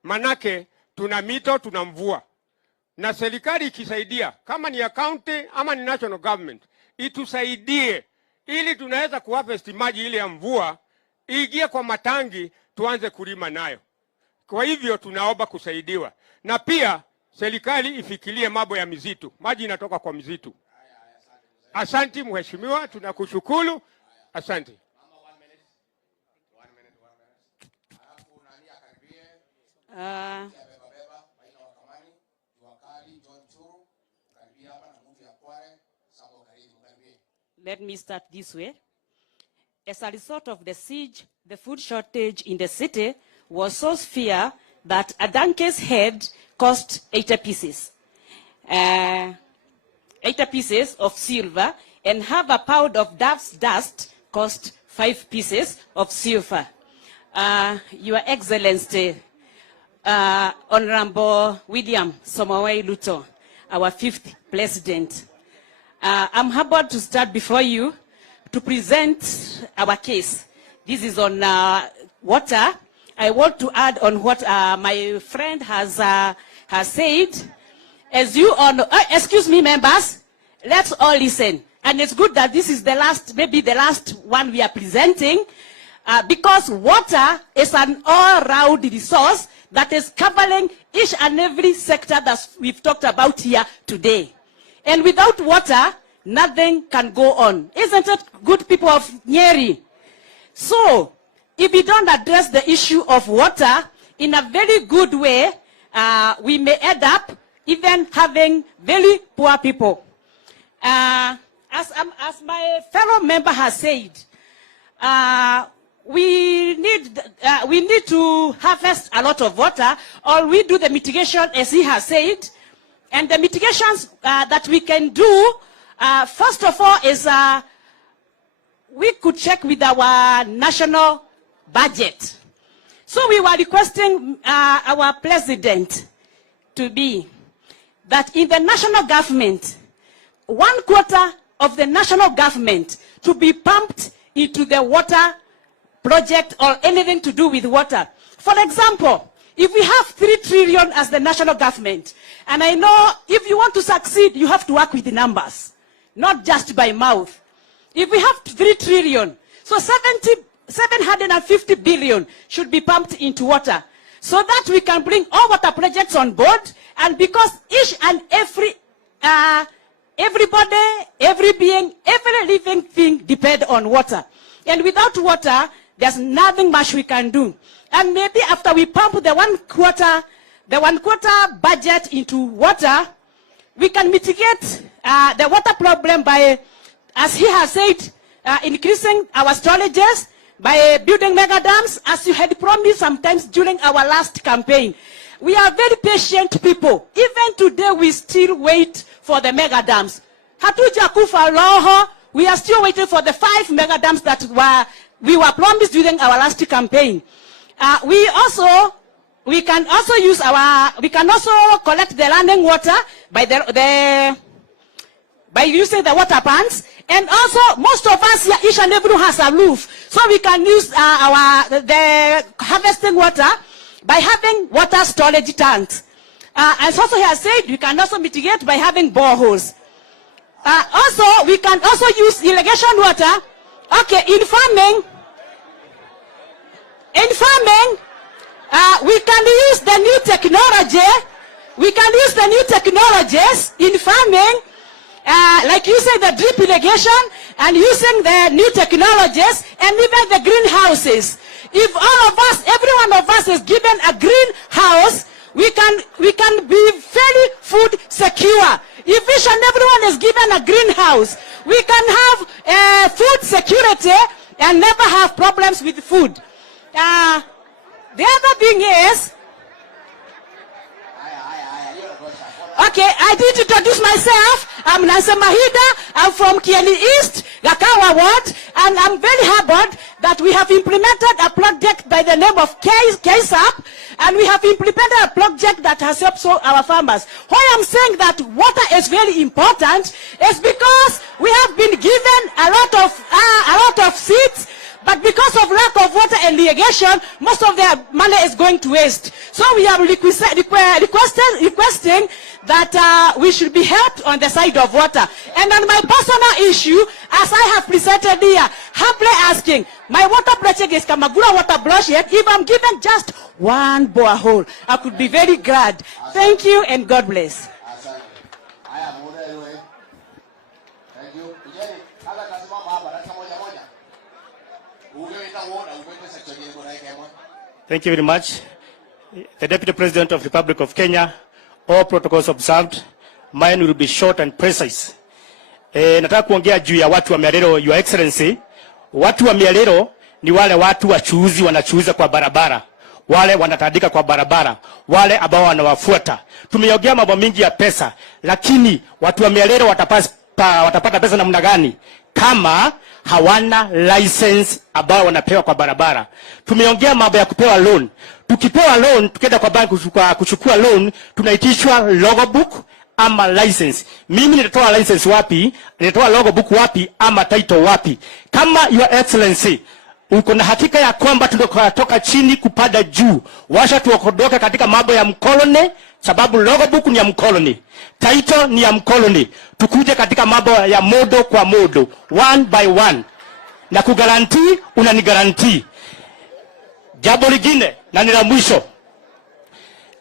Manake tuna mito, tuna mvua. Na serikali ikisaidia, kama ni county ama ni national government, itusaidie ili tunaweza kuharvest maji ile ya mvua, iingie kwa matangi, tuanze kulima nayo. Kwa hivyo tunaomba kusaidiwa. Na pia serikali ifikirie mambo ya mizitu. Maji inatoka kwa mizitu. Asante Mheshimiwa, tunakushukuru. Asante. Let me start this way. As a result of the siege, the food shortage in the city was so severe that a donkey's head cost 80 pieces. 80 pieces of silver, and half a pound of dove's dust cost 5 pieces of silver. Your Excellency, Honorable Wiliam Ruto, our 5th President, I'm humbled to stand before you to present our case. This is on water. I want to add on what my friend has said. As you all know, excuse me, members, let's all listen. And it's good that this is the last, maybe the last one we are presenting, because water is an all-round resource that is covering each and every sector that we've talked about here today. And without water, nothing can go on. Isn't it, good people of Nyeri? So, if we don't address the issue of water in a very good way, we may end up even having very poor people. As my fellow member has said, we need to harvest a lot of water, or we do the mitigation as he has said. And the mitigations that we can do, first of all, is we could check with our national budget. So we were requesting our president to be that in the national government, 1/4 of the national government to be pumped into the water project or anything to do with water. For example, if we have 3 trillion as the national government, and I know if you want to succeed, you have to work with the numbers, not just by mouth. If we have 3 trillion, so 750 billion should be pumped into water, so that we can bring all water projects on board, and because each and every everybody, every being, every living thing depend on water. And without water, there's nothing much we can do. And maybe after we pump the 1/4 budget into water, we can mitigate the water problem by, as he has said, increasing our storages, by building mega dams, as you had promised sometimes during our last campaign. We are very patient people. Even today, we still wait for the mega dams. Hatuja kufa roho. We are still waiting for the 5 mega dams that we were promised during our last campaign. We can also collect the landing water by by using the water pans. And also, most of us here, each and every one has a roof, so we can use the harvesting water by having water storage tanks. As also he has said, we can also mitigate by having boreholes. Also, we can also use irrigation water. Okay, in farming, we can use the new technology. We can use the new technologies in farming, like using the drip irrigation and using the new technologies and even the greenhouses. If all of us, every one of us is given a greenhouse, we can be very food secure. If each and everyone is given a greenhouse, we can have food security and never have problems with food. The other thing is, okay, I did introduce myself. I'm Nancy Mahida. I'm from Kieni East, Gakawa Ward, and I'm very humbled that we have implemented a project by the name of KSAP, and we have implemented a project that has helped our farmers. Why I'm saying that water is very important is because we have been given a lot of seeds, but because of lack of water and irrigation, most of their money is going to waste. So we are requesting that we should be helped on the side of water. And on my personal issue, as I have presented here, humbly asking, my water project is Kamagura Water Bloodshed. If I'm given just 1 borehole, I could be very glad. Thank you and God bless. Thank you very much. The Deputy President of the Republic of Kenya, all protocols observed. Mine will be short and precise. Nataka kuongea juu ya watu wa Mialero, Your Excellency. Watu wa Mialero ni wale watu wachuuzi wanachuuza kwa barabara. wale wanatandika kwa barabara, wale ambao wanawafuata. Tumeongea mambo mingi ya pesa, lakini watu wa Nyeri watapata pesa namna gani kama hawana license ambao wanapewa kwa barabara? Tumeongea mambo ya kupewa loan. Tukipewa loan, tukienda kwa banki kuchukua loan, tunaitishwa logbook ama license. Mimi nitatoa license wapi? Nitatoa logbook wapi ama title wapi? Kama your excellency uko na hakika ya kwamba tunatoka chini kupanda juu, washa tuokodoke katika mambo ya mkoloni, sababu logbook ni ya mkoloni, title ni ya mkoloni. Tukuje katika mambo ya modo kwa modo, one by one, na kugarantii unanigarantii. Jambo lingine na ni la mwisho,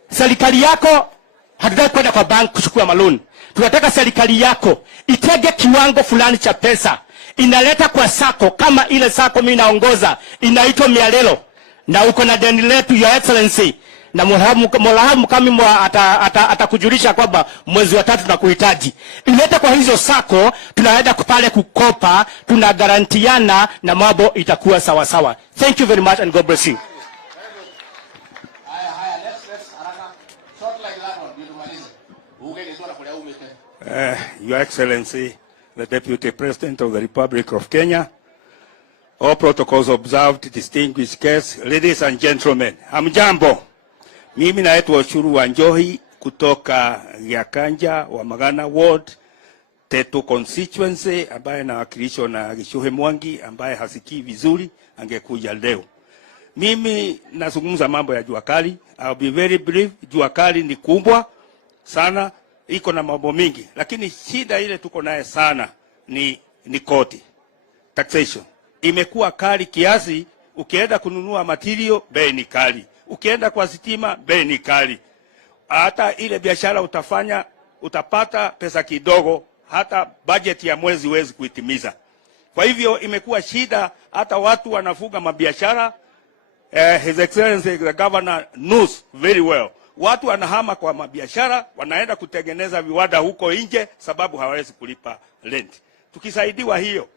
serikali yako hatutaki kwenda kwa bank kuchukua maloni. Tunataka serikali yako itege kiwango fulani cha pesa inaleta kwa sako, kama ile sako mimi naongoza inaitwa Mialelo, na uko na deni letu your excellency, na molahamu kama atakujulisha kwamba mwezi wa 3 tunakuhitaji. Ileta kwa hizo sako, tunaenda pale kukopa, tunagarantiana na mambo itakuwa sawa sawa. Thank you very much and God bless you. Your Excellency, the Deputy President of the Republic of Kenya, all protocols observed, distinguished guests, ladies and gentlemen, hamjambo. Mimi naitwa Ushuru wa Njohi kutoka Giakanja wa Magana Ward, Tetu constituency, ambaye nawakilishwa na Gishuhe Mwangi ambaye hasikii vizuri, angekuja leo. Mimi nazungumza mambo ya jua kali. I'll be very brief. Jua kali ni kubwa sana, iko na mambo mingi, lakini shida ile tuko naye sana ni kodi. Taxation imekuwa kali kiasi, ukienda kununua material bei ni kali, ukienda kwa stima bei ni kali, hata ile biashara utafanya utapata pesa kidogo, hata budget ya mwezi huwezi kuitimiza. Kwa hivyo imekuwa shida, hata watu wanafuga mabiashara. His Excellency the Governor knows very well. Watu wanahama kwa mabiashara, wanaenda kutengeneza viwanda huko nje sababu hawawezi kulipa rent. Tukisaidiwa hiyo,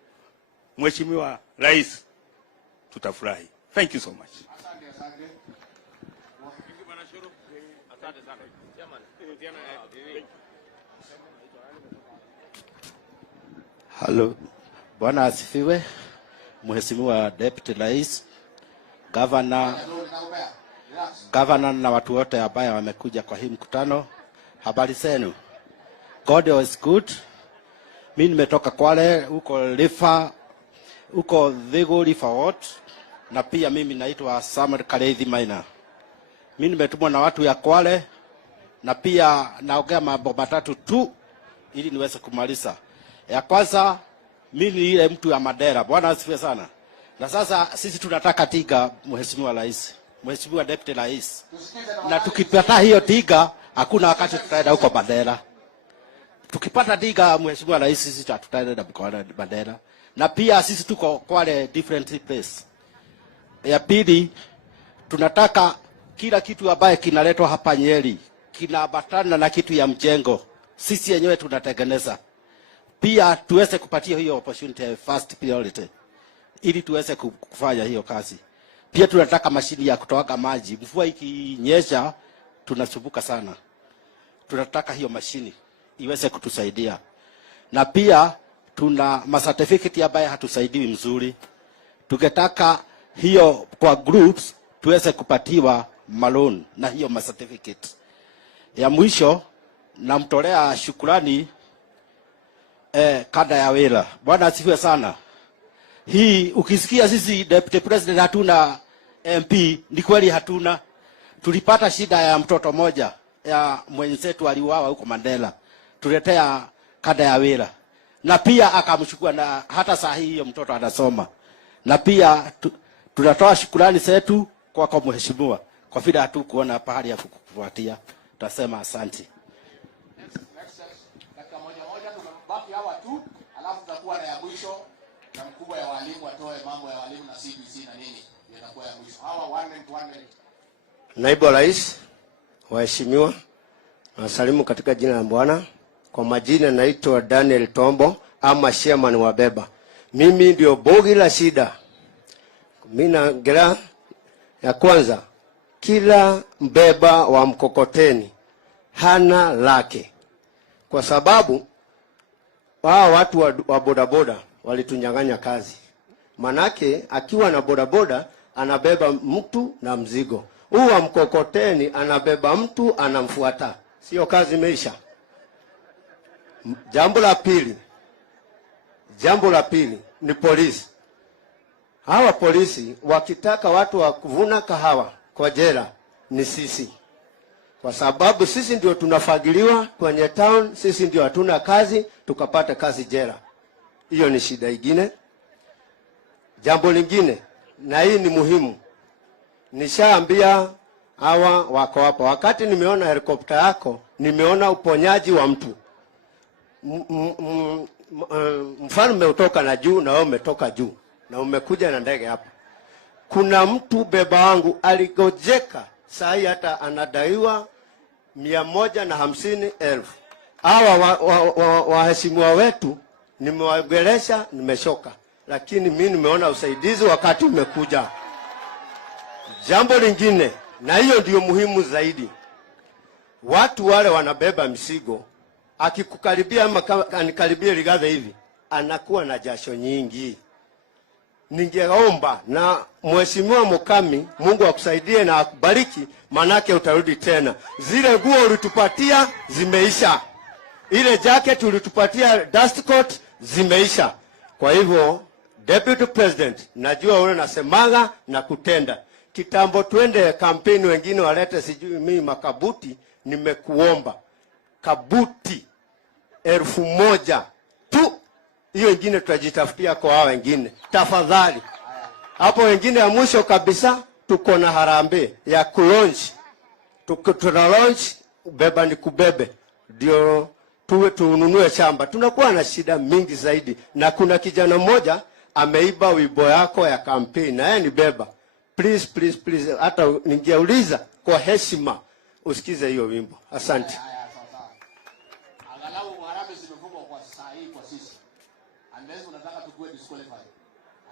Mheshimiwa Rais, tutafurahi. Thank you so much. Hello. Bwana asifiwe. Mheshimiwa Deputy Rais, Governor na watu wote ambao wamekuja kwa hii mkutano, habari zenu? God is good. Mimi nimetoka Kwale, huko Thigu River Ward, na pia mimi naitwa Samuel Kareithi Maina. Mimi nimetumwa na watu ya Kwale, na pia naongea mambo matatu tu ili niweze kumaliza. Ya kwanza, mimi ni ile mtu ya Madera. Bwana asifiwe sana. Na sasa sisi tunataka tiga, Mheshimiwa Rais, Mheshimiwa Deputy Rais. Na tukipata hiyo tiga, hakuna wakati tutaenda huko Madera. Tukipata tiga, Mheshimiwa Rais, sisi tutaenda Madera. Na pia sisi tuko Kwale different place. Ya pili, tunataka kila kitu ambaye kinaletwa hapa Nyeri kinaambatana na kitu ya mjengo, sisi yenyewe tunatengeneza. Pia tuweze kupatia hiyo opportunity first priority ili tuweze kufanya hiyo kazi. Pia tunataka mashini ya kutoa maji. Mvua ikinyesha tunasumbuka sana. Tunataka hiyo mashini iweze kutusaidia. Na pia tuna certificate ambaye hatusaidiwi mzuri. Tungetaka hiyo kwa groups tuweze kupatiwa malon na hiyo certificate. Ya mwisho namtolea shukrani kada ya Wila. Bwana asifiwe sana. Hii ukisikia sisi Deputy President hatuna MP, ni kweli hatuna. Tulipata shida ya mtoto moja ya mwenzetu aliuawa huko Mandela. Tuletea kada ya Wila. Na pia akamchukua, na hata saa hii hiyo mtoto anasoma. Na pia tunatoa shukrani zetu kwa mheshimiwa kwa vile hatukuona pahali ya kukufuatia. Tutasema asante. Dakika moja tumebaki hawa tu, alafu tutakuwa na ya mwisho na mkubwa ya walimu atoe mambo ya walimu na CBC na nini. Itakuwa ya mwisho. Hawa 1 minute. Naibu Rais, waheshimiwa, nasalimu katika jina la Bwana. Kwa majina naitwa Daniel Tombo ama chairman wa Beba. Mimi ndio bogi la shida. Mimi naongelea ya kwanza kila mbeba wa mkokoteni hana lake, kwa sababu wao watu wa bodaboda walitunyang'anya kazi. Manake akiwa na bodaboda anabeba mtu na mzigo, huu wa mkokoteni anabeba mtu anamfuata, sio kazi imeisha. Jambo la pili ni polisi. Hawa polisi wakitaka watu wa kuvuna kahawa kwa jela ni sisi, kwa sababu sisi ndio tunafagiliwa kwenye town, sisi ndio hatuna kazi, tukapata kazi jela. Hiyo ni shida ingine. Jambo lingine, na hii ni muhimu, nishaambia hawa wako hapa, wakati nimeona helikopta yako, nimeona uponyaji wa mtu. Mfalme utoka na juu na wewe umetoka juu na umekuja na ndege hapa. Kuna mtu beba wangu aligojeka, sahi hata anadaiwa 150,000. Hawa waheshimiwa wetu nimewaongelesha, nimeshoka, lakini mimi nimeona usaidizi wakati umekuja. Jambo lingine, na hiyo ndio muhimu zaidi, watu wale wanabeba mzigo, akikukaribia ama anikaribie Rigathi hivi, anakuwa na jasho nyingi. Ningeomba na Mheshimiwa Mukami, Mungu akusaidie na akubariki, manake utarudi tena. Zile nguo ulitupatia zimeisha, ile jacket ulitupatia dust coat zimeisha. Kwa hivyo Deputy President, najua wewe unasemaga na kutenda. Kitambo twende kampeni, wengine walete sijui mimi makabuti, nimekuomba kabuti 1,000 tu, hiyo ingine tutajitafutia kwa hao wengine. Tafadhali. Hapo wengine ya mwisho kabisa, tuko na harambee ya kulaunch. Tuna launch beba ni kubebe, ndio tuwe tununue shamba. Tunakuwa na shida mingi zaidi, na kuna kijana mmoja ameiba wimbo yako ya kampeni na yeye ni beba. Please, please, please, hata ningeuliza kwa heshima usikize hiyo wimbo. Asante. Angalau harambee zimefungwa kwa saa hii kwa sisi. Unless unataka tukue disqualified.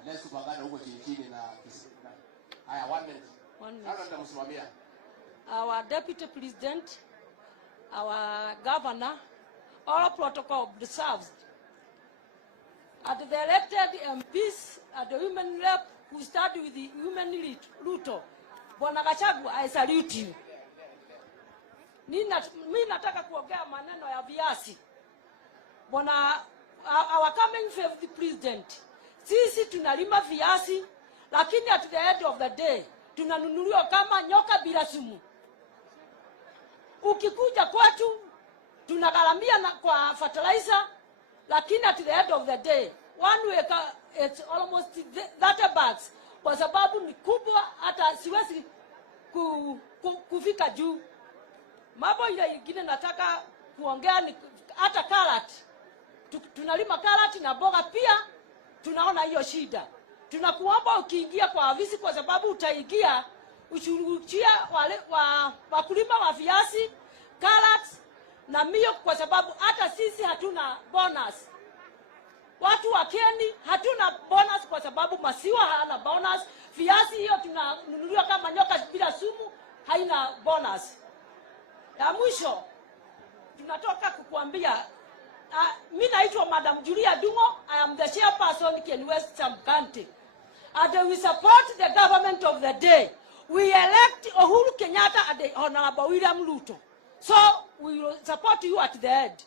Unless tupangane huko chini na haya 1 minute. Sasa nitamsimamia. Our Deputy President, our Governor, all protocol observed. At the elected MPs, at the women rep who started with the women lead, Ruto, Bwana Gachagua, I salute you. Mimi nataka kuongea maneno ya viasi. Bwana, our coming favorite president, sisi tunalima viasi, lakini at the end of the day, tunanunuliwa kama nyoka bila sumu. Ukikuja kwetu, tunagaramia kwa fertilizer, lakini at the end of the day, one week it's almost 30 bags, kwa sababu ni kubwa hata siwezi kufika juu. Mambo ile nyingine nataka kuongea ni hata carrot. Tunalima carrot na boga pia, tunaona hiyo shida. Tunakuomba ukiingia kwa afisi, kwa sababu utaingia ushughulikia wale wakulima wa viazi, carrots na mio, kwa sababu hata sisi hatuna bonus. Watu wa Kenya hatuna bonus kwa sababu masiwa hana bonus. Viazi hiyo tunanunuliwa kama nyoka bila sumu, haina bonus. Ya mwisho tunatoka kukuambia, mimi naitwa Madam Julia Dungo. I am the chairperson Ken West County, and we support the government of the day. We elect Uhuru Kenyatta and the Honorable Wiliam Ruto, so we will support you at the end.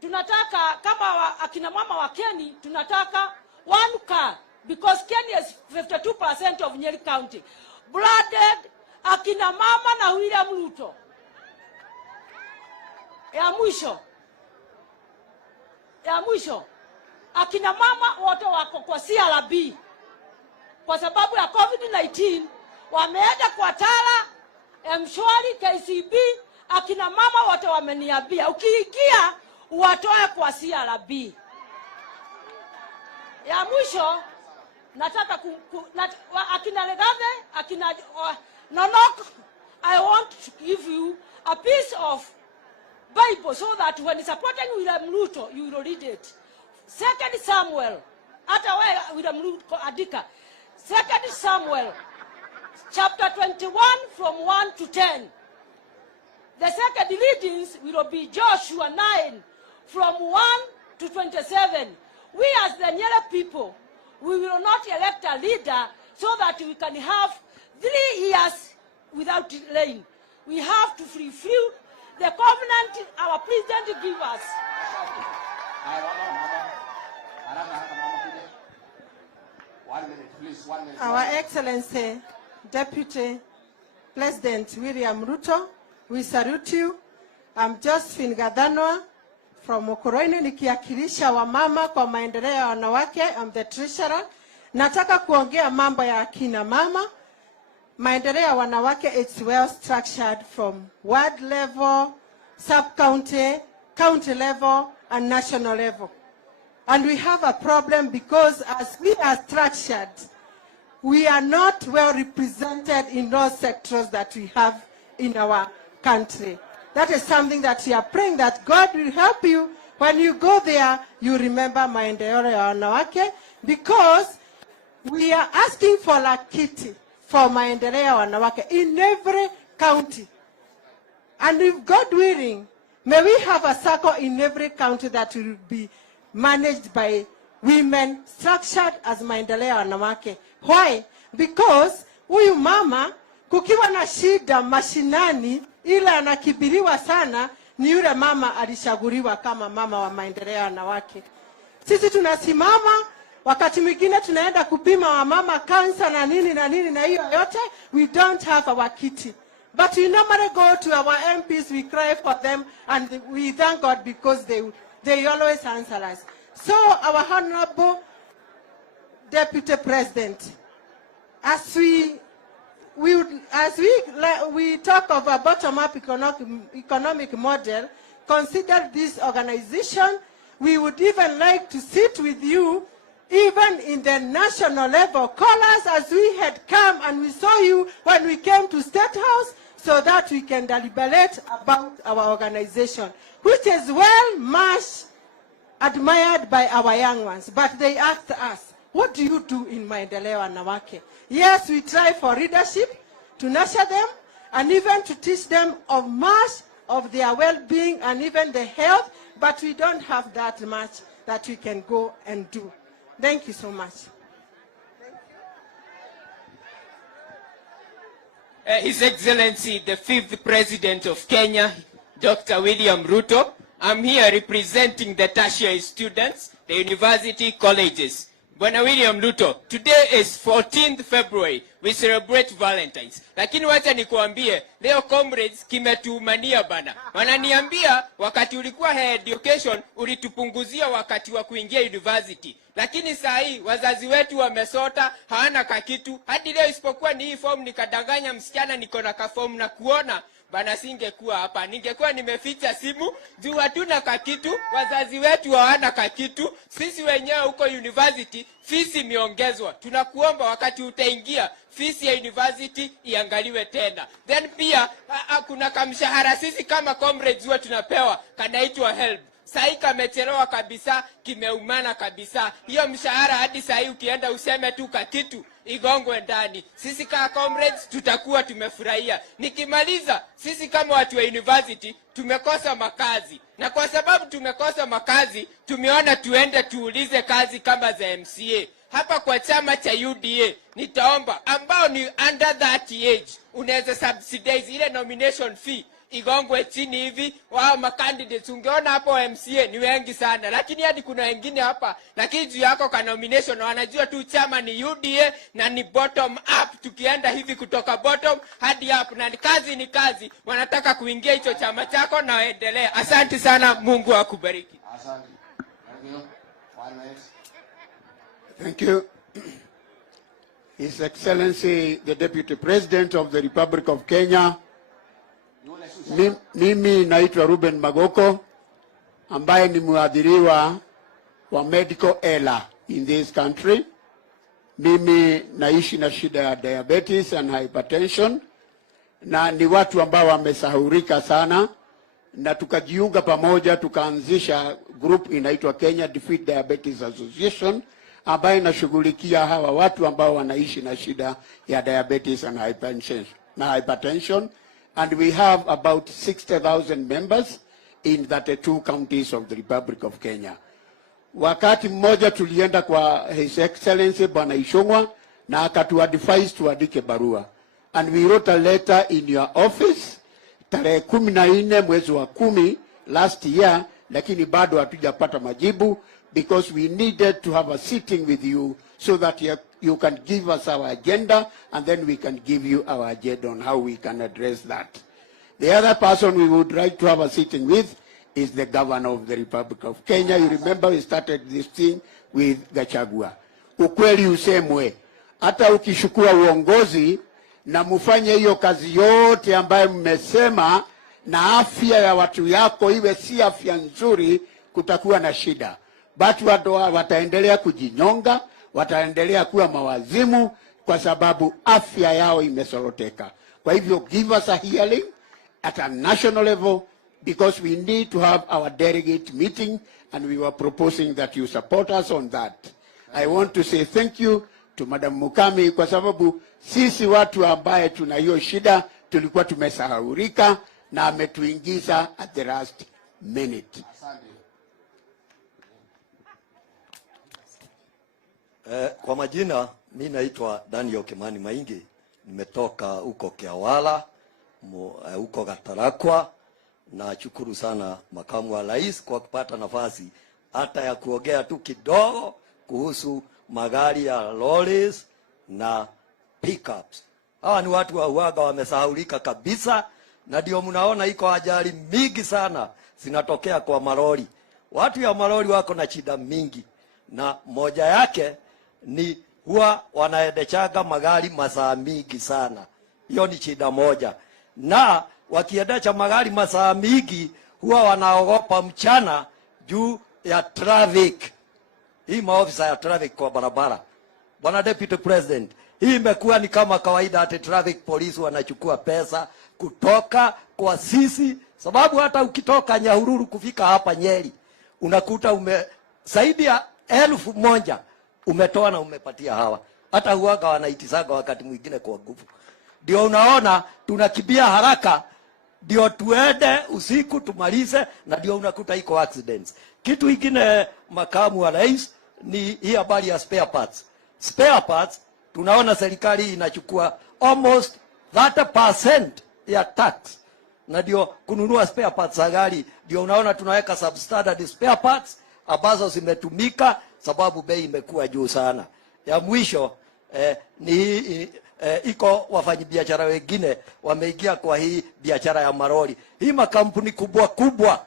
Tunataka kama akina mama wa Kenya, tunataka 1 car, because Kenya is 52% of Nyeri County. Blooded akina mama na Wiliam Ruto. Ya mwisho, akina mama wote wako kwa CRB. Kwa sababu ya COVID-19, wameenda kwa Tala, Mshwari, KCB, akina mama wote wameniambia, ukiingia uwatoe kwa CRB. Ya mwisho, nataka akina Rigathi, akina Nonok, I want to give you a piece of Bible so that when supporting William Ruto, you will read it. 2 Samuel, hata wewe William Ruto andika. 2 Samuel chapter 21 from 1 to 10. The second readings will be Joshua 9 from 1 to 27. We as the Nyeri people, we will not elect a leader so that we can have 3 years without rain. We have to fulfill the covenant our president gave us. Our Excellency, Deputy President Wiliam Ruto, we salute you. I'm Josephine Gadhanwa from Mokoroini, nikiwakilisha wamama kwa maendeleo ya wanawake. I'm the treasurer. Nataka kuongea mambo ya akina mama. Maendeleo ya wanawake, it's well structured from ward level, sub-county, county level, and national level. And we have a problem because as we are structured, we are not well represented in those sectors that we have in our country. That is something that we are praying that God will help you. When you go there, you remember maendeleo ya wanawake, because we are asking for a kiti for maendeleo ya wanawake in every county. And if God willing, may we have a circle in every county that will be managed by women, structured as maendeleo ya wanawake. Why? Because huyu mama kukiwa na shida mashinani, ila anakibiriwa sana, ni yule mama alishaguliwa kama mama wa maendeleo ya wanawake. Sisi tunasimama, wakati mwingine tunaenda kupima wa mama cancer na nini na hiyo yote, we don't have our kiti. But we normally go to our MPs, we cry for them, and we thank God because they always answer us. So our Honorable Deputy President, as we talk of a bottom-up economic model, consider this organization. We would even like to sit with you, even in the national level. Call us as we had come and we saw you when we came to State House, so that we can deliberate about our organization, which is well much admired by our young ones. But they asked us, what do you do in maendeleo wanawake? Yes, we try for leadership, to nurture them, and even to teach them of much of their well-being and even the health, but we don't have that much that we can go and do. Thank you so much. His Excellency, the 5th President of Kenya, Dr. William Ruto. I'm here representing the tertiary students, the university colleges. Bwana William Ruto, today is 14th February. We celebrate Valentine's. Lakini wacha nikuambie, leo comrades kimetuumania bana. Wananiambia wakati ulikuwa higher education ulitupunguzia wakati wa kuingia university. Lakini saa hii wazazi wetu wamesota, hawana kakitu. Hadi leo isipokuwa ni hii form nikadanganya msichana niko na ka form na kuona bana, singekuwa hapa. Ningekuwa nimeficha simu juu hatuna kakitu, wazazi wetu hawana kakitu. Sisi wenyewe huko university fees imeongezwa. Tunakuomba wakati utaingia fees ya university iangaliwe tena. Then pia kuna kamshahara sisi kama comrades huwa tunapewa kanaitwa help. Sahi kamechelewa kabisa, kimeumana kabisa. Hiyo mshahara hadi sahi ukienda useme tu kakitu igongwe ndani. Sisi kama comrades tutakuwa tumefurahia. Nikimaliza, sisi kama watu wa university tumekosa makazi. Na kwa sababu tumekosa makazi, tumeona tuende tuulize kazi kama za MCA. Hapa kwa chama cha UDA, nitaomba ambao ni under 30 age, unaweza subsidize ile nomination fee igongwe chini hivi. Wao macandidates ungeona hapo MCA ni wengi sana, lakini hadi kuna wengine hapa lakini juu yako ka nomination wanajua tu chama ni UDA na ni bottom up. Tukienda hivi kutoka bottom hadi up, na kazi ni kazi, wanataka kuingia hicho chama chako na waendelee. Asante sana, Mungu akubariki. Asante. Thank you. One minute. Thank you. His Excellency the Deputy President of the Republic of Kenya. Mimi naitwa Ruben Magoko ambaye ni mwadhiriwa wa medical error in this country. Mimi naishi na shida ya diabetes and hypertension, na ni watu ambao wamesahurika sana, na tukajiunga pamoja tukaanzisha group inaitwa Kenya Defeat Diabetes Association ambayo inashughulikia hawa watu ambao wanaishi na shida ya diabetes and hypertension. And we have about 60,000 members in 32 counties of the Republic of Kenya. Wakati mmoja tulienda kwa His Excellency Bwana Ishongwa na akatuadvise tuandike barua. And we wrote a letter in your office tarehe 14 mwezi wa 10 last year, lakini bado hatujapata majibu, because we needed to have a sitting with you so that you can give us our agenda, and then we can give you our agenda on how we can address that. The other person we would like to have a sitting with is the governor of the Republic of Kenya. You remember we started this thing with Gachagua. Ukweli usemwe, hata ukishukua uongozi na mufanye hiyo kazi yote ambayo mmesema, na afya ya watu yako iwe si afya nzuri, kutakuwa na shida. Watu wataendelea kujinyonga, wataendelea kuwa mawazimu kwa sababu afya yao imesoroteka. Kwa hivyo give us a hearing at a national level, because we need to have our delegate meeting, and we were proposing that you support us on that. I want to say thank you to Madam Mukami, kwa sababu sisi watu ambaye tuna hiyo shida tulikuwa tumesahaurika na ametuingiza at the last minute. Kwa majina mimi naitwa Daniel Kimani Maingi, nimetoka huko Kiawala, huko Gatarakwa. Na shukuru sana makamu wa rais kwa kupata nafasi hata ya kuongea tu kidogo kuhusu magari ya lorries na pickups. Hawa ni watu wa uaga wamesahaulika kabisa, na ndio mnaona iko ajali mingi sana zinatokea kwa malori. Watu ya malori wako na shida mingi, na moja yake ni huwa wanaendechaga magari masaa mingi sana. Hiyo ni shida moja. Na wakiendesha magari masaa mingi huwa wanaogopa mchana juu ya traffic. Hii maofisa ya traffic kwa barabara. Bwana Deputy President, hii imekuwa ni kama kawaida, ati traffic police wanachukua pesa kutoka kwa sisi, sababu hata ukitoka Nyahururu kufika hapa Nyeri unakuta zaidi ya 1,000 umetoa na umepatia hawa. Hata huaga wanaitisaga wakati mwingine kwa nguvu. Ndio unaona tunakimbia haraka ndio tuende usiku tumalize, na ndio unakuta iko accidents. Kitu kingine makamu wa rais ni hii habari ya spare parts. Spare parts tunaona serikali inachukua almost 30% ya tax, na ndio kununua spare parts za gari. Ndio unaona tunaweka substandard spare parts ambazo zimetumika sababu bei imekuwa juu sana. Ya mwisho ni iko wafanyabiashara wengine wameingia kwa hii biashara ya maroli. Hii makampuni kubwa kubwa,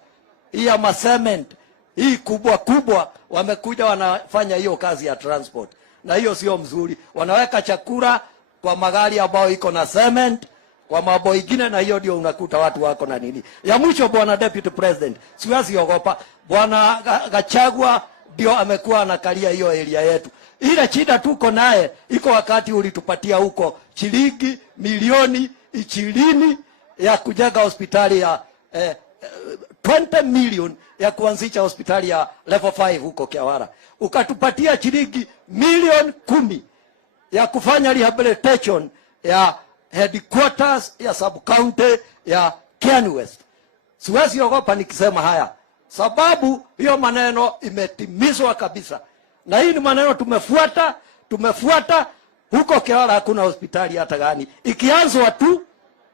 hii ya cement, hii kubwa kubwa wamekuja wanafanya hiyo kazi ya transport. Na hiyo sio mzuri. Wanaweka chakula kwa magari ambayo iko na cement, kwa mambo mengine, na hiyo ndio unakuta watu wako na nini. Ya mwisho Bwana Deputy President, siwezi ogopa. Bwana Gachagua ndio amekuwa anakalia hiyo area yetu. Ile shida tuko naye, iko wakati ulitupatia huko shilingi milioni 20 ya kujenga hospitali ya 20 million ya kuanzisha hospitali ya level 5 huko Kiawara. Ukatupatia shilingi milioni 10 ya kufanya rehabilitation ya headquarters ya sub county ya Kieni West. Siwezi ogopa nikisema haya, sababu hiyo maneno imetimizwa kabisa. Na hii ni maneno tumefuata huko Kiawara hakuna hospitali hata gani. Ikianzwa tu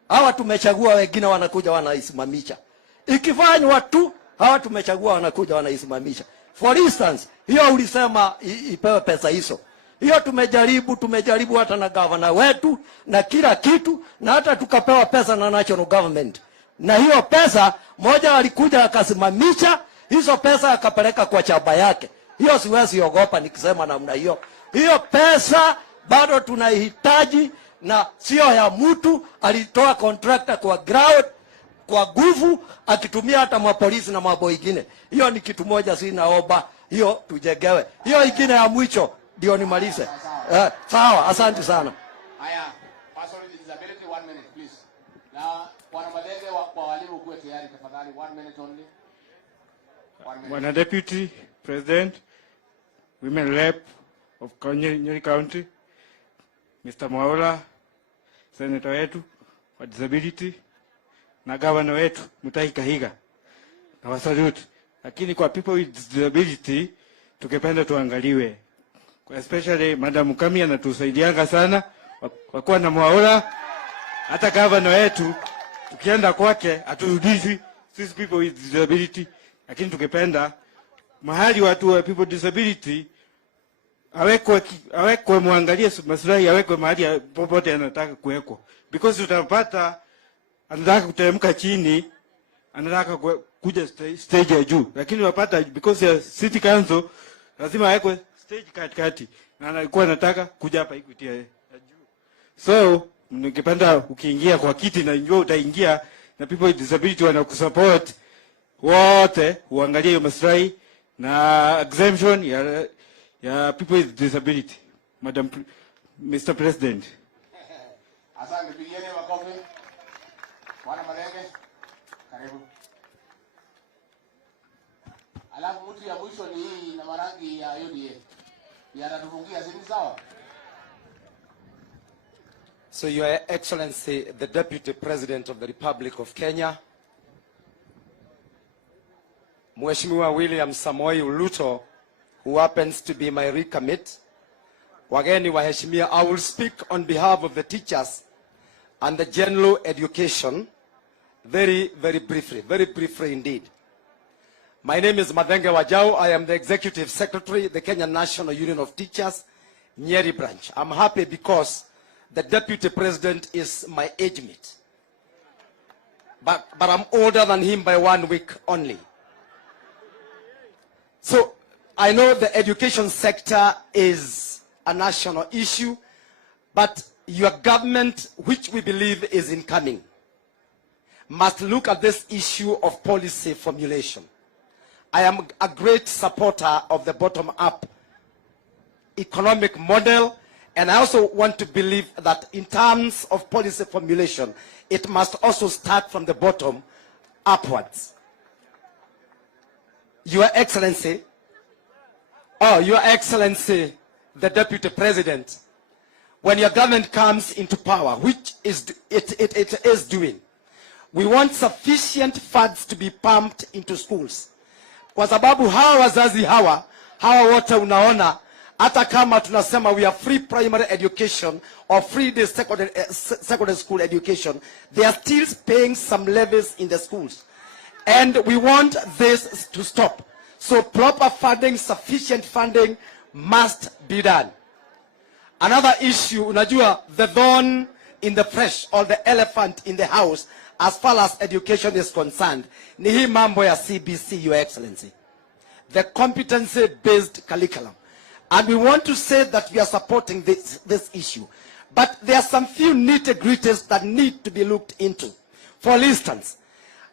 hawa tumechagua wengine wanakuja wanaisimamisha. Ikifanywa tu hawa tumechagua wanakuja wanaisimamisha. For instance, hiyo ulisema ipewe pesa hizo. Hiyo tumejaribu hata na governor wetu na kila kitu, na hata tukapewa pesa na national government. Na hiyo pesa moja alikuja akasimamisha, hizo pesa akapeleka kwa chaba yake. Hiyo siwezi ogopa nikisema namna hiyo. Hiyo pesa bado tunahitaji, na sio ya mtu alitoa contractor kwa ground kwa nguvu akitumia hata mapolisi na mambo mengine. Hiyo ni kitu moja sinaomba, hiyo tujengewe. Hiyo ingine ya mwisho ndio nimalize. Sawa, asante sana. Haya, personal disability 1 minute please. Na Bwana Madege kwa walimu kuwe tayari tafadhali, 1 minute only. 1 minute. Bwana Deputy President, Women Rep of Nyeri County, Mr. Mwaura, Senator wetu wa disability, na governor wetu Mutahi Kahiga. Na wasalute. Lakini kwa people with disability, tukipenda tuangaliwe. Especially Madam Kami anatusaidianga sana. Wakuwa na Mwaura, hata governor wetu, tukienda kwake, aturudishi, sisi people with disability. Lakini tukipenda, mahali watu wa people with disability, awekwe muangalie maslahi, awekwe mahali popote anataka kuwekwa. Because utapata anataka kuteremka chini, anataka kuja stage ya juu. Lakini wapata because ya city council lazima awekwe stage katikati, na anakuwa anataka kuja hapa Equity ya juu. So nikipenda ukiingia kwa kiti na njoo utaingia na people with disability wanakusupport wote, uangalie hiyo maslahi na exemption ya people with disability. Mr. President. Asante, pigeni makofi. Bwana Malenge, karibu. Alafu mtu ya mwisho ni hii na marangi ya UDA. Yanatufungia sisi sawa? So, Your Excellency, the Deputy President of the Republic of Kenya, Mheshimiwa Wiliam Samoei Ruto, who happens to be my recommit, wageni waheshimiwa, I will speak on behalf of the teachers and the general education very briefly indeed. My name is Madenge Wajau. I am the Executive Secretary, the Kenya National Union of Teachers, Nyeri branch. I'm happy because the Deputy President is my age mate. But I'm older than him by 1 week only. So, I know the education sector is a national issue, but your government, which we believe is incoming, must look at this issue of policy formulation. I am a great supporter of the bottom-up economic model, and I also want to believe that in terms of policy formulation, it must also start from the bottom upwards. Your Excellency, the Deputy President, when your government comes into power, which it is doing, we want sufficient funds to be pumped into schools. Kwa sababu hawa wazazi hawa wote unaona, hata kama tunasema we have free primary education or free the secondary school education, they are still paying some levies in the schools. And we want this to stop. So proper funding, sufficient funding must be done. Another issue, unajua, the thorn in the flesh or the elephant in the house as far as education is concerned, ni hii mambo ya CBC, Your Excellency. The competency-based curriculum. And we want to say that we are supporting this issue. But there are some few nitty-gritties that need to be looked into. For instance,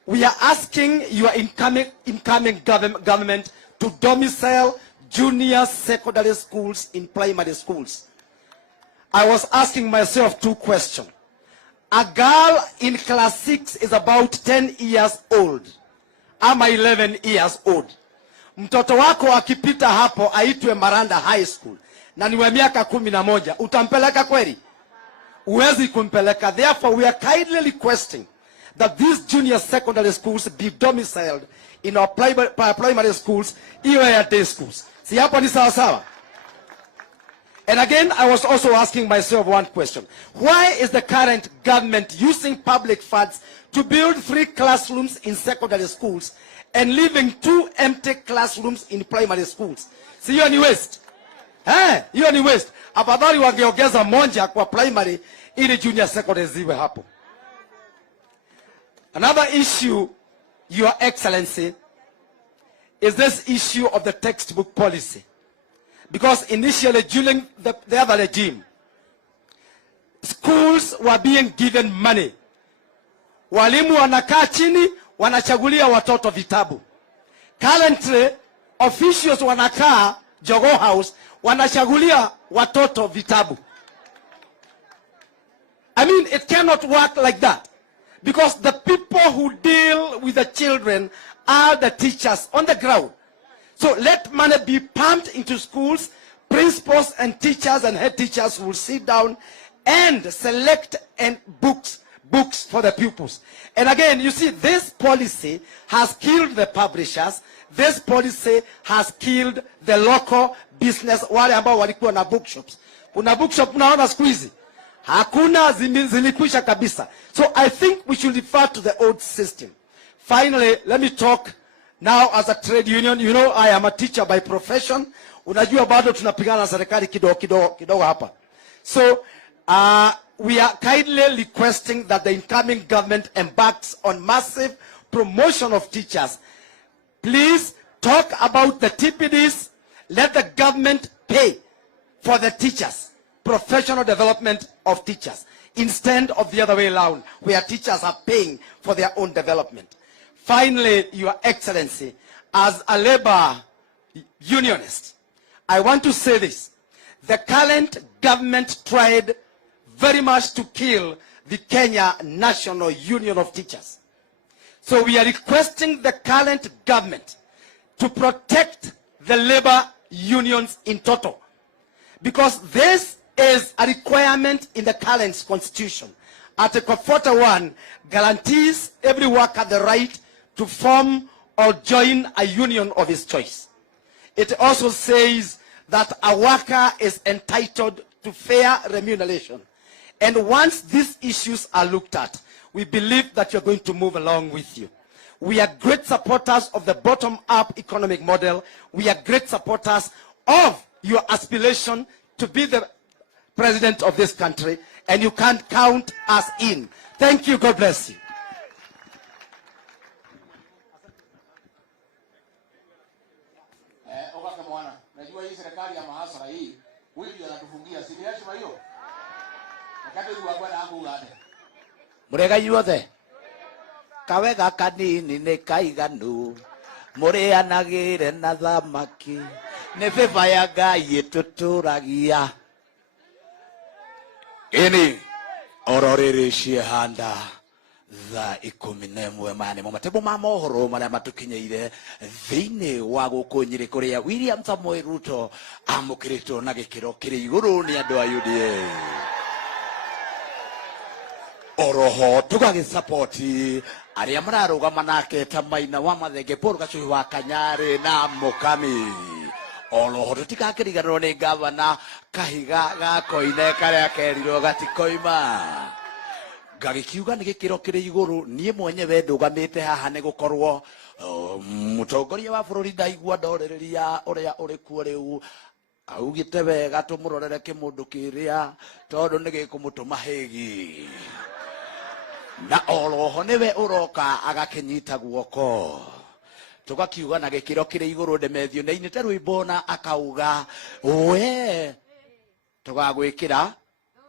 we are asking your incoming government to domicile junior secondary schools in primary schools. I was asking myself 2 questions. A girl in class 6 is about 10 years old. I'm 11 years old. Mtoto wako akipita hapo aitwe Maranda High School na ni wa miaka 11, utampeleka kweli? Uwezi kumpeleka. Therefore, we are kindly requesting that these junior secondary schools be domiciled in our primary schools, iwe day schools. Si hapo ni sawa sawa? And again, I was also asking myself 1 question. Why is the current government using public funds to build 3 classrooms in secondary schools and leaving 2 empty classrooms in primary schools? Si hiyo ni waste? Hiyo ni waste. Afadhali wangeongeza moja kwa primary ili junior secondary ziwe hapo. Another issue, Your Excellency, is this issue of the textbook policy. Because initially, during the other regime, schools were being given money. Walimu wanakaa chini, wanachagulia watoto vitabu. Currently, officials wanakaa Jogoo House, wanachagulia watoto vitabu. I mean, it cannot work like that. Because the people who deal with the children are the teachers on the ground. So let money be pumped into schools, principals and teachers and head teachers will sit down and select books for the pupils. And again, you see, this policy has killed the publishers. This policy has killed the local business. Wale ambao walikuwa na bookshops. Kuna bookshop unaona siku hizi hakuna, zilikwisha kabisa. So I think we should refer to the old system. Finally, let me talk now as a trade union. You know, I am a teacher by profession. Unajua bado tunapigana na serikali kidogo hapa. So we are kindly requesting that the incoming government embarks on massive promotion of teachers. Please talk about the TPDs. Let the government pay for the teachers, professional development of teachers, instead of the other way around, where teachers are paying for their own development. Finally, Your Excellency, as a labor unionist, I want to say this. The current government tried very much to kill the Kenya National Union of Teachers. So we are requesting the current government to protect the labor unions in total, because this is a requirement in the current constitution. Article 41 guarantees every worker the right to form or join a union of his choice. It also says that a worker is entitled to fair remuneration. And once these issues are looked at, we believe that you're going to move along with you. We are great supporters of the bottom-up economic model. We are great supporters of your aspiration to be the president of this country, and you can't count us in. Thank you. God bless you. Najua hii serikali ya mahasara hii, Wiliam anatufungia. Si heshima hiyo? Nakati huwa bwana wangu ulade. Murega yuothe. Kawega kanini ni kaiganu. Mureanagire na thamaki. Ni beba ya Ngai tuturagia. Ini ororere ciehanda tha 11 mane matebo ma mohoro maria matukinyeire thiini wa guku Nyeri kuria Wiliam Samoei Ruto amukirito na gikiro kiri iguru ni andu a UDA. Oroho tugagisupport aria mararugama nake ta Maina wa Mathenge, Paul Gacui wa Kanyari na Mukami. Oroho tutikakiriganwo ni gavana Kahiga gakoine karia kerirwo gatikoima. Gagikiuga ni gikiro kiri iguru, nie mwenyewe ndugamite haha ni gukorwo mutongoria wa bururi ndaigua ndorereria uria uri kuo riu augite wega tumurorere kimundu kiria tondu ni gikumutuma higi na oroho niwe uroka agakinyita guoko. Tugakiuga na gikiro kiri iguru ndemethio na inite rwimbo akauga we tugagwikira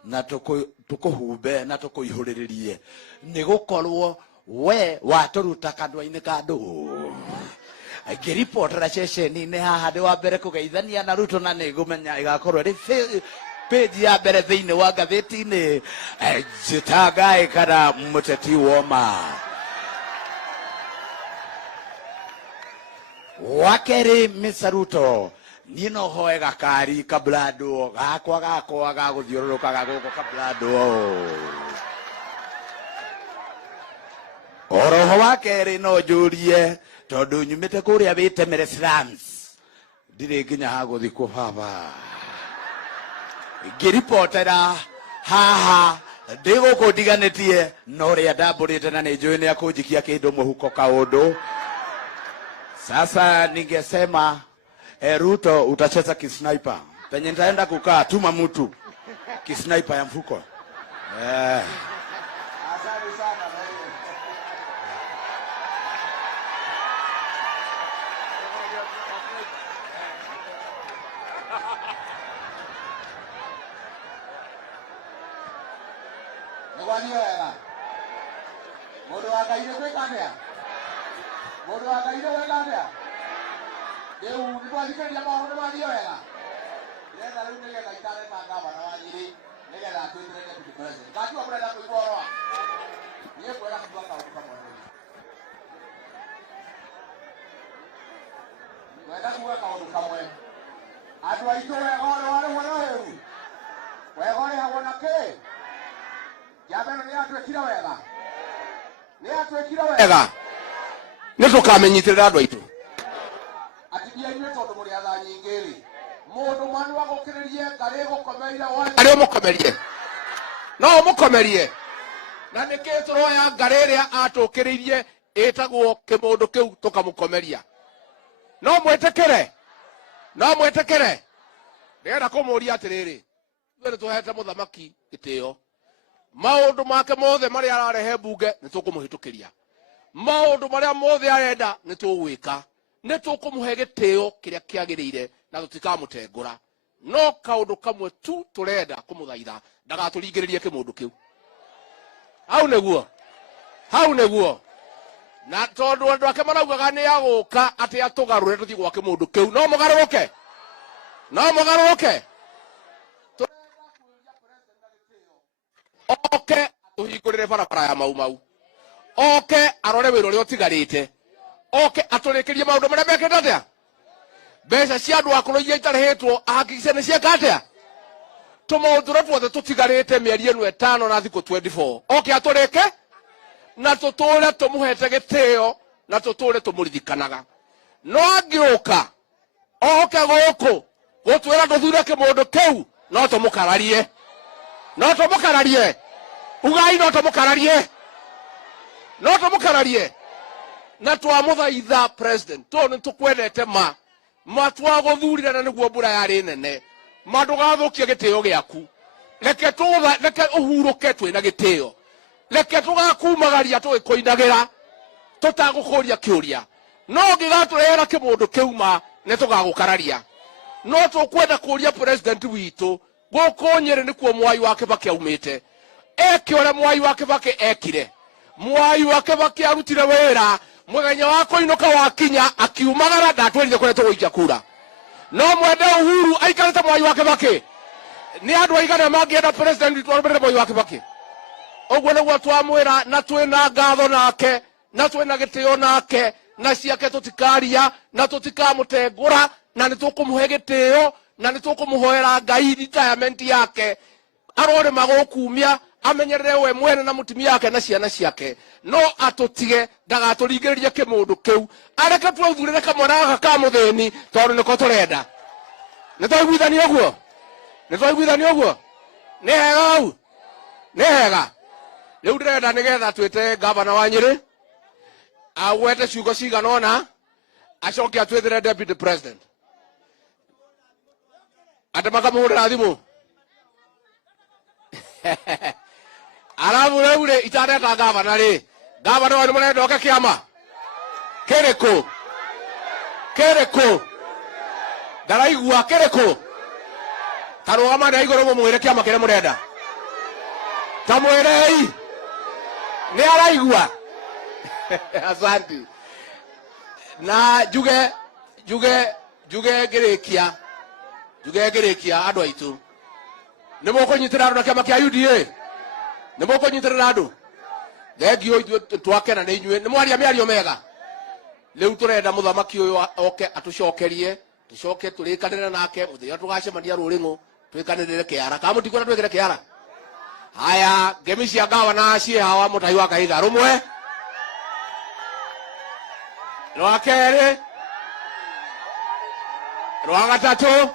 na tukuhumbe na tukuihuriririe ni gukorwo we waturuta kandwa-ini kandu. Ngiripotera ceceni-ini haha ndi wa mbere kugeithania na Ruto, na nigumenya igakorwo ri page ya mbere thiini wa ngathĩti-inĩ njitangaĩ kana muteti woma. Wakeri Mr. Ruto, niĩ no hoe gakari kablado gakwa gagũthiũrũrũka gũkũ kablado. Oroho wa kerĩ no njũrie tondu nyumĩte kũrĩa wĩtemere slums, ndirĩ nginya ha gũthiĩ kũbaba. Ngĩripotera haha ndĩ gũkũ ndiganĩtie na ũrĩa ndambũrĩte na nĩ njũĩ nĩ akũnjikia kĩndũ mũhuko kaũndũ. Sasa ningesema Ruto utacheza kisniper. Penye nitaenda kukaa tuma mtu kisniper ya mfuko. Asante sana. Nĩgwanio wega. Mũndũ wa Ngai nĩ gwĩka atĩa? Mũndũ wa Ngai nĩ gwĩka atĩa? Rĩu nĩtwathikĩrĩria maũndũ mathiĩ wega. Ndĩrenda rĩu nĩgetha itareka gavana wa Nyeri nĩgetha atuĩkĩre deputy president. Ngatiga mũrenda kũigua ũhoro wa? Niĩ ngwenda kuuga kaũndũ kamwe. Ngwenda kuuga kaũndũ kamwe. Adu aito wegore wale heru. Wegore hagona ke. Yabeno ni atwekira wega. Ni atwekira wega. Nitukamenya andu aitu. Atibia inywe tondu muri atha nyingiri. Mundu mwana wa gukiririe ngari gukomeria wale. Ari mukomerie. No mukomerie. Na nikituroya ngari ria atukiririe etagwo kimundu kiu tukamukomeria. No mwetekere. No mwetekere. Ndenda kumuria atiriri. Twere tuhete muthamaki gitio. Maundu make mothe mari ararehe bunge nitukumuhitukiria. Maundu maria mothe arenda nitugwika. Nitukumuhe gitio kiria kiagirire na tutikamutengura. No kaundu kamwe tu turenda kumuthaitha ndagaturingiririe kimundu kiu. Hau neguo. Hau neguo. Na tondu andu ake maraugaga ni aguka ati atugarure tuthi gwake mundu kiu. No mugaruruke. No mugaruruke. Oke tuhingurire barabara ya mau. Oke arore wiro ri otigarite. Oke aturikirie maundu maria mekete atia. Mbeca cia andu akuru iria itarehetwo ahakikishe ni cieka atia. Tumaundura tuothe tutigarite mieri eno 5 na thikũ 24. Oke aturike na tutore tumuhete gitio na tutore tumuririkanaga. No angioka oke guku gutwira tuthure kimundu kiu no tumukararie. No tumukararie. Ugai no tumukararie. No tumukararie. Na twamuthaitha president tonu tukwendete matwaguthurire na niguo mbura yari nene. Mandugathukie gitio giaku. Reke uhuruke twina gitio. Reke tugakumagaria twikoinagira tutagukuria kiuria. No ngigaturehera kimundu kiuma ne tugagukararia. No tukwenda kuria president witu guku Nyeri nikuo Mwai wa Kibaki aumite. Eke ore Mwai wa Kibaki ekire. Mwai wa Kibaki arutire wira muthenya wa kuinuka wakinya akiumagara ndatwerire kure tuguikia kura. No mwende Uhuru aikarite Mwai wa Kibaki. Ni andu aigana mangienda president witu arumire Mwai wa Kibaki. Ogwo niguo twamwira na twina ngatho nake na twina gitio nake na ciake tutikaria na tutikamutengura na nitukumuhe gitio na nitukumuhoera Ngai retirement yake arore magukumia amenyerere we mwene na mutumia yake na ciana ciake. No atutige ndagaturingiririe kimundu kiu areke twauthurire kamwana ka mutheni tondu niko turenda. Nitwaiguithania uguo. Nitwaiguithania uguo. Ni hega au. Ni hega. Riu ndirenda nigetha twite governor wa Nyeri agwete ciugo cigana ona acoke atwithire deputy president. Ate makamuhurira thimu. Arabu reure itareta governor ri. Governor wa nimurenda oke kiama. Kereko. Kereko. Daraigua kereko. Karugama na igoro mwire kiama kire murenda. Tamwirei. Ni araigua. Asante. Na juge gerekia. Juge gerekia andu aitu. Nimoko nyitira andu na kiama kia UDA. Nimoko nyitira andu. Thegio ithu twakena ni inywe. Nimwaria miario mega. Riu turenda muthamaki uyu oke atucokerie. Tucoke turikanire nake muthenya tugacemania ruringu. Twikanire kiara. Kamutikona twekire kiara. Haya, ngemi cia gavana cie hawa mutai wa Kahiga rumwe. Rwa keri. Rwa gatatu.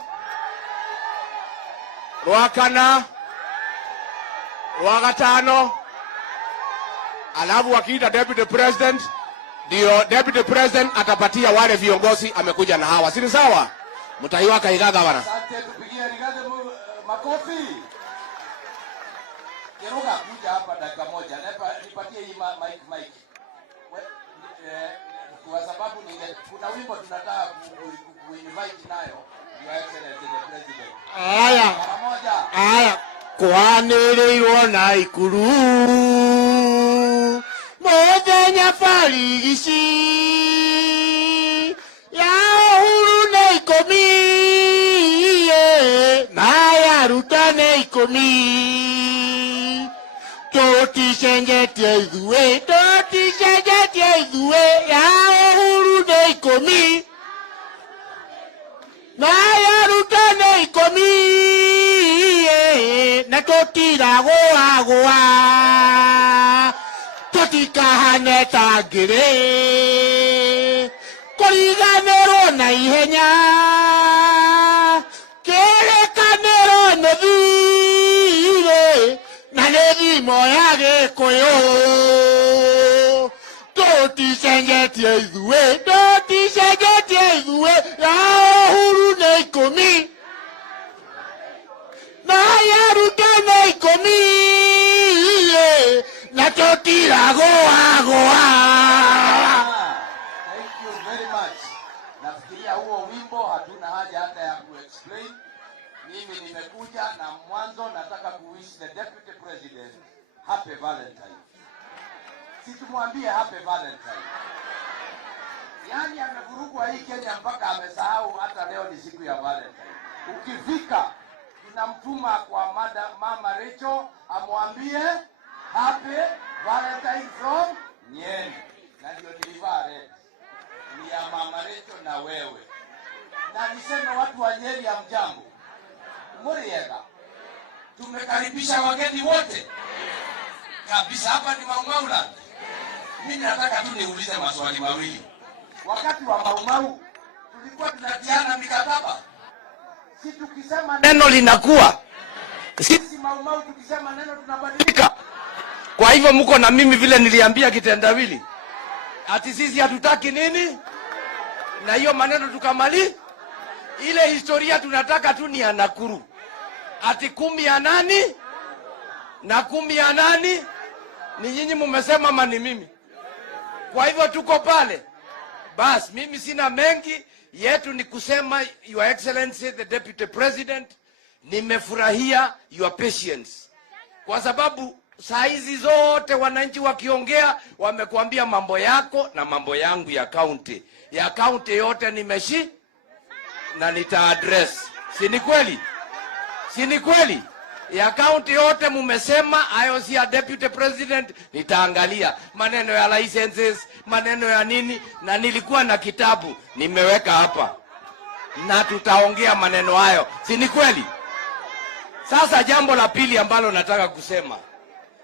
Rwa kana. Rwa gatano. Alafu wakiita deputy president, ndio deputy president atapatia wale viongozi amekuja na hawa. Si sawa? Mutai wa Kahiga gavana. Asante, tupigie Rigathi makofi. Kiruga kuja hapa dakika moja. Nipatie hii mic. Kwa sababu kuna wimbo tunataka kuinvite nayo Your Excellency the President. Aya. Aya. Kwanĩrĩirwo na ikuru mũthenya barigici ya Uhuru nĩ 10 na ya Ruto nĩ 10. Tũticenjetie ithuĩ ya Uhuru nĩ 10 na ya Ruto na totira goa goa totikahane tangire koriganero na ihenya kerekanero nethire na nethimo ya gikuyu toticenjetie ithue ya Uhuru na ikumi na ya Ruto na ikumi na totira goa goa. Thank you very much. Nafikiria huo wimbo hatuna haja hata ya kuexplain. Mimi nimekuja na mwanzo nataka kuwish the deputy president happy Valentine. Situmwambie happy Valentine. Yaani amevurugwa hii Kenya mpaka amesahau hata leo ni siku ya Valentine. Ukifika tunamtuma kwa mama Rachel amwambie happy Valentine from Nyeri. Na ndio nilivaa red. Ni ya mama Rachel na wewe. Na niseme watu wa Nyeri ya mjambo. Muriega. Tumekaribisha wageni wote. Kabisa hapa ni Maumau. Mimi nataka tu niulize maswali mawili. Wakati wa Maumau tulikuwa tunatiana mikataba. Si tukisema neno linakuwa. Sisi Maumau tukisema neno tunabadilika. Kwa hivyo mko na mimi vile niliambia kitendawili. Ati sisi hatutaki nini? Na hiyo maneno tukamali. Ile historia tunataka tu ni ya Nakuru. Ati 10 ya nani? Na 10 ya nani? Ni nyinyi mmesema ama ni mimi? Kwa hivyo tuko pale. Bas, mimi sina mengi, yetu ni kusema Your Excellency the Deputy President, nimefurahia your patience. Kwa sababu saa hizi zote wananchi wakiongea wamekuambia mambo yako na mambo yangu ya county. Ya county yote nimeshi na nita address. Si ni kweli? Si ni kweli? Ya county yote mumesema hayo si ya deputy president, nitaangalia maneno ya licenses, maneno ya nini, na nilikuwa na kitabu nimeweka hapa na tutaongea maneno hayo. Si ni kweli? Sasa jambo la pili ambalo nataka kusema,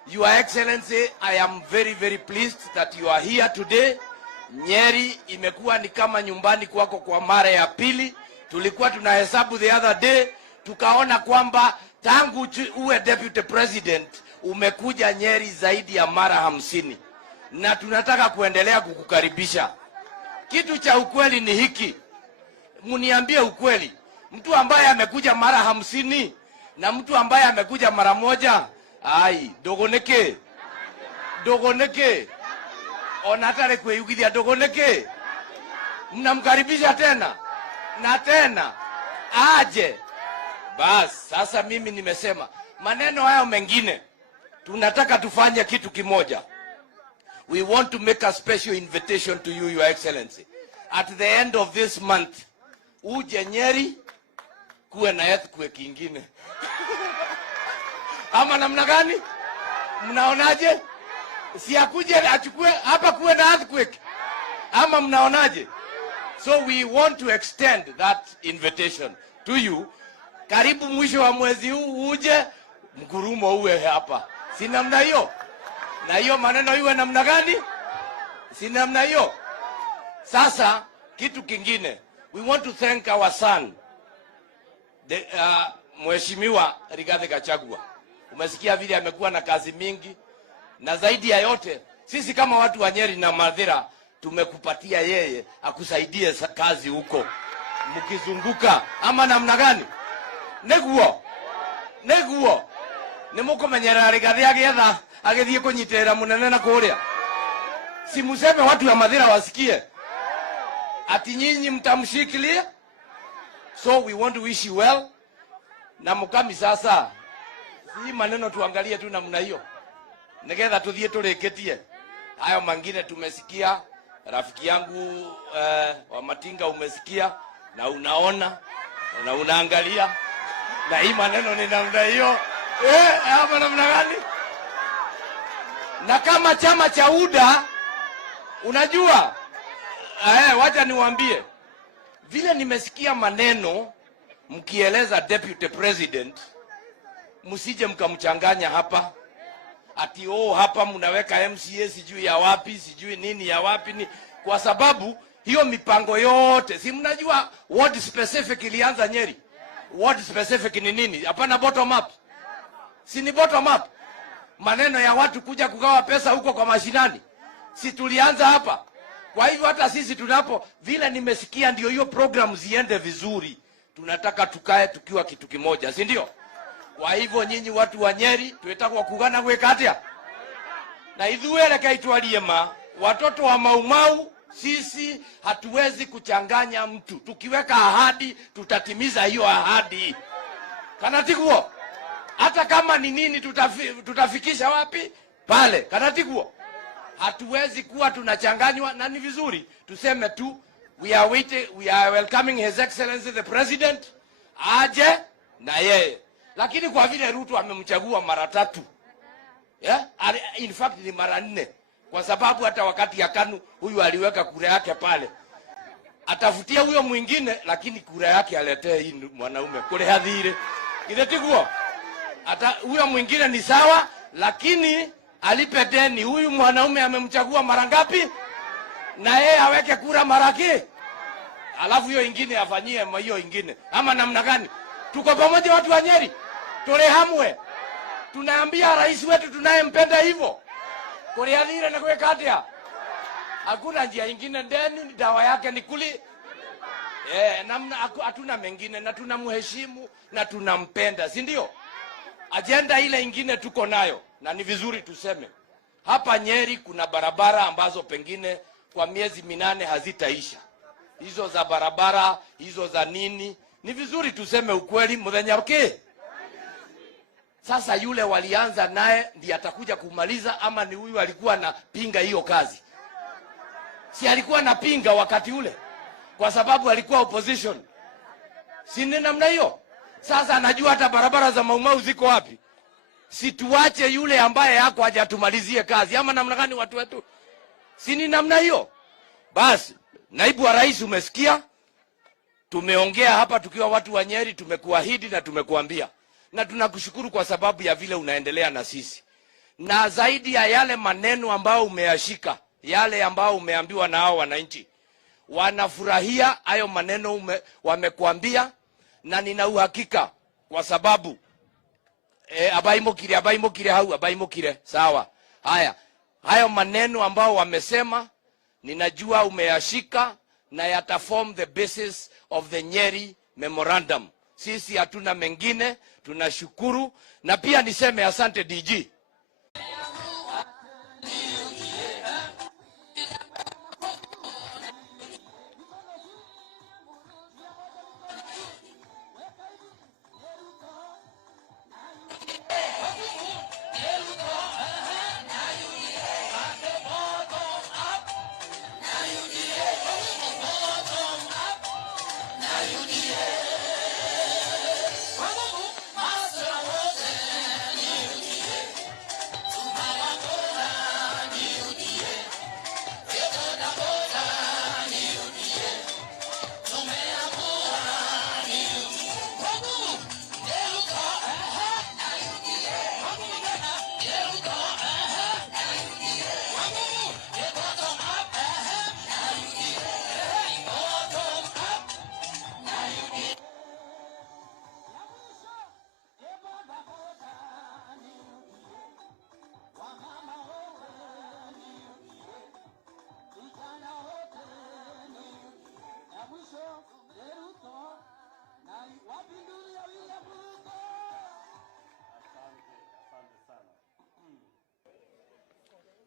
Your Excellency, I am very very pleased that you are here today. Nyeri imekuwa ni kama nyumbani kwako kwa mara ya pili. Tulikuwa tunahesabu the other day, tukaona kwamba tangu uwe deputy president umekuja Nyeri zaidi ya mara 50, na tunataka kuendelea kukukaribisha. Kitu cha ukweli ni hiki, muniambie ukweli, mtu ambaye amekuja mara 50 na mtu ambaye amekuja mara moja, ai dogoneke onatare kweyugithia dogoneke, mnamkaribisha tena na tena aje. Bas, sasa mimi nimesema maneno hayo mengine, tunataka tufanye kitu kimoja. We want to make a special invitation to you, Your Excellency. At the end of this month, uje Nyeri kuwe na earthquake ingine. Ama namna gani? Mnaonaje? Si akuje achukue hapa kuwe na earthquake. Ama mnaonaje? So we want to extend that invitation to you. Karibu mwisho wa mwezi huu uje mgurumo uwe hapa. Si namna hiyo? Na hiyo maneno iwe namna gani? Si namna hiyo? Sasa kitu kingine, we want to thank our son, the Mheshimiwa Rigathi Gachagua. Umesikia vile amekuwa na kazi mingi, na zaidi ya yote sisi kama watu wa Nyeri na Mathira tumekupatia yeye akusaidie kazi huko mkizunguka. Ama namna gani? Neguo nimukumenyera Rigathi agetha agithie kunyitera munene na kuria. Si museme watu wa Mathira wasikie ati nyinyi mtamshikilia. So we want to wish you well. Na mukami sasa, si maneno tuangalie tu namna hiyo, nigetha tuthie tureketie hayo mangine. Tumesikia rafiki yangu wa Matinga, umesikia na unaona na unaangalia, na hii maneno ni namna hiyo. Hapa namna gani? Na kama chama cha UDA unajua, wacha niwaambie vile nimesikia maneno mkieleza deputy president msije mkamchanganya hapa. Ati hapa mnaweka MCA sijui ya wapi, sijui nini ya wapi ni. Kwa sababu hiyo mipango yote, si mnajua ward specific ilianza Nyeri. Ward specific ni nini? Hapana bottom up. Si ni bottom up. Maneno ya watu kuja kugawa pesa huko kwa mashinani. Si tulianza hapa. Kwa hivyo hata sisi tunapo vile nimesikia ndio hiyo program ziende vizuri. Tunataka tukae tukiwa kitu kimoja, si ndio? Kwa hivyo nyinyi watu wa Nyeri tuwetaka kugana gwekatia. Na ithuere kaitwaliema watoto wa Maumau, sisi hatuwezi kuchanganya mtu. Tukiweka ahadi tutatimiza hiyo ahadi. Kanatikuo. Hata kama ni nini tutafikisha wapi? Pale. Kanatikuo. Hatuwezi kuwa tunachanganywa, na ni vizuri tuseme tu we are welcoming His Excellency the President aje na yeye. Lakini kwa vile Ruto amemchagua mara 3. Yeah? In fact ni mara 4. Kwa sababu hata wakati ya KANU huyu aliweka kura yake pale. Atafutia huyo mwingine, lakini kura yake aletee hii mwanaume kule hadhire. Kinetikuo. Hata huyo mwingine ni sawa, lakini alipe deni. Huyu mwanaume amemchagua mara ngapi? Na yeye aweke kura mara ngapi? Alafu hiyo ingine afanyie hiyo ingine. Ama namna gani? Tuko pamoja watu wa Nyeri. Turehamwe. Tunaambia rais wetu tunayempenda hivyo. Kuriadhira na kuweka hatia. Hakuna njia ingine, deni dawa yake ni kuli. Namna hatuna mengine, na tunamheshimu na tunampenda, si ndio? Agenda ile ingine tuko nayo, na ni vizuri tuseme. Hapa Nyeri kuna barabara ambazo pengine kwa miezi 8 hazitaisha. Hizo za barabara, hizo za nini? Ni vizuri tuseme ukweli mudhenya okay. Sasa yule walianza naye ndiye atakuja kumaliza, ama ni huyu alikuwa anapinga hiyo kazi? Si alikuwa anapinga wakati ule kwa sababu alikuwa opposition. Si ni namna hiyo? Sasa anajua hata barabara za Maumau ziko wapi. Si tuache yule ambaye hako hajatumalizie kazi, ama namna gani watu wetu? Si ni namna hiyo? Basi, naibu wa rais umesikia? Tumeongea hapa tukiwa watu wa Nyeri, tumekuahidi na tumekuambia. Na tunakushukuru kwa sababu ya vile unaendelea na sisi. Na zaidi ya yale maneno ambao umeyashika, yale ambao umeambiwa na hao wananchi, wanafurahia hayo maneno wamekuambia, na nina uhakika kwa sababu abaimukire sawa. Hayo maneno ambao wamesema ninajua umeyashika na yata form the basis of the Nyeri memorandum. Sisi hatuna mengine, tunashukuru. Na pia niseme asante DG.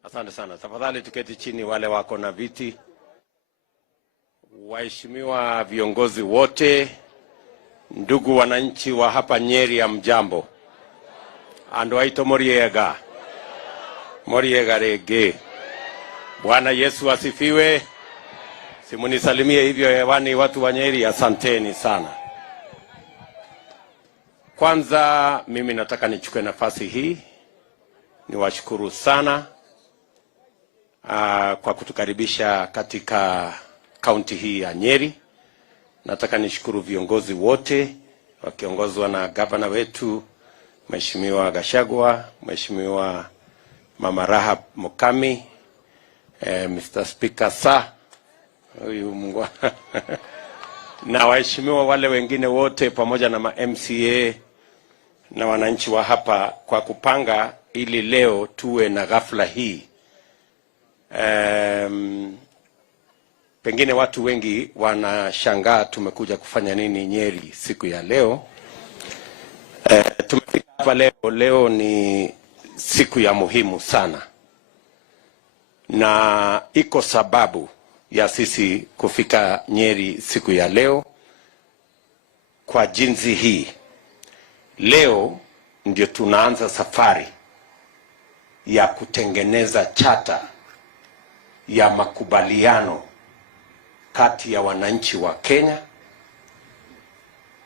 Asante sana. Tafadhali tuketi chini wale wako na viti. Waheshimiwa viongozi wote, ndugu wananchi wa hapa Nyeri, ya mjambo. Ando aito Moriega. Moriega rege. Bwana Yesu asifiwe. Simunisalimie hivyo hewani watu wa Nyeri, asanteni sana. Kwanza mimi nataka nichukue nafasi hii niwashukuru sana kwa kutukaribisha katika kaunti hii ya Nyeri. Nataka nishukuru viongozi wote wakiongozwa na gavana wetu Mheshimiwa Gachagua, Mheshimiwa Mama Rahab Mukami, Mr. Speaker Sir, huyu Mungu na waheshimiwa wale wengine wote pamoja na MCA na wananchi wa hapa kwa kupanga ili leo tuwe na ghafla hii. Pengine watu wengi wanashangaa tumekuja kufanya nini Nyeri siku ya leo. Tumefika hapa leo ni siku ya muhimu sana, na iko sababu ya sisi kufika Nyeri siku ya leo kwa jinsi hii. Leo ndio tunaanza safari ya kutengeneza chata ya makubaliano kati ya wananchi wa Kenya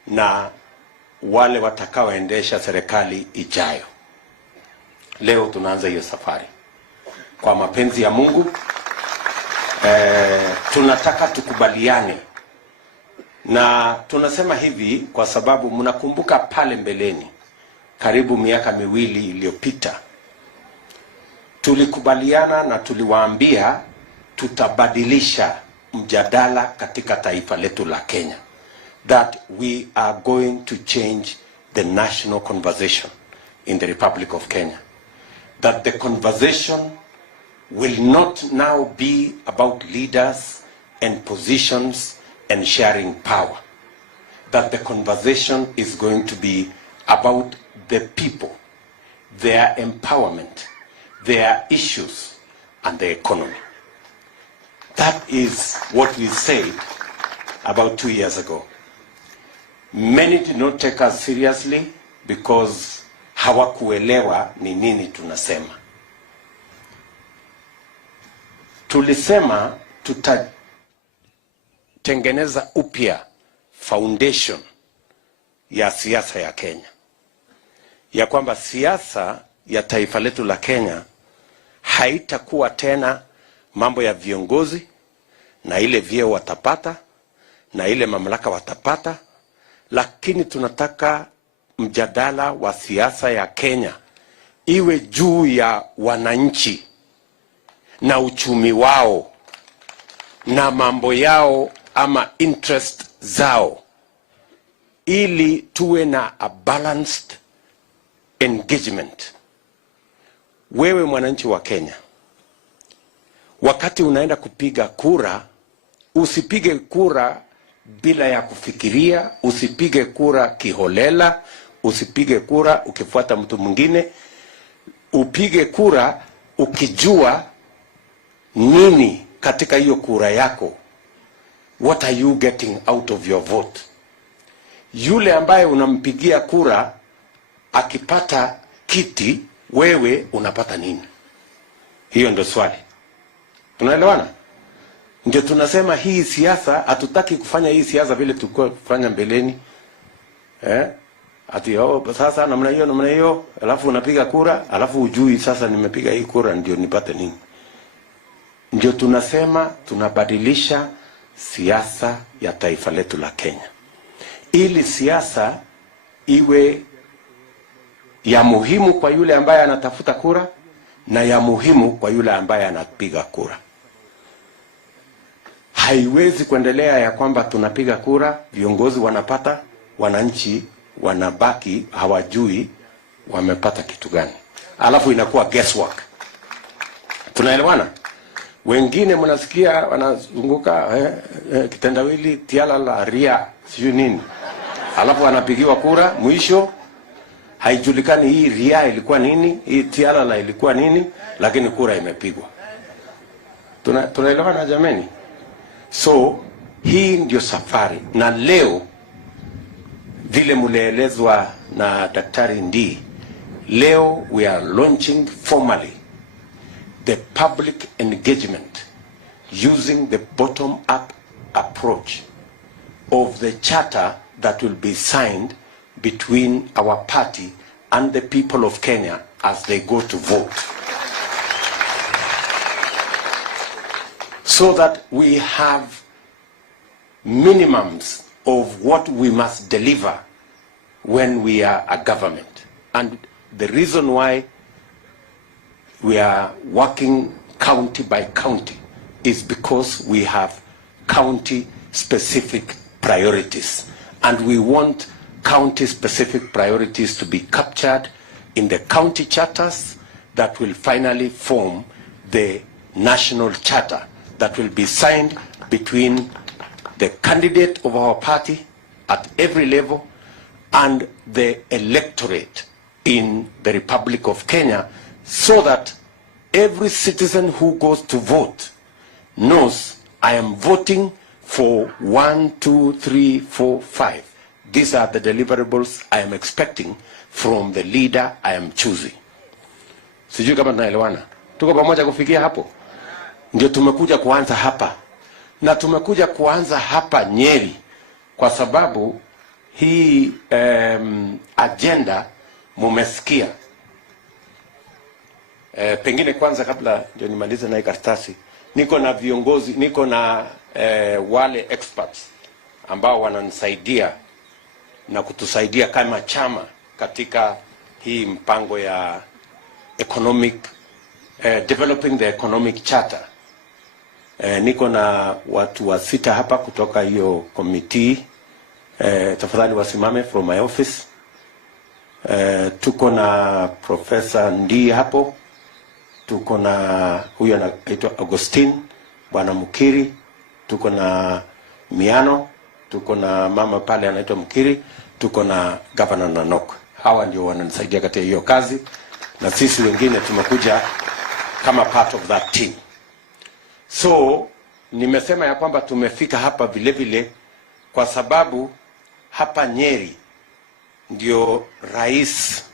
na wale watakaoendesha serikali ijayo. Leo tunaanza hiyo safari kwa mapenzi ya Mungu. Tunataka tukubaliane, na tunasema hivi kwa sababu mnakumbuka pale mbeleni karibu miaka 2 iliyopita tulikubaliana na tuliwaambia tutabadilisha mjadala katika taifa letu la Kenya, that we are going to change the national conversation in the Republic of Kenya, that the conversation will not now be about leaders and positions and sharing power, that the conversation is going to be about the people, their empowerment, their issues, and the economy. That is what we said about 2 years ago. Many did not take us seriously because hawakuelewa ni nini tunasema. Tulisema tutatengeneza upya foundation ya siasa ya Kenya, ya kwamba siasa ya taifa letu la Kenya haitakuwa tena mambo ya viongozi na ile vyeo watapata na ile mamlaka watapata, lakini tunataka mjadala wa siasa ya Kenya iwe juu ya wananchi na uchumi wao na mambo yao ama interest zao, ili tuwe na a balanced engagement. Wewe mwananchi wa Kenya, wakati unaenda kupiga kura, usipige kura bila ya kufikiria, usipige kura kiholela, usipige kura ukifuata mtu mwingine. Upige kura ukijua nini katika hiyo kura yako. What are you getting out of your vote? Yule ambaye unampigia kura akipata kiti, wewe unapata nini? Hiyo ndio swali. Tunaelewana? Ndio tunasema hii siasa, hatutaki kufanya hii siasa vile tulikuwa kufanya mbeleni. Ati sasa namna hiyo, alafu unapiga kura, alafu ujui sasa nimepiga hii kura ndio nipate nini. Ndio tunasema tunabadilisha siasa ya taifa letu la Kenya, ili siasa iwe ya muhimu kwa yule ambaye anatafuta kura na ya muhimu kwa yule ambaye anapiga kura. Haiwezi kuendelea ya kwamba tunapiga kura, viongozi wanapata, wananchi wanabaki hawajui wamepata kitu gani, alafu inakuwa guesswork. Tunaelewana? Wengine mnasikia wanazunguka kitendawili tiala la ria sio nini, alafu anapigiwa kura, mwisho haijulikani hii ria ilikuwa nini, hii tiala la ilikuwa nini, lakini kura imepigwa. Tunaelewana jameni? So hii ndio safari, na leo vile muleelezwa na Daktari Ndii, leo we are launching formally the public engagement using the bottom-up approach of the charter that will be signed between our party and the people of Kenya as they go to vote. So that we have minimums of what we must deliver when we are a government. And the reason why we are working county by county is because we have county-specific priorities. And we want county-specific priorities to be captured in the county charters that will finally form the national charter that will be signed between the candidate of our party at every level and the electorate in the Republic of Kenya, so that every citizen who goes to vote knows I am voting for 1, 2, 3, 4, 5. These are the deliverables I am expecting from the leader I am choosing. Sijui kama tunaelewana. Tuko pamoja kufikia hapo? Ndio tumekuja kuanza hapa. Na tumekuja kuanza hapa Nyeri kwa sababu hii agenda mumesikia. Pengine kwanza kabla ndio nimalize na karatasi, niko na viongozi, niko na wale experts ambao wananisaidia na kutusaidia kama chama katika hii mpango ya economic developing the economic charter. Niko na watu wa 6 hapa kutoka hiyo committee. Tafadhali wasimame from my office. Tuko na Professor Ndi hapo. Tuko na huyu anaitwa Augustine, Bwana Mukiri. Tuko na Miano. Tuko na mama pale anaitwa Mukiri. Tuko na Governor Nanok. Hawa ndio wananisaidia katika hiyo kazi, na sisi wengine tumekuja kama part of that team. So nimesema ya kwamba tumefika hapa vile vile kwa sababu hapa Nyeri ndio rais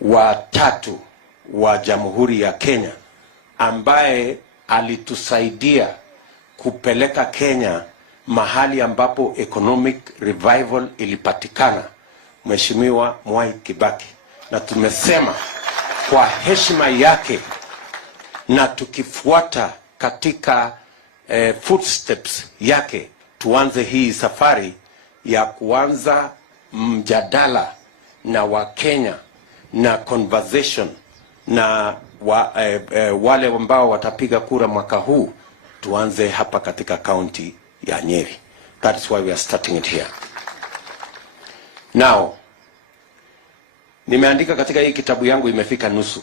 wa 3 wa Jamhuri ya Kenya ambaye alitusaidia kupeleka Kenya mahali ambapo economic revival ilipatikana, Mheshimiwa Mwai Kibaki. Na tumesema kwa heshima yake na tukifuata katika footsteps yake, tuanze hii safari ya kuanza mjadala na Wakenya na conversation na wale ambao watapiga kura mwaka huu, tuanze hapa katika county ya Nyeri. That is why we are starting it here. Now, nimeandika katika hii kitabu yangu, imefika nusu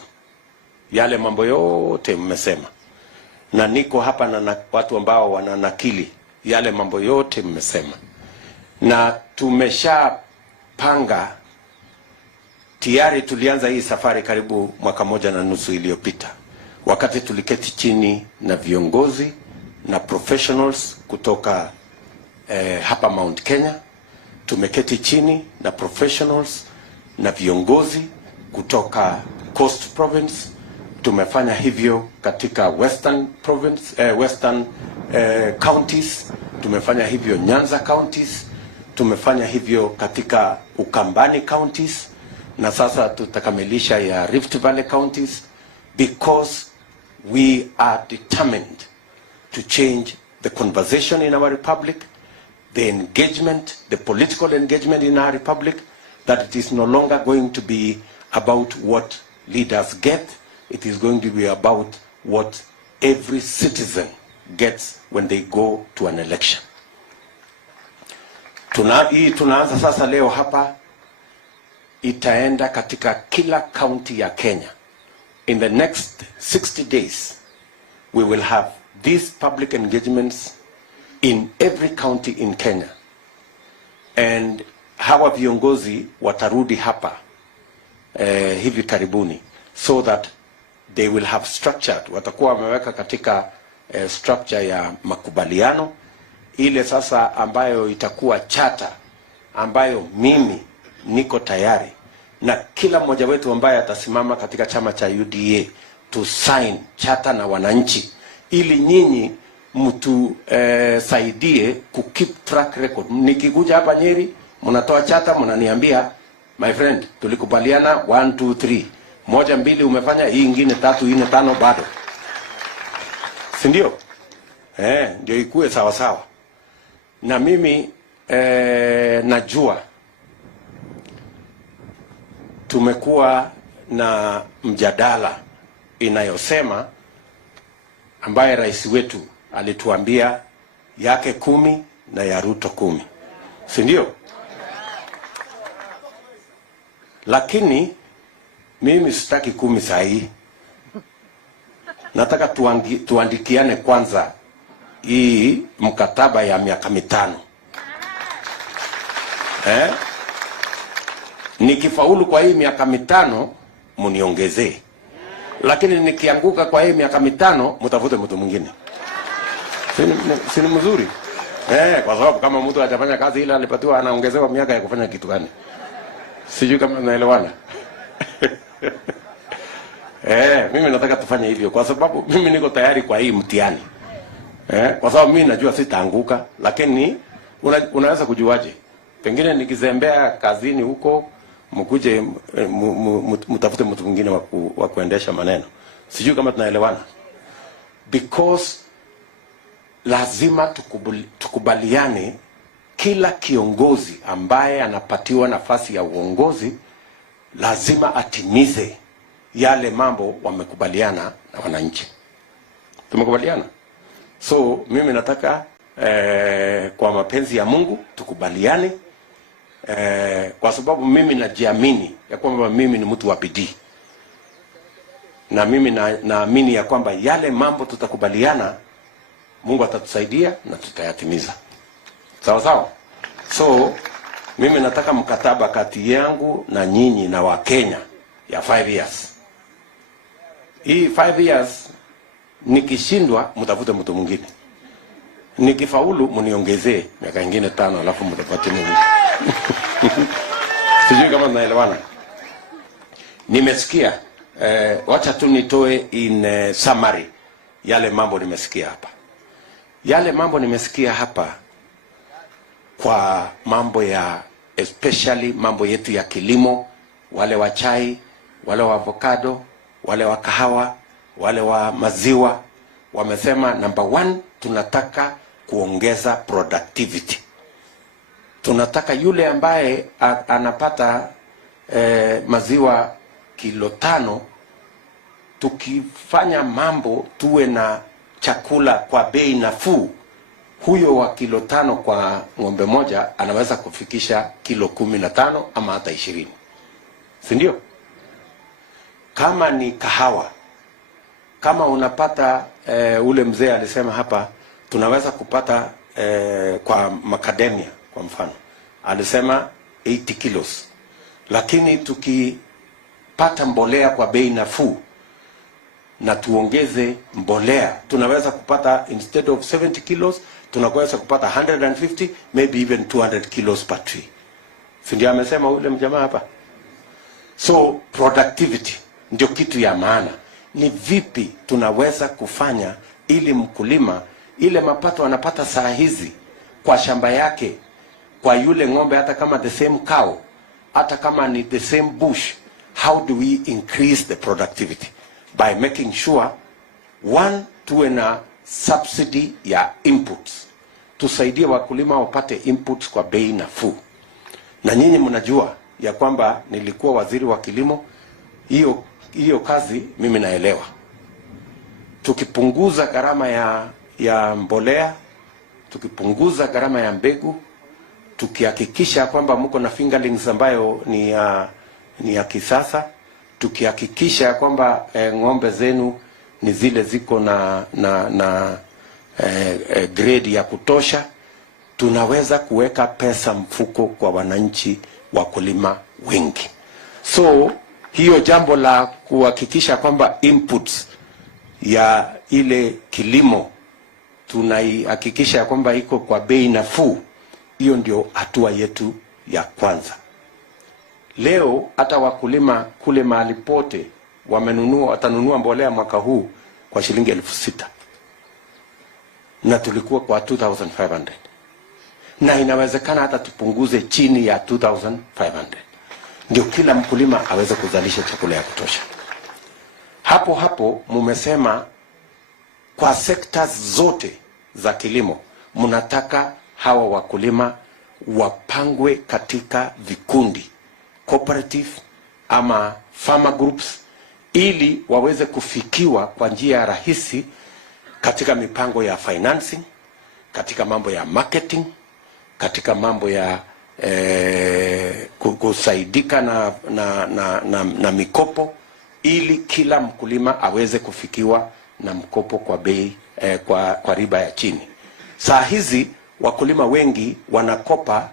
yale mambo yote mmesema, na niko hapa na watu ambao wananakili yale mambo yote mmesema, na tumeshapanga tayari. Tulianza hii safari karibu 1.5 iliyopita, wakati tuliketi chini na viongozi na professionals kutoka hapa Mount Kenya. Tumeketi chini na professionals na viongozi kutoka Coast Province. Tumefanya hivyo katika Western Province, Western counties. Tumefanya hivyo Nyanza counties. Tumefanya hivyo katika Ukambani counties, na sasa tutakamilisha ya Rift Valley counties, because we are determined to change the conversation in our republic, the engagement, the political engagement in our republic, that it is no longer going to be about what leaders get. It is going to be about what every citizen gets when they go to an election. Tunaanza sasa leo hapa, itaenda katika kila county ya Kenya. In the next 60 days, we will have these public engagements in every county in Kenya. And hawa viongozi watarudi hapa hivi karibuni, so that they will have structured, watakuwa wameweka katika structure ya makubaliano ile sasa ambayo itakuwa charter, ambayo mimi niko tayari na kila mmoja wetu ambaye atasimama katika chama cha UDA to sign charter na wananchi, ili nyinyi mtu saidie ku keep track record. Nikikuja hapa Nyeri, mnatoa charter, mnaniambia my friend, tulikubaliana 1 2 3, 1 2 umefanya, hii nyingine 3 4 5 bado, si ndio? Ndio ikue sawa sawa. Na mimi najua tumekuwa na mjadala inayosema ambaye rais wetu alituambia yake 10 na ya Ruto 10. Si ndio? Lakini mimi sitaki 10 saa hii. Nataka tuandikiane kwanza hii mkataba ya miaka 5. Nikifaulu kwa hii miaka 5 muniongezee. Lakini nikianguka kwa hii miaka 5 mtafute mtu mwingine. Si ni mzuri? Kwa sababu kama mtu hajafanya kazi ile alipatiwa anaongezewa miaka ya kufanya kitu gani? Sijui kama naelewana. Mimi nataka tufanye hivyo kwa sababu mimi niko tayari kwa hii mtihani. Kwa sababu mimi najua sitaanguka, lakini unaweza kujuaje? Pengine nikizembea kazini huko mkuje mtafute mtu mwingine wa kuendesha maneno. Sijui kama tunaelewana. Because lazima tukubaliane kila kiongozi ambaye anapatiwa nafasi ya uongozi lazima atimize yale mambo wamekubaliana na wananchi. Tumekubaliana? So mimi nataka kwa mapenzi ya Mungu tukubaliane, kwa sababu mimi najiamini ya kwamba mimi ni mtu wa bidii. Na mimi naamini ya kwamba yale mambo tutakubaliana Mungu atatusaidia na tutayatimiza. Sawa sawa? So mimi nataka mkataba kati yangu na nyinyi na Wakenya ya 5 years. Hii 5 years nikishindwa mtafute mtu mwingine. Nikifaulu mniongezee miaka ingine 5 alafu mtapata mwingine. Sijui kama naelewana. Nimesikia wacha tu nitoe in summary yale mambo nimesikia hapa. Yale mambo nimesikia hapa kwa mambo ya especially mambo yetu ya kilimo, wale wa chai, wale wa avocado, wale wa kahawa, wale wa maziwa, wamesema number 1 tunataka kuongeza productivity. Tunataka yule ambaye anapata maziwa kilo 5, tukifanya mambo tuwe na chakula kwa bei nafuu, huyo wa kilo 5 kwa ng'ombe moja anaweza kufikisha kilo 15 ama hata 20. Si ndio? Kama ni kahawa, kama unapata ule mzee alisema hapa tunaweza kupata kwa macadamia kwa mfano alisema 80 kilos, lakini tukipata mbolea kwa bei nafuu na tuongeze mbolea tunaweza kupata instead of 70 kilos tunaweza kupata 150 maybe even 200 kilos per tree. Si ndio amesema ule mjamaa hapa? So productivity ndio kitu ya maana. Ni vipi tunaweza kufanya ili mkulima ile mapato anapata saa hizi kwa shamba yake, kwa yule ng'ombe, hata kama the same cow, hata kama ni the same bush, how do we increase the productivity? By making sure 1 tuwe na subsidy ya inputs, tusaidie wakulima wapate inputs kwa bei nafuu. Na nyinyi mnajua ya kwamba nilikuwa waziri wa kilimo, hiyo kazi mimi naelewa. Tukipunguza gharama ya mbolea, tukipunguza gharama ya mbegu, tukihakikisha kwamba mko na fingerlings ambayo ni ya kisasa, tukihakikisha kwamba ng'ombe zenu ni zile ziko na grade ya kutosha, tunaweza kuweka pesa mfuko kwa wananchi wakulima wengi. So hiyo jambo la kuhakikisha kwamba inputs ya ile kilimo tunaihakikisha kwamba iko kwa bei nafuu, hiyo ndio hatua yetu ya kwanza. Leo hata wakulima kule mahali pote watanunua mbolea mwaka huu kwa shilingi 6,000 na tulikuwa kwa 2,500, na inawezekana hata tupunguze chini ya 2,500 ndio kila mkulima aweze kuzalisha chakula ya kutosha. Hapo mumesema kwa sectors zote za kilimo mnataka hawa wakulima wapangwe katika vikundi, cooperative, ama farmer groups, ili waweze kufikiwa kwa njia rahisi katika mipango ya financing, katika mambo ya marketing, katika mambo ya kusaidika na mikopo, ili kila mkulima aweze kufikiwa na mkopo kwa bei kwa riba ya chini. Saa hizi wakulima wengi wanakopa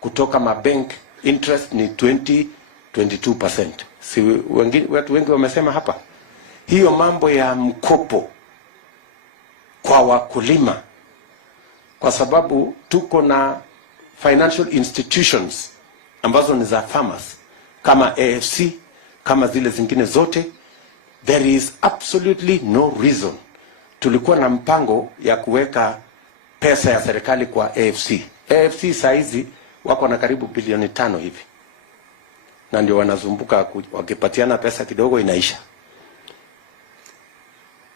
kutoka mabank, interest ni 22%. Si watu wengi wamesema hapa. Hiyo mambo ya mkopo kwa wakulima, kwa sababu tuko na financial institutions ambazo ni za farmers kama AFC, kama zile zingine zote, there is absolutely no reason. Tulikuwa na mpango ya kuweka pesa ya serikali kwa AFC. AFC saizi wako na karibu bilioni 5 hivi, na ndio wanazumbuka wakipatiana pesa kidogo inaisha.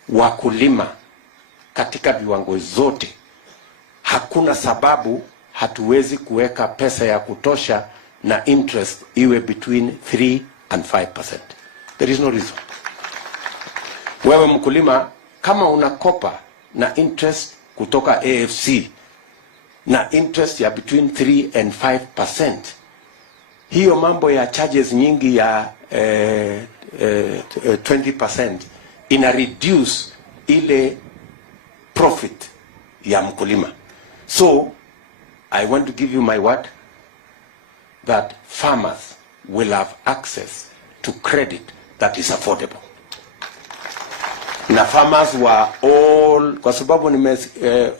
Wakulima katika viwango zote, hakuna sababu hatuwezi kuweka pesa ya kutosha na interest iwe between 3 and 5%. There is no reason. Wewe mkulima, kama unakopa na interest kutoka AFC na interest ya between 3 and 5%, hiyo mambo ya charges nyingi ya 20% ina reduce ile profit ya mkulima. So I want to give you my word that farmers will have access to credit that is affordable. Na farmers wa all, kwa sababu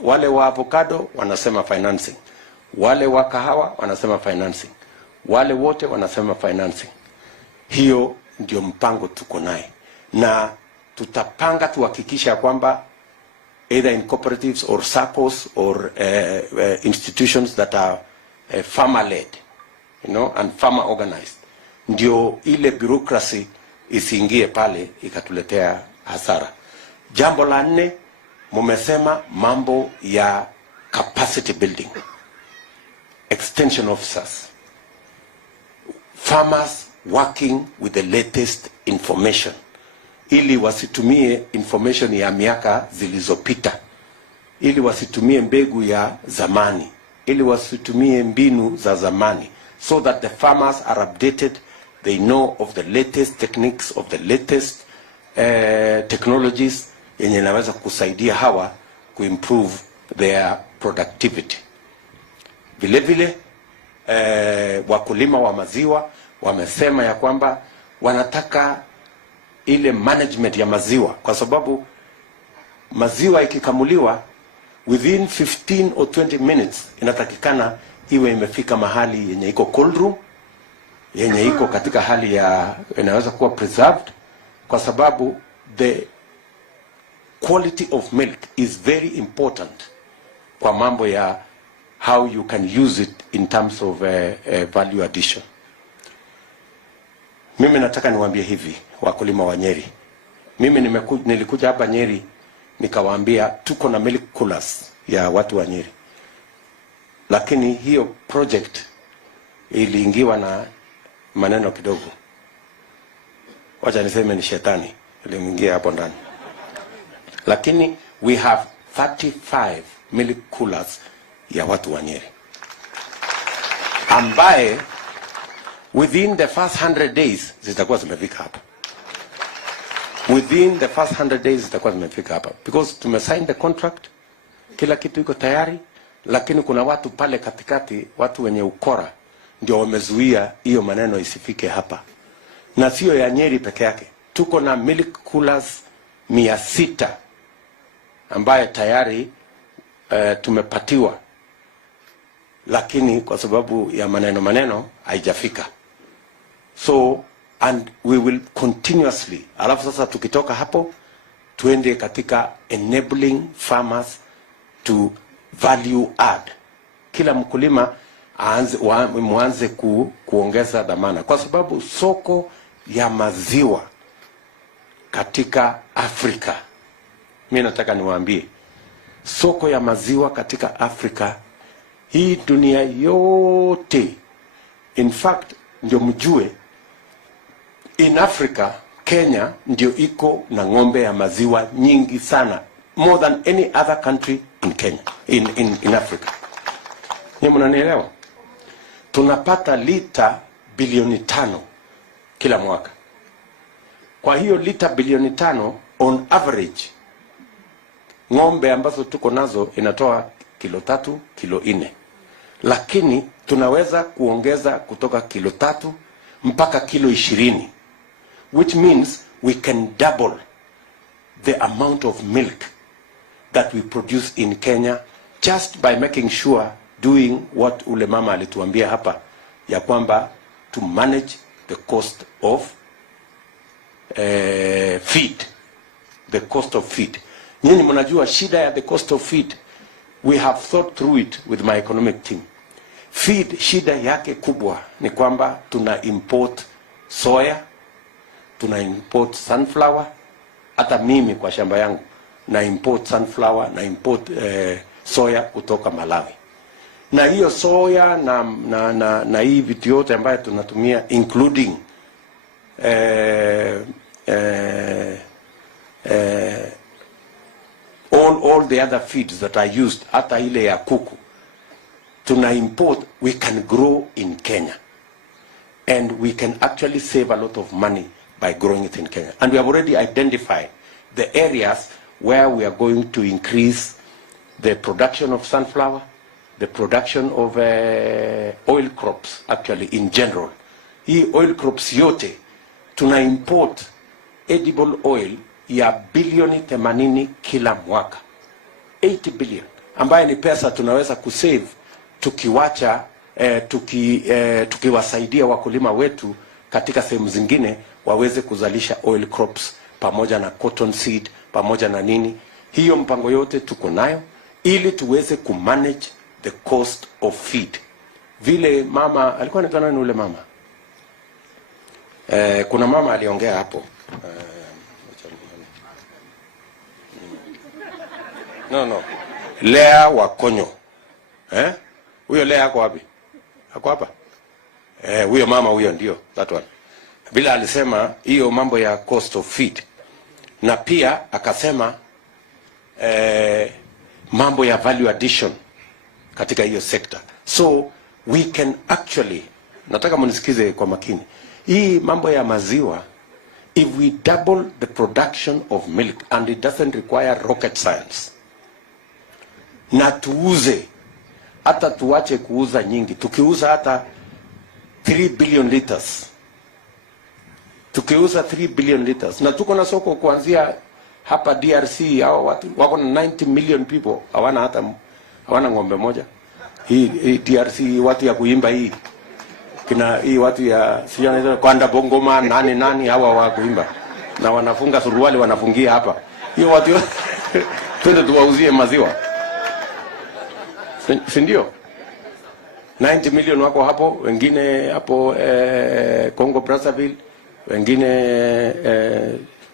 wale wa avocado wanasema financing, wale wa kahawa wanasema financing, wale wote wanasema financing. Hiyo ndio mpango tuko naye, na tutapanga tuhakikisha kwamba either in cooperatives or SACCOs or institutions that are farmer-led, and farmer-organized, ndio ile bureaucracy isiingie pale ikatuletea hasara. Jambo la 4, mumesema mambo ya capacity building, extension officers, farmers working with the latest information, ili wasitumie information ya miaka zilizopita, ili wasitumie mbegu ya zamani, ili wasitumie mbinu za zamani, so that the farmers are updated, they know of the latest techniques, of the latest technologies yenye inaweza kusaidia hawa kuimprove their productivity. Vile vile wakulima wa maziwa wamesema ya kwamba wanataka ile management ya maziwa, kwa sababu maziwa ikikamuliwa within 15 or 20 minutes inatakikana iwe imefika mahali yenye iko cold room, yenye iko katika hali ya inaweza kuwa preserved, kwa sababu the quality of milk is very important kwa mambo ya how you can use it in terms of value addition. Mimi nataka niwaambie hivi wakulima wa Nyeri. Mimi nilikuja hapa Nyeri nikawaambia tuko na milk coolers ya watu wa Nyeri, lakini hiyo project iliingiwa na maneno kidogo. Wacha niseme ni shetani iliingia hapo ndani. Lakini we have 35 milk coolers ya watu wa Nyeri, ambaye within the first 100 days zitakuwa zimefika hapa. Within the first 100 days zitakuwa zimefika hapa, because tumesign the contract, kila kitu iko tayari, lakini kuna watu pale katikati, watu wenye ukora, ndio wamezuia hiyo maneno isifike hapa. Na sio ya Nyeri peke yake, tuko na milk coolers 600 ambaye tayari tumepatiwa, lakini kwa sababu ya maneno haijafika. So and we will continuously, alafu sasa tukitoka hapo tuende katika enabling farmers to value add. Kila mkulima mwanze kuongeza dhamana, kwa sababu soko ya maziwa katika Afrika, mimi nataka niwaambie, soko ya maziwa katika Afrika, hii dunia yote, in fact ndio mjue In Africa, Kenya ndio iko na ng'ombe ya maziwa nyingi sana, more than any other country in Kenya, in Africa. Ni mnanielewa? Tunapata lita bilioni 5 kila mwaka. Kwa hiyo lita bilioni 5 on average, ng'ombe ambazo tuko nazo inatoa kilo 3, kilo 4. Lakini tunaweza kuongeza kutoka kilo 3 mpaka kilo 20, which means we can double the amount of milk that we produce in Kenya just by making sure, doing what ule mama alituambia hapa, ya kwamba to manage the cost of feed. The cost of feed. Nyinyi mnajua shida ya the cost of feed. We have thought through it with my economic team. Feed, shida yake kubwa ni kwamba tuna import soya, tuna import sunflower. Hata mimi kwa shamba yangu na import sunflower, na import soya kutoka Malawi. Na hiyo soya na hii vitu yote ambayo tunatumia, including all the other feeds that are used, hata ile ya kuku tuna import, we can grow in Kenya, and we can actually save a lot of money by growing it in Kenya. And we have already identified the areas where we are going to increase the production of sunflower, the production of oil crops, actually in general. Hii oil crops yote tuna import edible oil ya bilioni 80 kila mwaka, 80 billion, ambaye ni pesa tunaweza kusave tukiwacha tukiwasaidia wakulima wetu katika sehemu zingine waweze kuzalisha oil crops pamoja na cotton seed pamoja na nini. Hiyo mpango yote tuko nayo ili tuweze kumanage the cost of feed. Vile mama alikuwa anaitwa nani ule mama? Kuna mama aliongea hapo. No. Lea Wakonyo. Huyo Lea ako wapi? Ako hapa? Huyo mama huyo ndio, that one. Bila alisema hiyo mambo ya cost of feed. Na pia akasema mambo ya value addition katika hiyo sector. So we can actually, nataka mnisikize kwa makini. Hii mambo ya maziwa, if we double the production of milk, and it doesn't require rocket science, na tuuze, hata tuache kuuza nyingi, tukiuza hata 3 billion liters, tukiuza 3 billion liters, na tuko na soko kuanzia hapa DRC, hao watu wako na 90 million people, hawana ng'ombe moja. Hii DRC watu ya kuimba hii, kina hii watu ya sio kwanda bongoma nani hawa wa kuimba, na wanafunga suruali wanafungia hapa, hiyo watu twende tuwauzie maziwa, si ndio? 90 million wako hapo, wengine hapo Congo Brazzaville, wengine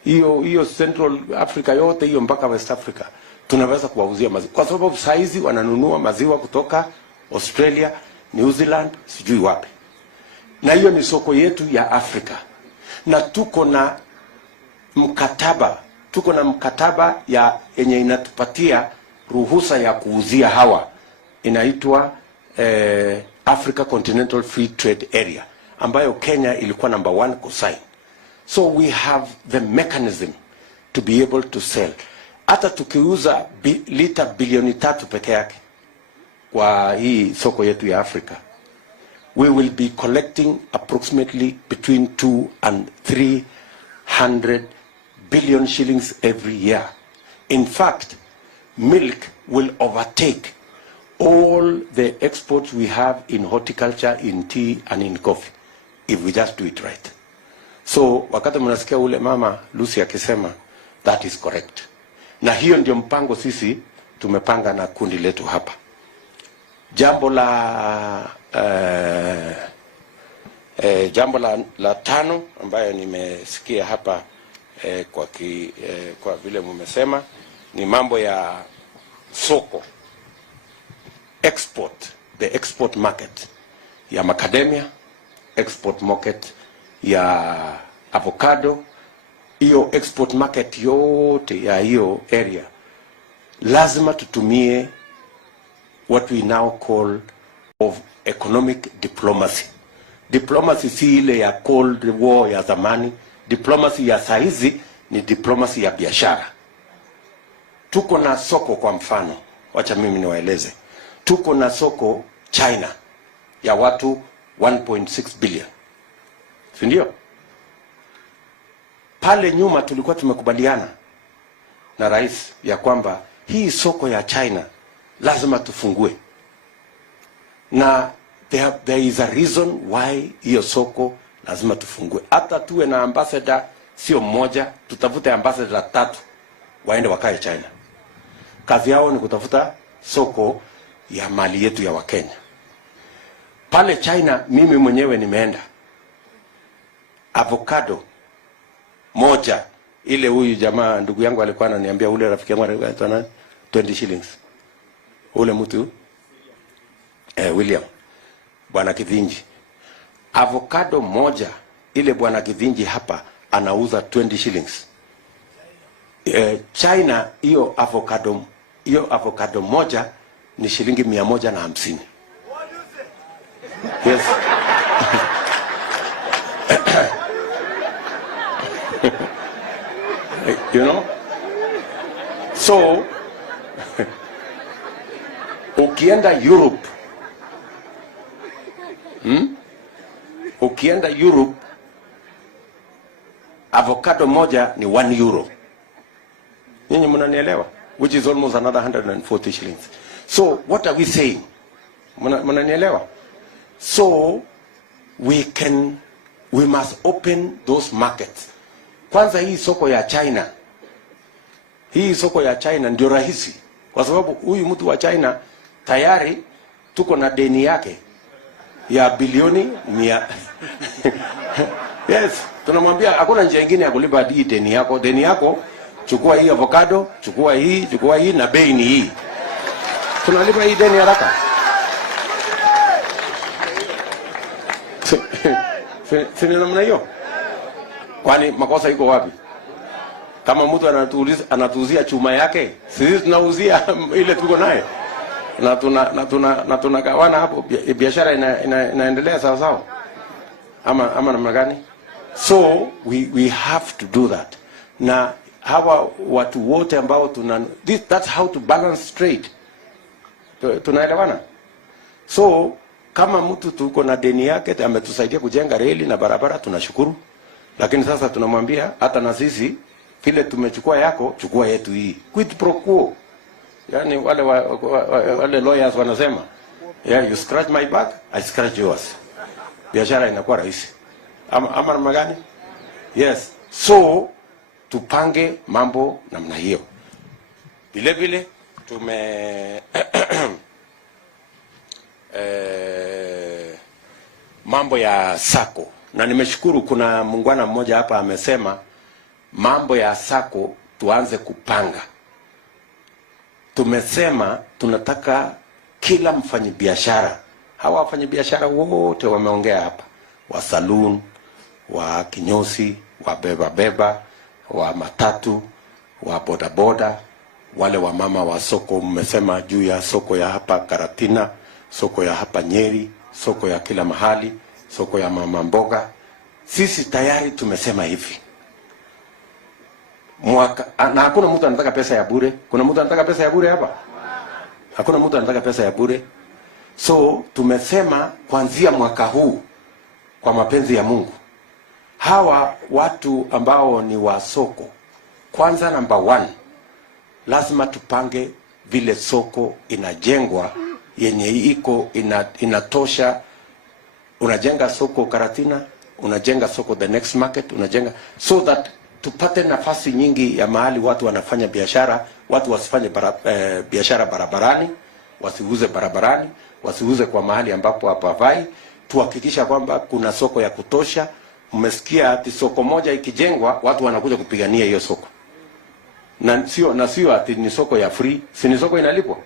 hiyo Central Africa yote hiyo mpaka West Africa tunaweza kuwauzia maziwa, kwa sababu saizi wananunua maziwa kutoka Australia, New Zealand, sijui wapi. Na hiyo ni soko yetu ya Afrika. Na tuko na mkataba ya yenye inatupatia ruhusa ya kuuzia hawa, inaitwa Africa Continental Free Trade Area, ambayo Kenya ilikuwa number 1 kusign. So we have the mechanism to be able to sell. Hata tukiuza lita bilioni 3 peke yake kwa hii soko yetu ya Afrika, we will be collecting approximately between 2 and 300 billion shillings every year. In fact, milk will overtake all the exports we have in horticulture, in tea and in coffee, if we just do it right. So wakati mnasikia ule mama Lucy akisema, that is correct. Na hiyo ndio mpango sisi tumepanga na kundi letu hapa. Jambo la tano ambayo nimesikia hapa kwa vile mmesema ni mambo ya soko, export, the export market ya macadamia, export market ya avocado, hiyo export market yote ya hiyo area, lazima tutumie what we now call of economic diplomacy. Diplomacy si ile ya Cold War ya zamani. Diplomacy ya saizi ni diplomacy ya biashara. Tuko na soko, kwa mfano, wacha mimi niwaeleze. Tuko na soko China ya watu 1.6 billion. Si ndio? Pale nyuma tulikuwa tumekubaliana na rais ya kwamba hii soko ya China lazima tufungue. Na there is a reason why hiyo soko lazima tufungue. Hata tuwe na ambassador sio mmoja, tutafute ambassador 3 waende wakae China. Kazi yao ni kutafuta soko ya mali yetu ya Wakenya. Pale China mimi mwenyewe nimeenda. Avocado moja ile, huyu jamaa ndugu yangu alikuwa ananiambia, ule rafiki yangu alikuwa nani, 20 shillings. Ule mtu Wiliam, bwana Kivinji, avocado moja ile bwana Kivinji hapa anauza 20 shillings. China hiyo avocado moja ni shilingi 150. Yes. You know? So ukienda Europe, ukienda Europe, avocado moja ni 1 euro. Nyinyi mnanielewa? Which is almost another 140 shillings. So what are we saying? Mnanielewa? So we must open those markets. Kwanza hii soko ya China. Hii soko ya China ndio rahisi. Kwa sababu huyu mtu wa China tayari tuko na deni yake ya bilioni 100. Yes, tunamwambia hakuna njia nyingine ya kulipa hii deni yako. Deni yako, chukua hii avocado, chukua hii na bei ni hii. Tunalipa hii deni haraka. Sini namna hiyo. Kwani makosa iko wapi? Kama mtu anatuuzia chuma yake, sisi tunauzia ile tuko naye. Na tunagawana hapo, biashara inaendelea sawa sawa. Ama namna gani? So we have to do that. Na hawa watu wote ambao that's how to balance trade. Tunaelewana? So kama mtu tuko na deni yake, ametusaidia kujenga reli na barabara, tunashukuru. Lakini sasa tunamwambia hata na sisi vile tumechukua yako, chukua yetu hii. Quid pro quo. Yani wale lawyers wanasema, yeah, you scratch my back, I scratch yours. Biashara inakuwa rahisi. Ama namna gani? Yes. So tupange mambo namna hiyo. Vile vile mambo ya sako. Na nimeshukuru kuna muungwana mmoja hapa amesema mambo ya sako tuanze kupanga. Tumesema tunataka kila mfanyabiashara, hawa wafanyabiashara wote wameongea hapa, wa saloon, wa kinyosi, wa beba, wa matatu, wa bodaboda, wale wa mama wa soko, mmesema juu ya soko ya hapa Karatina, soko ya hapa Nyeri, soko ya kila mahali, soko ya mama mboga. Sisi tayari tumesema hivi. Na hakuna mtu anataka pesa ya bure. Kuna mtu anataka pesa ya bure hapa? Hakuna mtu anataka pesa ya bure. So tumesema kuanzia mwaka huu, kwa mapenzi ya Mungu, hawa watu ambao ni wa soko, kwanza number 1, lazima tupange vile soko inajengwa yenye iko inatosha. Unajenga soko Karatina, unajenga soko the next market, unajenga so that tupate nafasi nyingi ya mahali watu wanafanya biashara. Watu wasifanye biashara barabarani, wasiuze barabarani, wasiuze kwa mahali ambapo hapafai. Tuhakikisha kwamba kuna soko ya kutosha. Mmesikia ati soko moja ikijengwa watu wanakuja kupigania hiyo soko. Na sio ati ni soko ya free, si ni soko inalipwa.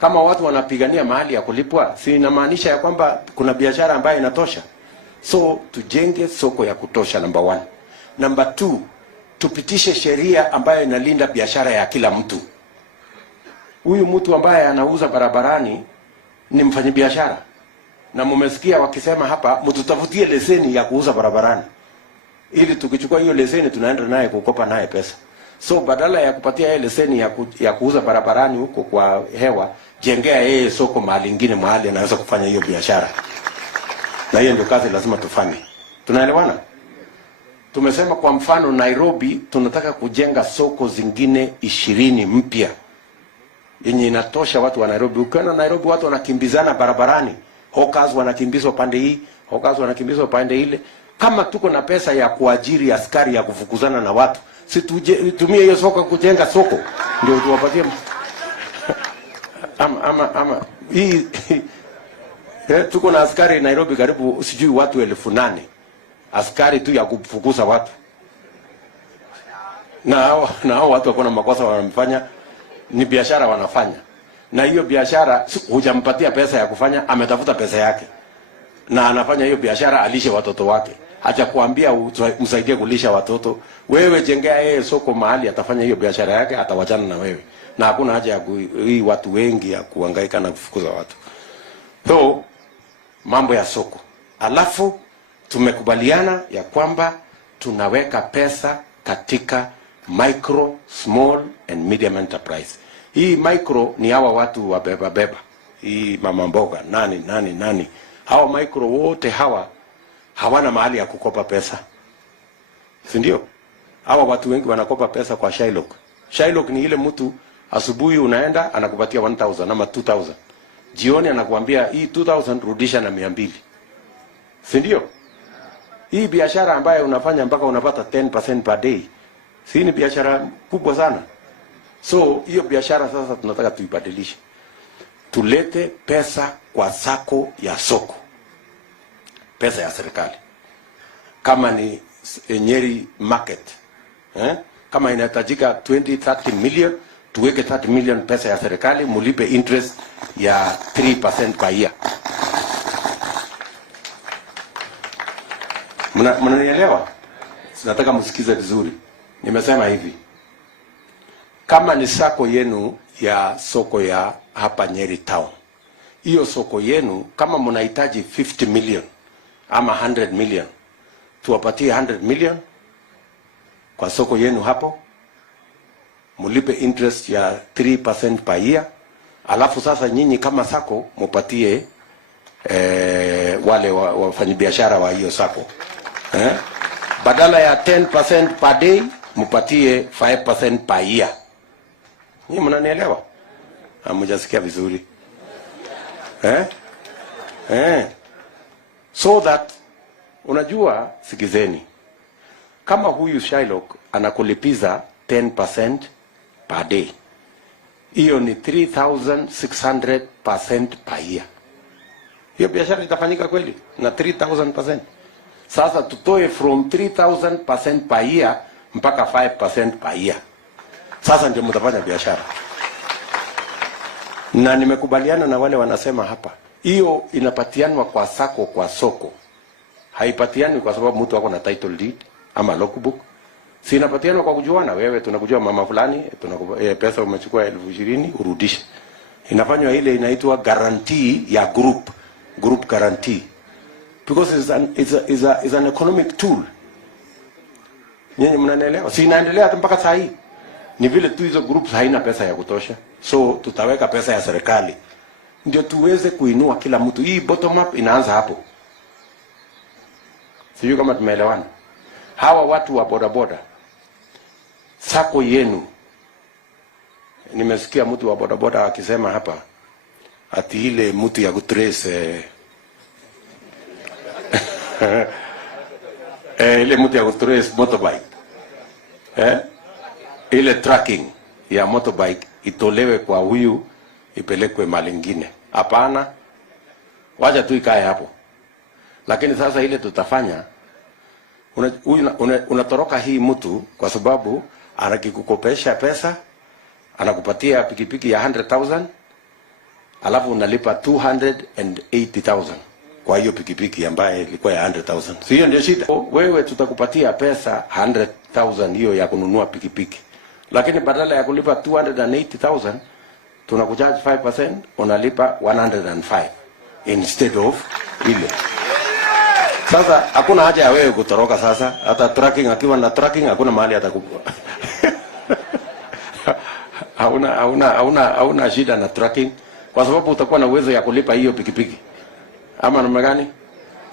Kama watu wanapigania mahali ya kulipwa, si inamaanisha ya kwamba kuna biashara ambayo inatosha. So tujenge soko ya kutosha number 1. Number 2, tupitishe sheria ambayo inalinda biashara ya kila mtu. Huyu mtu ambaye anauza barabarani ni mfanyabiashara, na mmesikia wakisema hapa mtutafutie leseni ya kuuza barabarani, ili tukichukua hiyo leseni tunaenda naye kukopa naye pesa. So badala ya kupatia yeye leseni ya kuuza barabarani huko kwa hewa, jengea yeye soko mahali ingine, mahali anaweza kufanya hiyo biashara. Na hiyo ndio kazi lazima tufanye. Tunaelewana? Tumesema kwa mfano Nairobi tunataka kujenga soko zingine 20 mpya yenye inatosha watu wa Nairobi. Ukiona Nairobi watu wanakimbizana barabarani, hawkers wanakimbizwa pande hii, hawkers wanakimbizwa pande ile. Kama tuko na pesa ya kuajiri askari ya kufukuzana na watu, si tumie hiyo soko kujenga soko ndio tuwapatie ama hii tuko na askari Nairobi karibu sijui watu 8,000 askari tu ya kufukuza watu, na hao watu wako na makosa wanamfanya, ni biashara wanafanya, na hiyo biashara hujampatia pesa ya kufanya, ametafuta pesa yake na anafanya hiyo biashara alishe watoto wake, haja kuambia msaidie kulisha watoto. Wewe jengea yeye soko mahali atafanya hiyo biashara yake, atawachana na wewe, na hakuna haja ya hii watu wengi ya kuhangaika na kufukuza watu. So mambo ya soko. Alafu tumekubaliana ya kwamba tunaweka pesa katika micro, small and medium enterprise. Hii micro ni hawa watu wa beba. Hii mama mboga, nani. Hawa micro wote hawa hawana mahali ya kukopa pesa. Si ndio? Hawa watu wengi wanakopa pesa kwa Shylock. Shylock ni ile mtu asubuhi unaenda anakupatia 1,000 ama 2,000. Jioni anakuambia hii 2,000 rudisha na 200. Si ndio? Hii biashara ambayo unafanya mpaka unapata 10% per day, si ni biashara kubwa sana? So hiyo biashara sasa tunataka tuibadilishe. Tulete pesa kwa sako ya soko. Pesa ya serikali. Kama ni Nyeri market, kama inahitajika 20-30 million, tuweke 30 million pesa ya serikali, mulipe interest ya 3% per year. Mnanielewa? Nataka msikize vizuri. Nimesema hivi. Kama ni sako yenu ya soko ya hapa Nyeri town, hiyo soko yenu kama mnahitaji 50 million ama 100 million, tuwapatie 100 million kwa soko yenu hapo, mulipe interest ya 3% per year. Alafu sasa nyinyi kama sako mupatie wale wafanyabiashara wa hiyo sako, badala ya 10% per day mupatie 5% per year. Ni mnanielewa? Hamjasikia vizuri? So that unajua, sikizeni, kama huyu Shylock anakulipiza 10% per day, hiyo ni 3,600% per year. Hiyo biashara itafanyika kweli na 3,000%? Sasa tutoe from 3,000% per year mpaka 5% per year. Sasa ndio mtafanya biashara. Na nimekubaliana na wale wanasema hapa, hiyo inapatianwa kwa sako kwa soko. Haipatianwi kwa sababu mtu wako na title deed ama logbook. Si inapatianwa kwa kujuana, wewe tunakujua mama fulani, pesa umechukua 20,000 urudishe. Inafanywa ile inaitwa guarantee ya group guarantee, because it's an economic tool. Nyinyi mnanielewa? Si inaendelea hata mpaka saa hii. Ni vile tu hizo groups haina pesa ya kutosha. So tutaweka pesa ya serikali ndio tuweze kuinua kila mtu. Hii bottom up inaanza hapo. Sijui kama tumeelewana. Hawa watu wa bodaboda, sako yenu, nimesikia mtu wa bodaboda akisema hapa ati ile mtu ya kutrace ile mtu ya kutrace motorbike, ile tracking ya motorbike itolewe kwa huyu ipelekwe mahali nyingine. Hapana, wacha tu ikae hapo. Lakini sasa ile tutafanya, unatoroka hii mtu kwa sababu anakikukopesha pesa, anakupatia pikipiki ya 100,000, alafu unalipa 280,000. kwa hiyo pikipiki ambaye ilikuwa ya 100,000. So hiyo ndio shida. Wewe tutakupatia pesa 100,000 hiyo ya kununua pikipiki. Lakini badala ya kulipa 280,000 tunakucharge 5%, unalipa 105 instead of ile. Sasa hakuna haja ya wewe kutoroka sasa. Hata tracking, akiwa na tracking hakuna mahali atakupa. hauna shida na tracking kwa sababu utakuwa na uwezo ya kulipa hiyo pikipiki. Ama namna gani?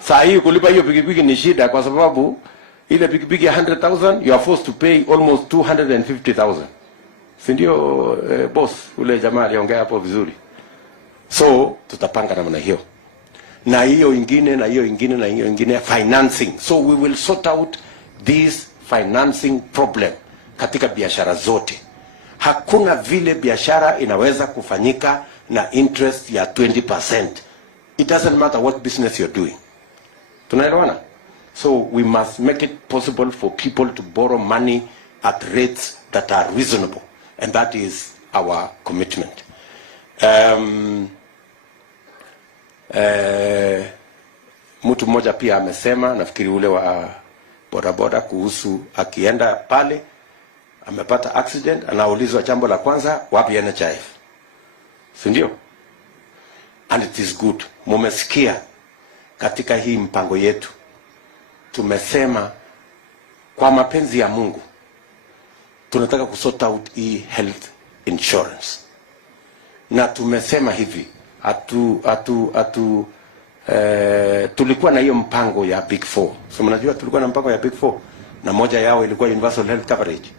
Saa hii kulipa hiyo pikipiki ni shida kwa sababu ile pikipiki ya 100,000 you are forced to pay almost 250,000. Si ndio boss ule jamaa aliongea hapo vizuri. So tutapanga namna hiyo. Na hiyo ingine na hiyo ingine na hiyo ingine financing. So we will sort out this financing problem katika biashara zote. Hakuna vile biashara inaweza kufanyika na interest ya 20%. It doesn't matter what business you're doing. Tunaelewana? So we must make it possible for people to borrow money at rates that are reasonable. And that is our commitment. Mtu mmoja pia amesema, nafikiri ule wa bodaboda, kuhusu akienda pale amepata accident, anaulizwa jambo la kwanza, wapi NHIF? Si ndio? And it is good. Mumesikia katika hii mpango yetu tumesema kwa mapenzi ya Mungu tunataka kusort out health insurance. Na tumesema hivi, tulikuwa na hiyo mpango ya Big 4. So mnajua tulikuwa na mpango ya Big 4 na moja yao ilikuwa universal health coverage.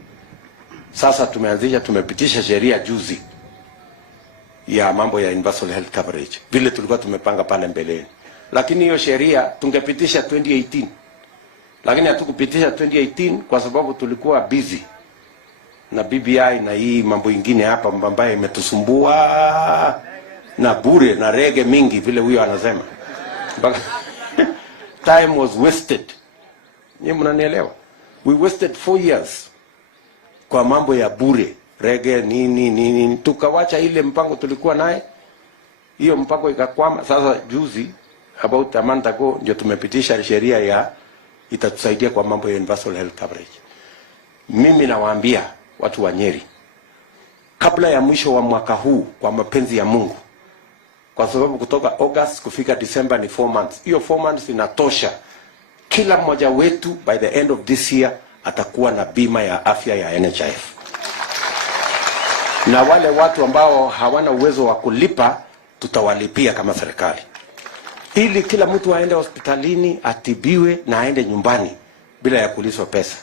Sasa tumepitisha sheria juzi ya mambo ya universal health coverage. Vile tulikuwa tumepanga pale mbeleni. Lakini hiyo sheria tungepitisha 2018. Lakini hatukupitisha 2018 kwa sababu tulikuwa busy na BBI na hii mambo ingine hapa ambayo imetusumbua na bure na rege mingi vile huyo anasema. Time was wasted. Nyinyi mnanielewa? We wasted 4 years kwa mambo ya bure, rege nini. Tukawacha ile mpango tulikuwa naye. Hiyo mpango ikakwama. Sasa juzi about a month ago ndio tumepitisha sheria ya itatusaidia kwa mambo ya universal health coverage. Mimi nawaambia watu wa Nyeri, kabla ya mwisho wa mwaka huu, kwa mapenzi ya Mungu, kwa sababu kutoka August kufika December ni 4 months. Hiyo 4 months inatosha. Kila mmoja wetu by the end of this year atakuwa na bima ya afya ya NHIF. Na wale watu ambao hawana uwezo wa kulipa tutawalipia kama serikali. Ili kila mtu aende hospitalini, atibiwe na aende nyumbani bila ya kulizwa pesa.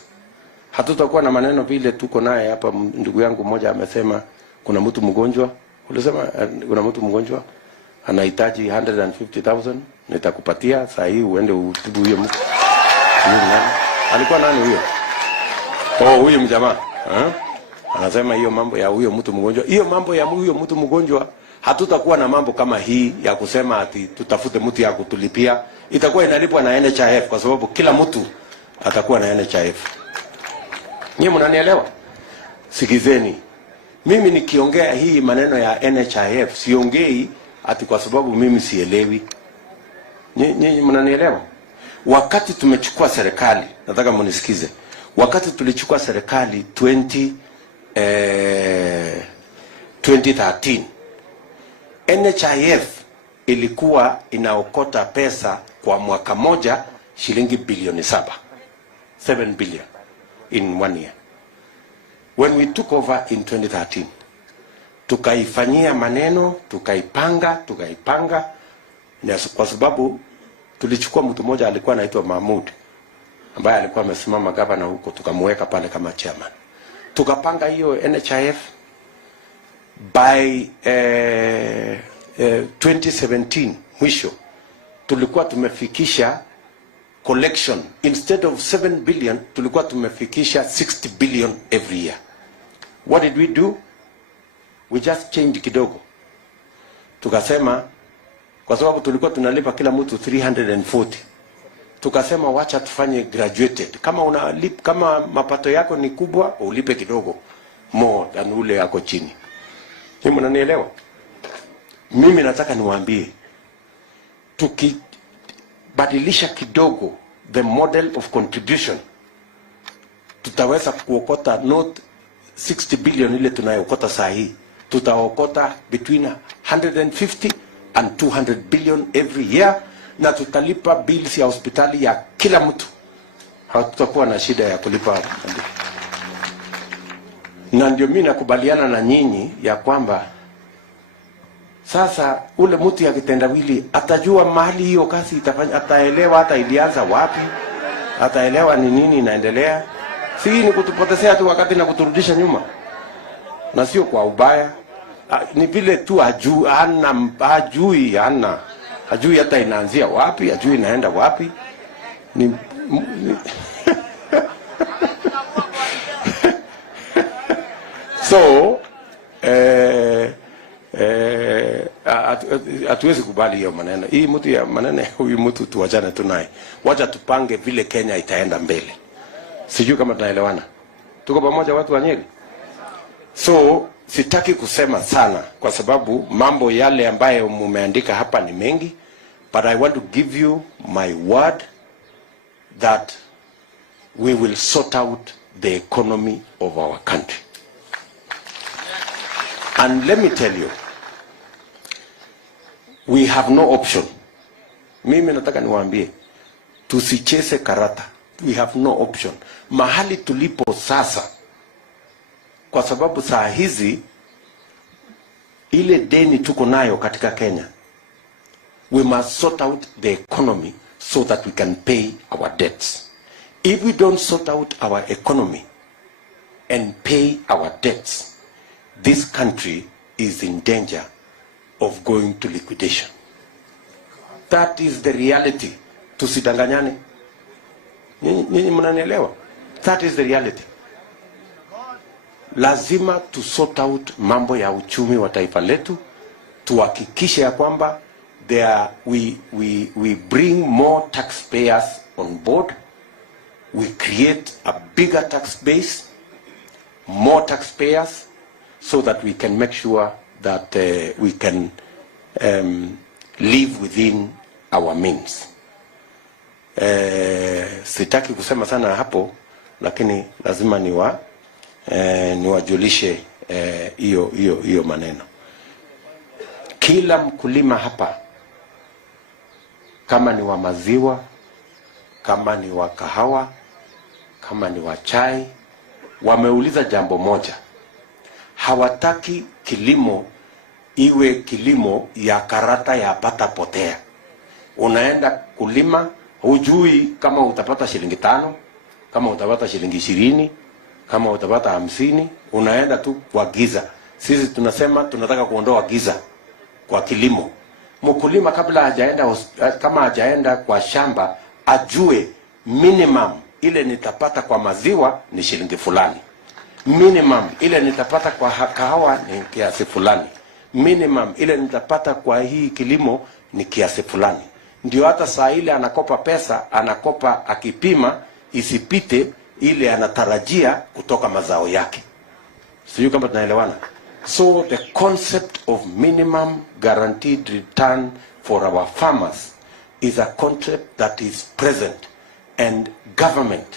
Hatutakuwa na maneno vile tuko naye hapa. Ndugu yangu mmoja amesema kuna mtu mgonjwa. Ulisema kuna mtu mgonjwa anahitaji 150,000, nitakupatia saa hii uende utibu huyo mtu. Alikuwa nani huyo? Huyo mjamaa. Anasema hiyo mambo ya huyo mtu mgonjwa. Hiyo mambo ya huyo mtu mgonjwa, hatutakuwa na mambo kama hii ya kusema ati tutafute mtu ya kutulipia. Itakuwa inalipwa na NHIF kwa sababu kila mtu atakuwa na NHIF. Nyinyi mnanielewa? Sikizeni. Mimi nikiongea hii maneno ya NHIF siongei ati kwa sababu mimi sielewi. Nyinyi mnanielewa? Wakati tumechukua serikali, nataka mnisikize. Wakati tulichukua serikali 2013, NHIF ilikuwa inaokota pesa kwa mwaka moja shilingi bilioni 7 billion in 1 year. When we took over in 2013, tukaifanyia maneno, tukaipanga, kwa sababu tulichukua mtu mmoja alikuwa anaitwa Mahmud, ambaye alikuwa amesimama gavana huko, tukamweka pale kama chairman. Tukapanga hiyo NHIF by 2017 mwisho tulikuwa tumefikisha collection, instead of 7 billion tulikuwa tumefikisha 60 billion every year. What did we do? We just changed kidogo. Tukasema kwa sababu tulikuwa tunalipa kila mtu 340, tukasema wacha tufanye graduated. Kama mapato yako ni kubwa, ulipe kidogo more than ule yako chini. Nyinyi mnanielewa? Mimi nataka niwaambie, tukibadilisha kidogo the model of contribution, tutaweza kuokota not 60 billion ile tunayokota saa hii, tutaokota between 150 and 200 billion every year, na tutalipa bills ya hospitali ya kila mtu. Hatutakuwa na shida ya kulipa. Na ndio mimi nakubaliana na nyinyi ya kwamba sasa ule mtu ya kitendawili atajua mahali hiyo kazi itafanya, ataelewa hata ilianza wapi, ataelewa ni nini inaendelea. Si ni kutupotezea tu wakati na kuturudisha nyuma, na sio kwa ubaya. Ni vile tu hajui hata inaanzia wapi, hajui inaenda wapi. So hatuwezi kubali hiyo maneno. Hii mtu ya maneno huyu mtu tuachane tunaye. Wacha tupange vile Kenya itaenda mbele. Sijui kama tunaelewana. Tuko pamoja watu wa Nyeri? So sitaki kusema sana kwa sababu mambo yale ambayo mumeandika hapa ni mengi, but I want to give you my word that we will sort out the economy of our country. And let me tell you, we have no option. Mimi nataka niwaambie, tusicheze karata. We have no option. Mahali tulipo sasa, kwa sababu saa hizi ile deni tuko nayo katika Kenya, we must sort out the economy so that we can pay our debts. If we don't sort out our economy and pay our debts, this country is in danger of going to liquidation. That is the reality. Tusidanganyane. Nyinyi mnanielewa? That is the reality. Lazima to sort out mambo ya uchumi wa taifa letu, tuhakikishe ya kwamba we bring more taxpayers on board, we create a bigger tax base, more taxpayers, so that we can make sure that we can live within our means. Sitaki kusema sana hapo, lakini lazima niwajulishe hiyo maneno. Kila mkulima hapa, kama ni wa maziwa, kama ni wa kahawa, kama ni wa chai, wameuliza jambo moja. Hawataki kilimo iwe kilimo ya karata ya pata potea. Unaenda kulima, hujui kama utapata shilingi 5, kama utapata shilingi 20, kama utapata 50, unaenda tu kwa giza. Sisi tunasema tunataka kuondoa giza kwa kilimo. Mkulima kabla hajaenda kwa shamba, ajue minimum ile nitapata kwa maziwa ni shilingi fulani. Minimum ile nitapata kwa kahawa ni kiasi fulani. Minimum ile nitapata kwa hii kilimo ni kiasi fulani. Ndio hata saa ile anakopa pesa, anakopa akipima isipite ile anatarajia kutoka mazao yake. Sijui kama tunaelewana. So the concept of minimum guaranteed return for our farmers is a concept that is present, and government,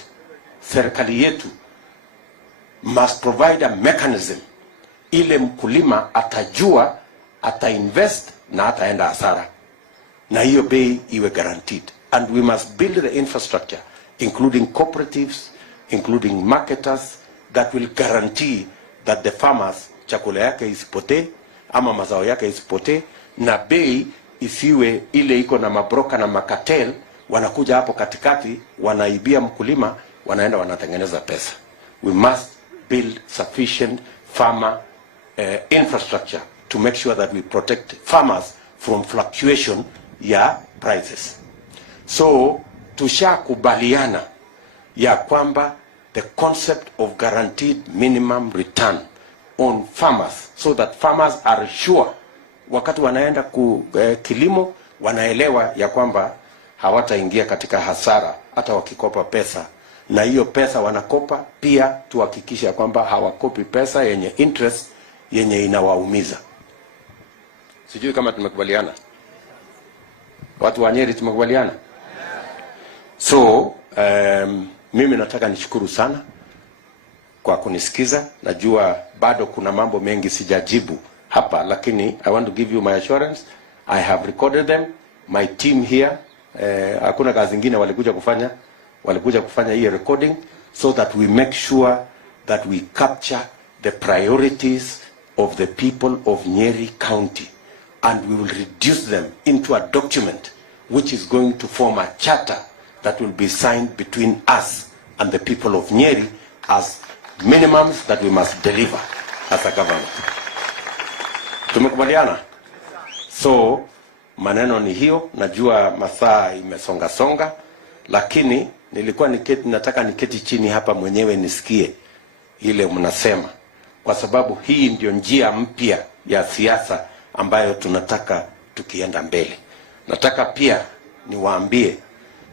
serikali yetu, must provide a mechanism ile mkulima atajua atainvest na ataenda hasara, na hiyo bei iwe guaranteed. And we must build the infrastructure, including cooperatives, including marketers, that will guarantee that the farmers chakula yake isipotee ama mazao yake isipotee, na bei isiwe ile iko na mabroka na makatel wanakuja hapo katikati wanaibia mkulima, wanaenda wanatengeneza pesa. We must build sufficient farmer infrastructure to make sure that we protect farmers from fluctuation ya prices. So tushakubaliana ya kwamba the concept of guaranteed minimum return on farmers, so that farmers are sure wakati wanaenda kilimo wanaelewa ya kwamba hawataingia katika hasara hata wakikopa pesa, na hiyo pesa wanakopa pia tuhakikisha kwamba hawakopi pesa yenye interest yenye inawaumiza. Sijui kama tumekubaliana. Watu wa Nyeri tumekubaliana. So mimi nataka nishukuru sana kwa kunisikiza. Najua bado kuna mambo mengi sijajibu hapa, lakini I want to give you my assurance. I have recorded them. My team here, hakuna kazi zingine walikuja kufanya hii recording, so that we make sure that we capture the priorities of the people of Nyeri County, and we will reduce them into a document which is going to form a charter that will be signed between us and the people of Nyeri as minimums that we must deliver as a government. Tumekubaliana? So maneno ni hiyo. Najua masaa imesonga, lakini nilikuwa nataka niketi chini hapa mwenyewe nisikie ile mnasema, kwa sababu hii ndio njia mpya ya siasa ambayo tunataka tukienda mbele. Nataka pia niwaambie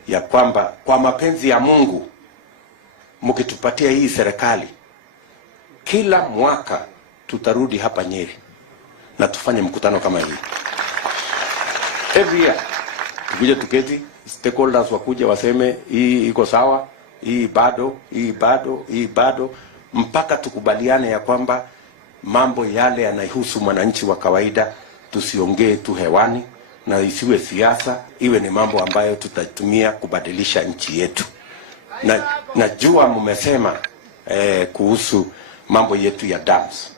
ya kwamba kwa mapenzi ya Mungu, mkitupatia hii serikali, kila mwaka tutarudi hapa Nyeri na tufanye mkutano kama hii. Every year tukuje tuketi, stakeholders wakuja waseme hii iko sawa, hii bado, mpaka tukubaliane ya kwamba mambo yale yanahusu mwananchi wa kawaida tusiongee tu hewani, na isiwe siasa, iwe ni mambo ambayo tutatumia kubadilisha nchi yetu. Najua mmesema kuhusu mambo yetu ya dams.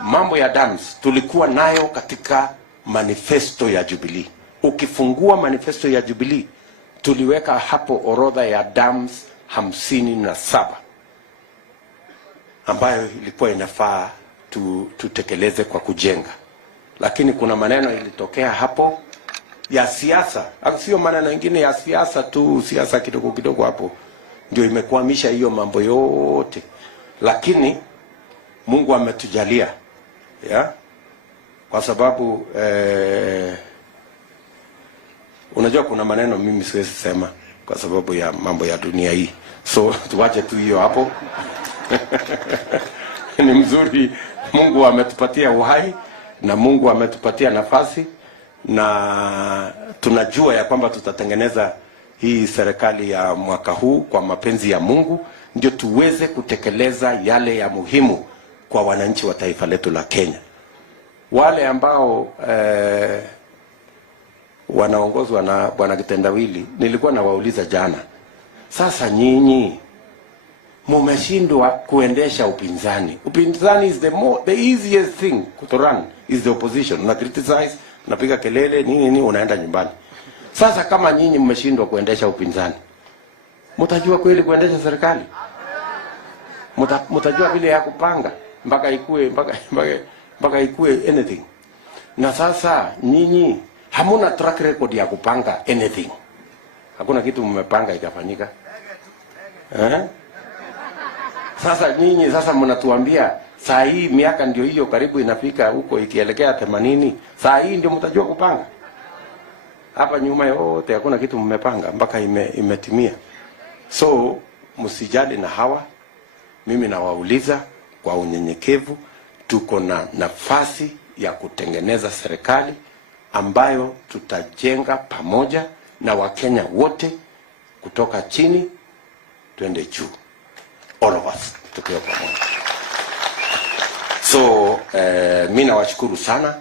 Mambo ya dams tulikuwa nayo katika manifesto ya Jubilee. Ukifungua manifesto ya Jubilee, tuliweka hapo orodha ya dams 57 ambayo ilikuwa inafaa tutekeleze kwa kujenga. Lakini kuna maneno ilitokea hapo ya siasa, sio maneno mengine ya siasa tu, siasa kidogo hapo ndio imekwamisha hiyo mambo yote. Lakini Mungu ametujalia, kwa sababu unajua kuna maneno mimi siwezi sema kwa sababu ya mambo ya dunia hii, so tuache tu hiyo hapo. Ni mzuri, Mungu ametupatia uhai na Mungu ametupatia nafasi, na tunajua ya kwamba tutatengeneza hii serikali ya mwaka huu kwa mapenzi ya Mungu, ndio tuweze kutekeleza yale ya muhimu kwa wananchi wa taifa letu la Kenya. Wale ambao wanaongozwa na Bwana Kitendawili, nilikuwa nawauliza jana, sasa nyinyi mumeshindwa kuendesha upinzani. Upinzani is the easiest thing to run is the opposition. Una criticize, unapiga kelele, nini unaenda nyumbani. Sasa kama nyinyi mmeshindwa kuendesha upinzani, mtajua kweli kuendesha serikali? Mtajua vile ya kupanga mpaka ikue anything? Na sasa nyinyi hamuna track record ya kupanga anything. Hakuna kitu mmepanga ikafanyika. Sasa nyinyi mnatuambia saa hii miaka ndio hiyo karibu inafika huko ikielekea 80, saa hii ndio mtajua kupanga? Hapa nyuma yote hakuna kitu mmepanga mpaka imetimia. So msijali na hawa, mimi nawauliza kwa unyenyekevu, tuko na nafasi ya kutengeneza serikali ambayo tutajenga pamoja na Wakenya wote, kutoka chini twende juu, all of us tukiwa pamoja. So mimi nawashukuru sana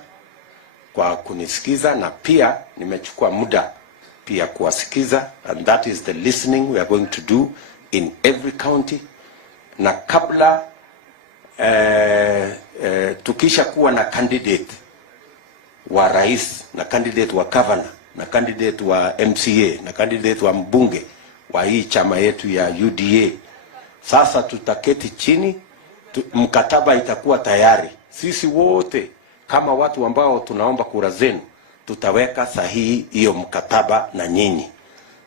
kwa kunisikiza, na pia nimechukua muda pia kuwasikiza, and that is the listening we are going to do in every county. Na kabla tukisha kuwa na candidate wa rais, na candidate wa governor, na candidate wa MCA, na candidate wa mbunge wa hii chama yetu ya UDA, sasa tutaketi chini, mkataba itakuwa tayari. Sisi wote kama watu ambao tunaomba kura zenu, tutaweka sahihi hiyo mkataba na nyinyi,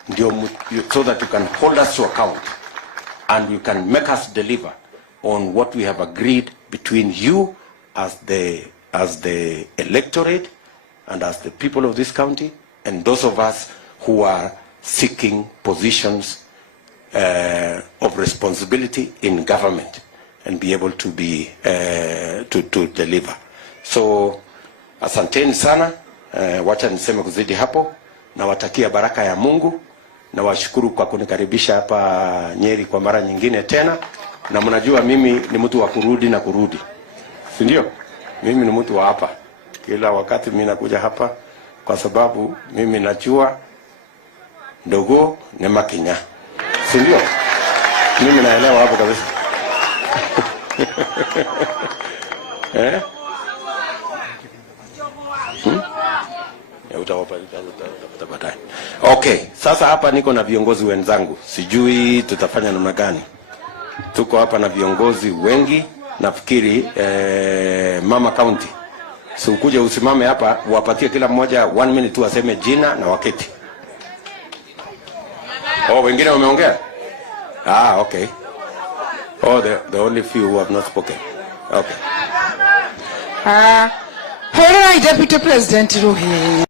ndio so that you can hold us to account and you can make us deliver on what we have agreed between you as the electorate and as the people of this county, and those of us who are seeking positions of responsibility in government and be able to be to deliver. So asanteni sana, wacha niseme kuzidi hapo, na watakia baraka ya Mungu, na washukuru kwa kunikaribisha hapa Nyeri kwa mara nyingine tena, na mnajua mimi ni mtu wa kurudi na kurudi, si ndio? Mimi ni mtu wa hapa, kila wakati mimi nakuja hapa kwa sababu mimi najua ndogo ni makinya, si ndio? Mimi naelewa hapo kabisa. Okay, sasa hapa niko na viongozi wenzangu, sijui tutafanya namna gani. Tuko hapa na viongozi wengi, nafikiri mama county, so ukuje usimame hapa uwapatie kila mmoja 1 minute tu aseme jina na waketi. Oh, wengine wameongea? Okay. Oh, the only few who have not spoken. Okay. Hello, Deputy President Ruhi.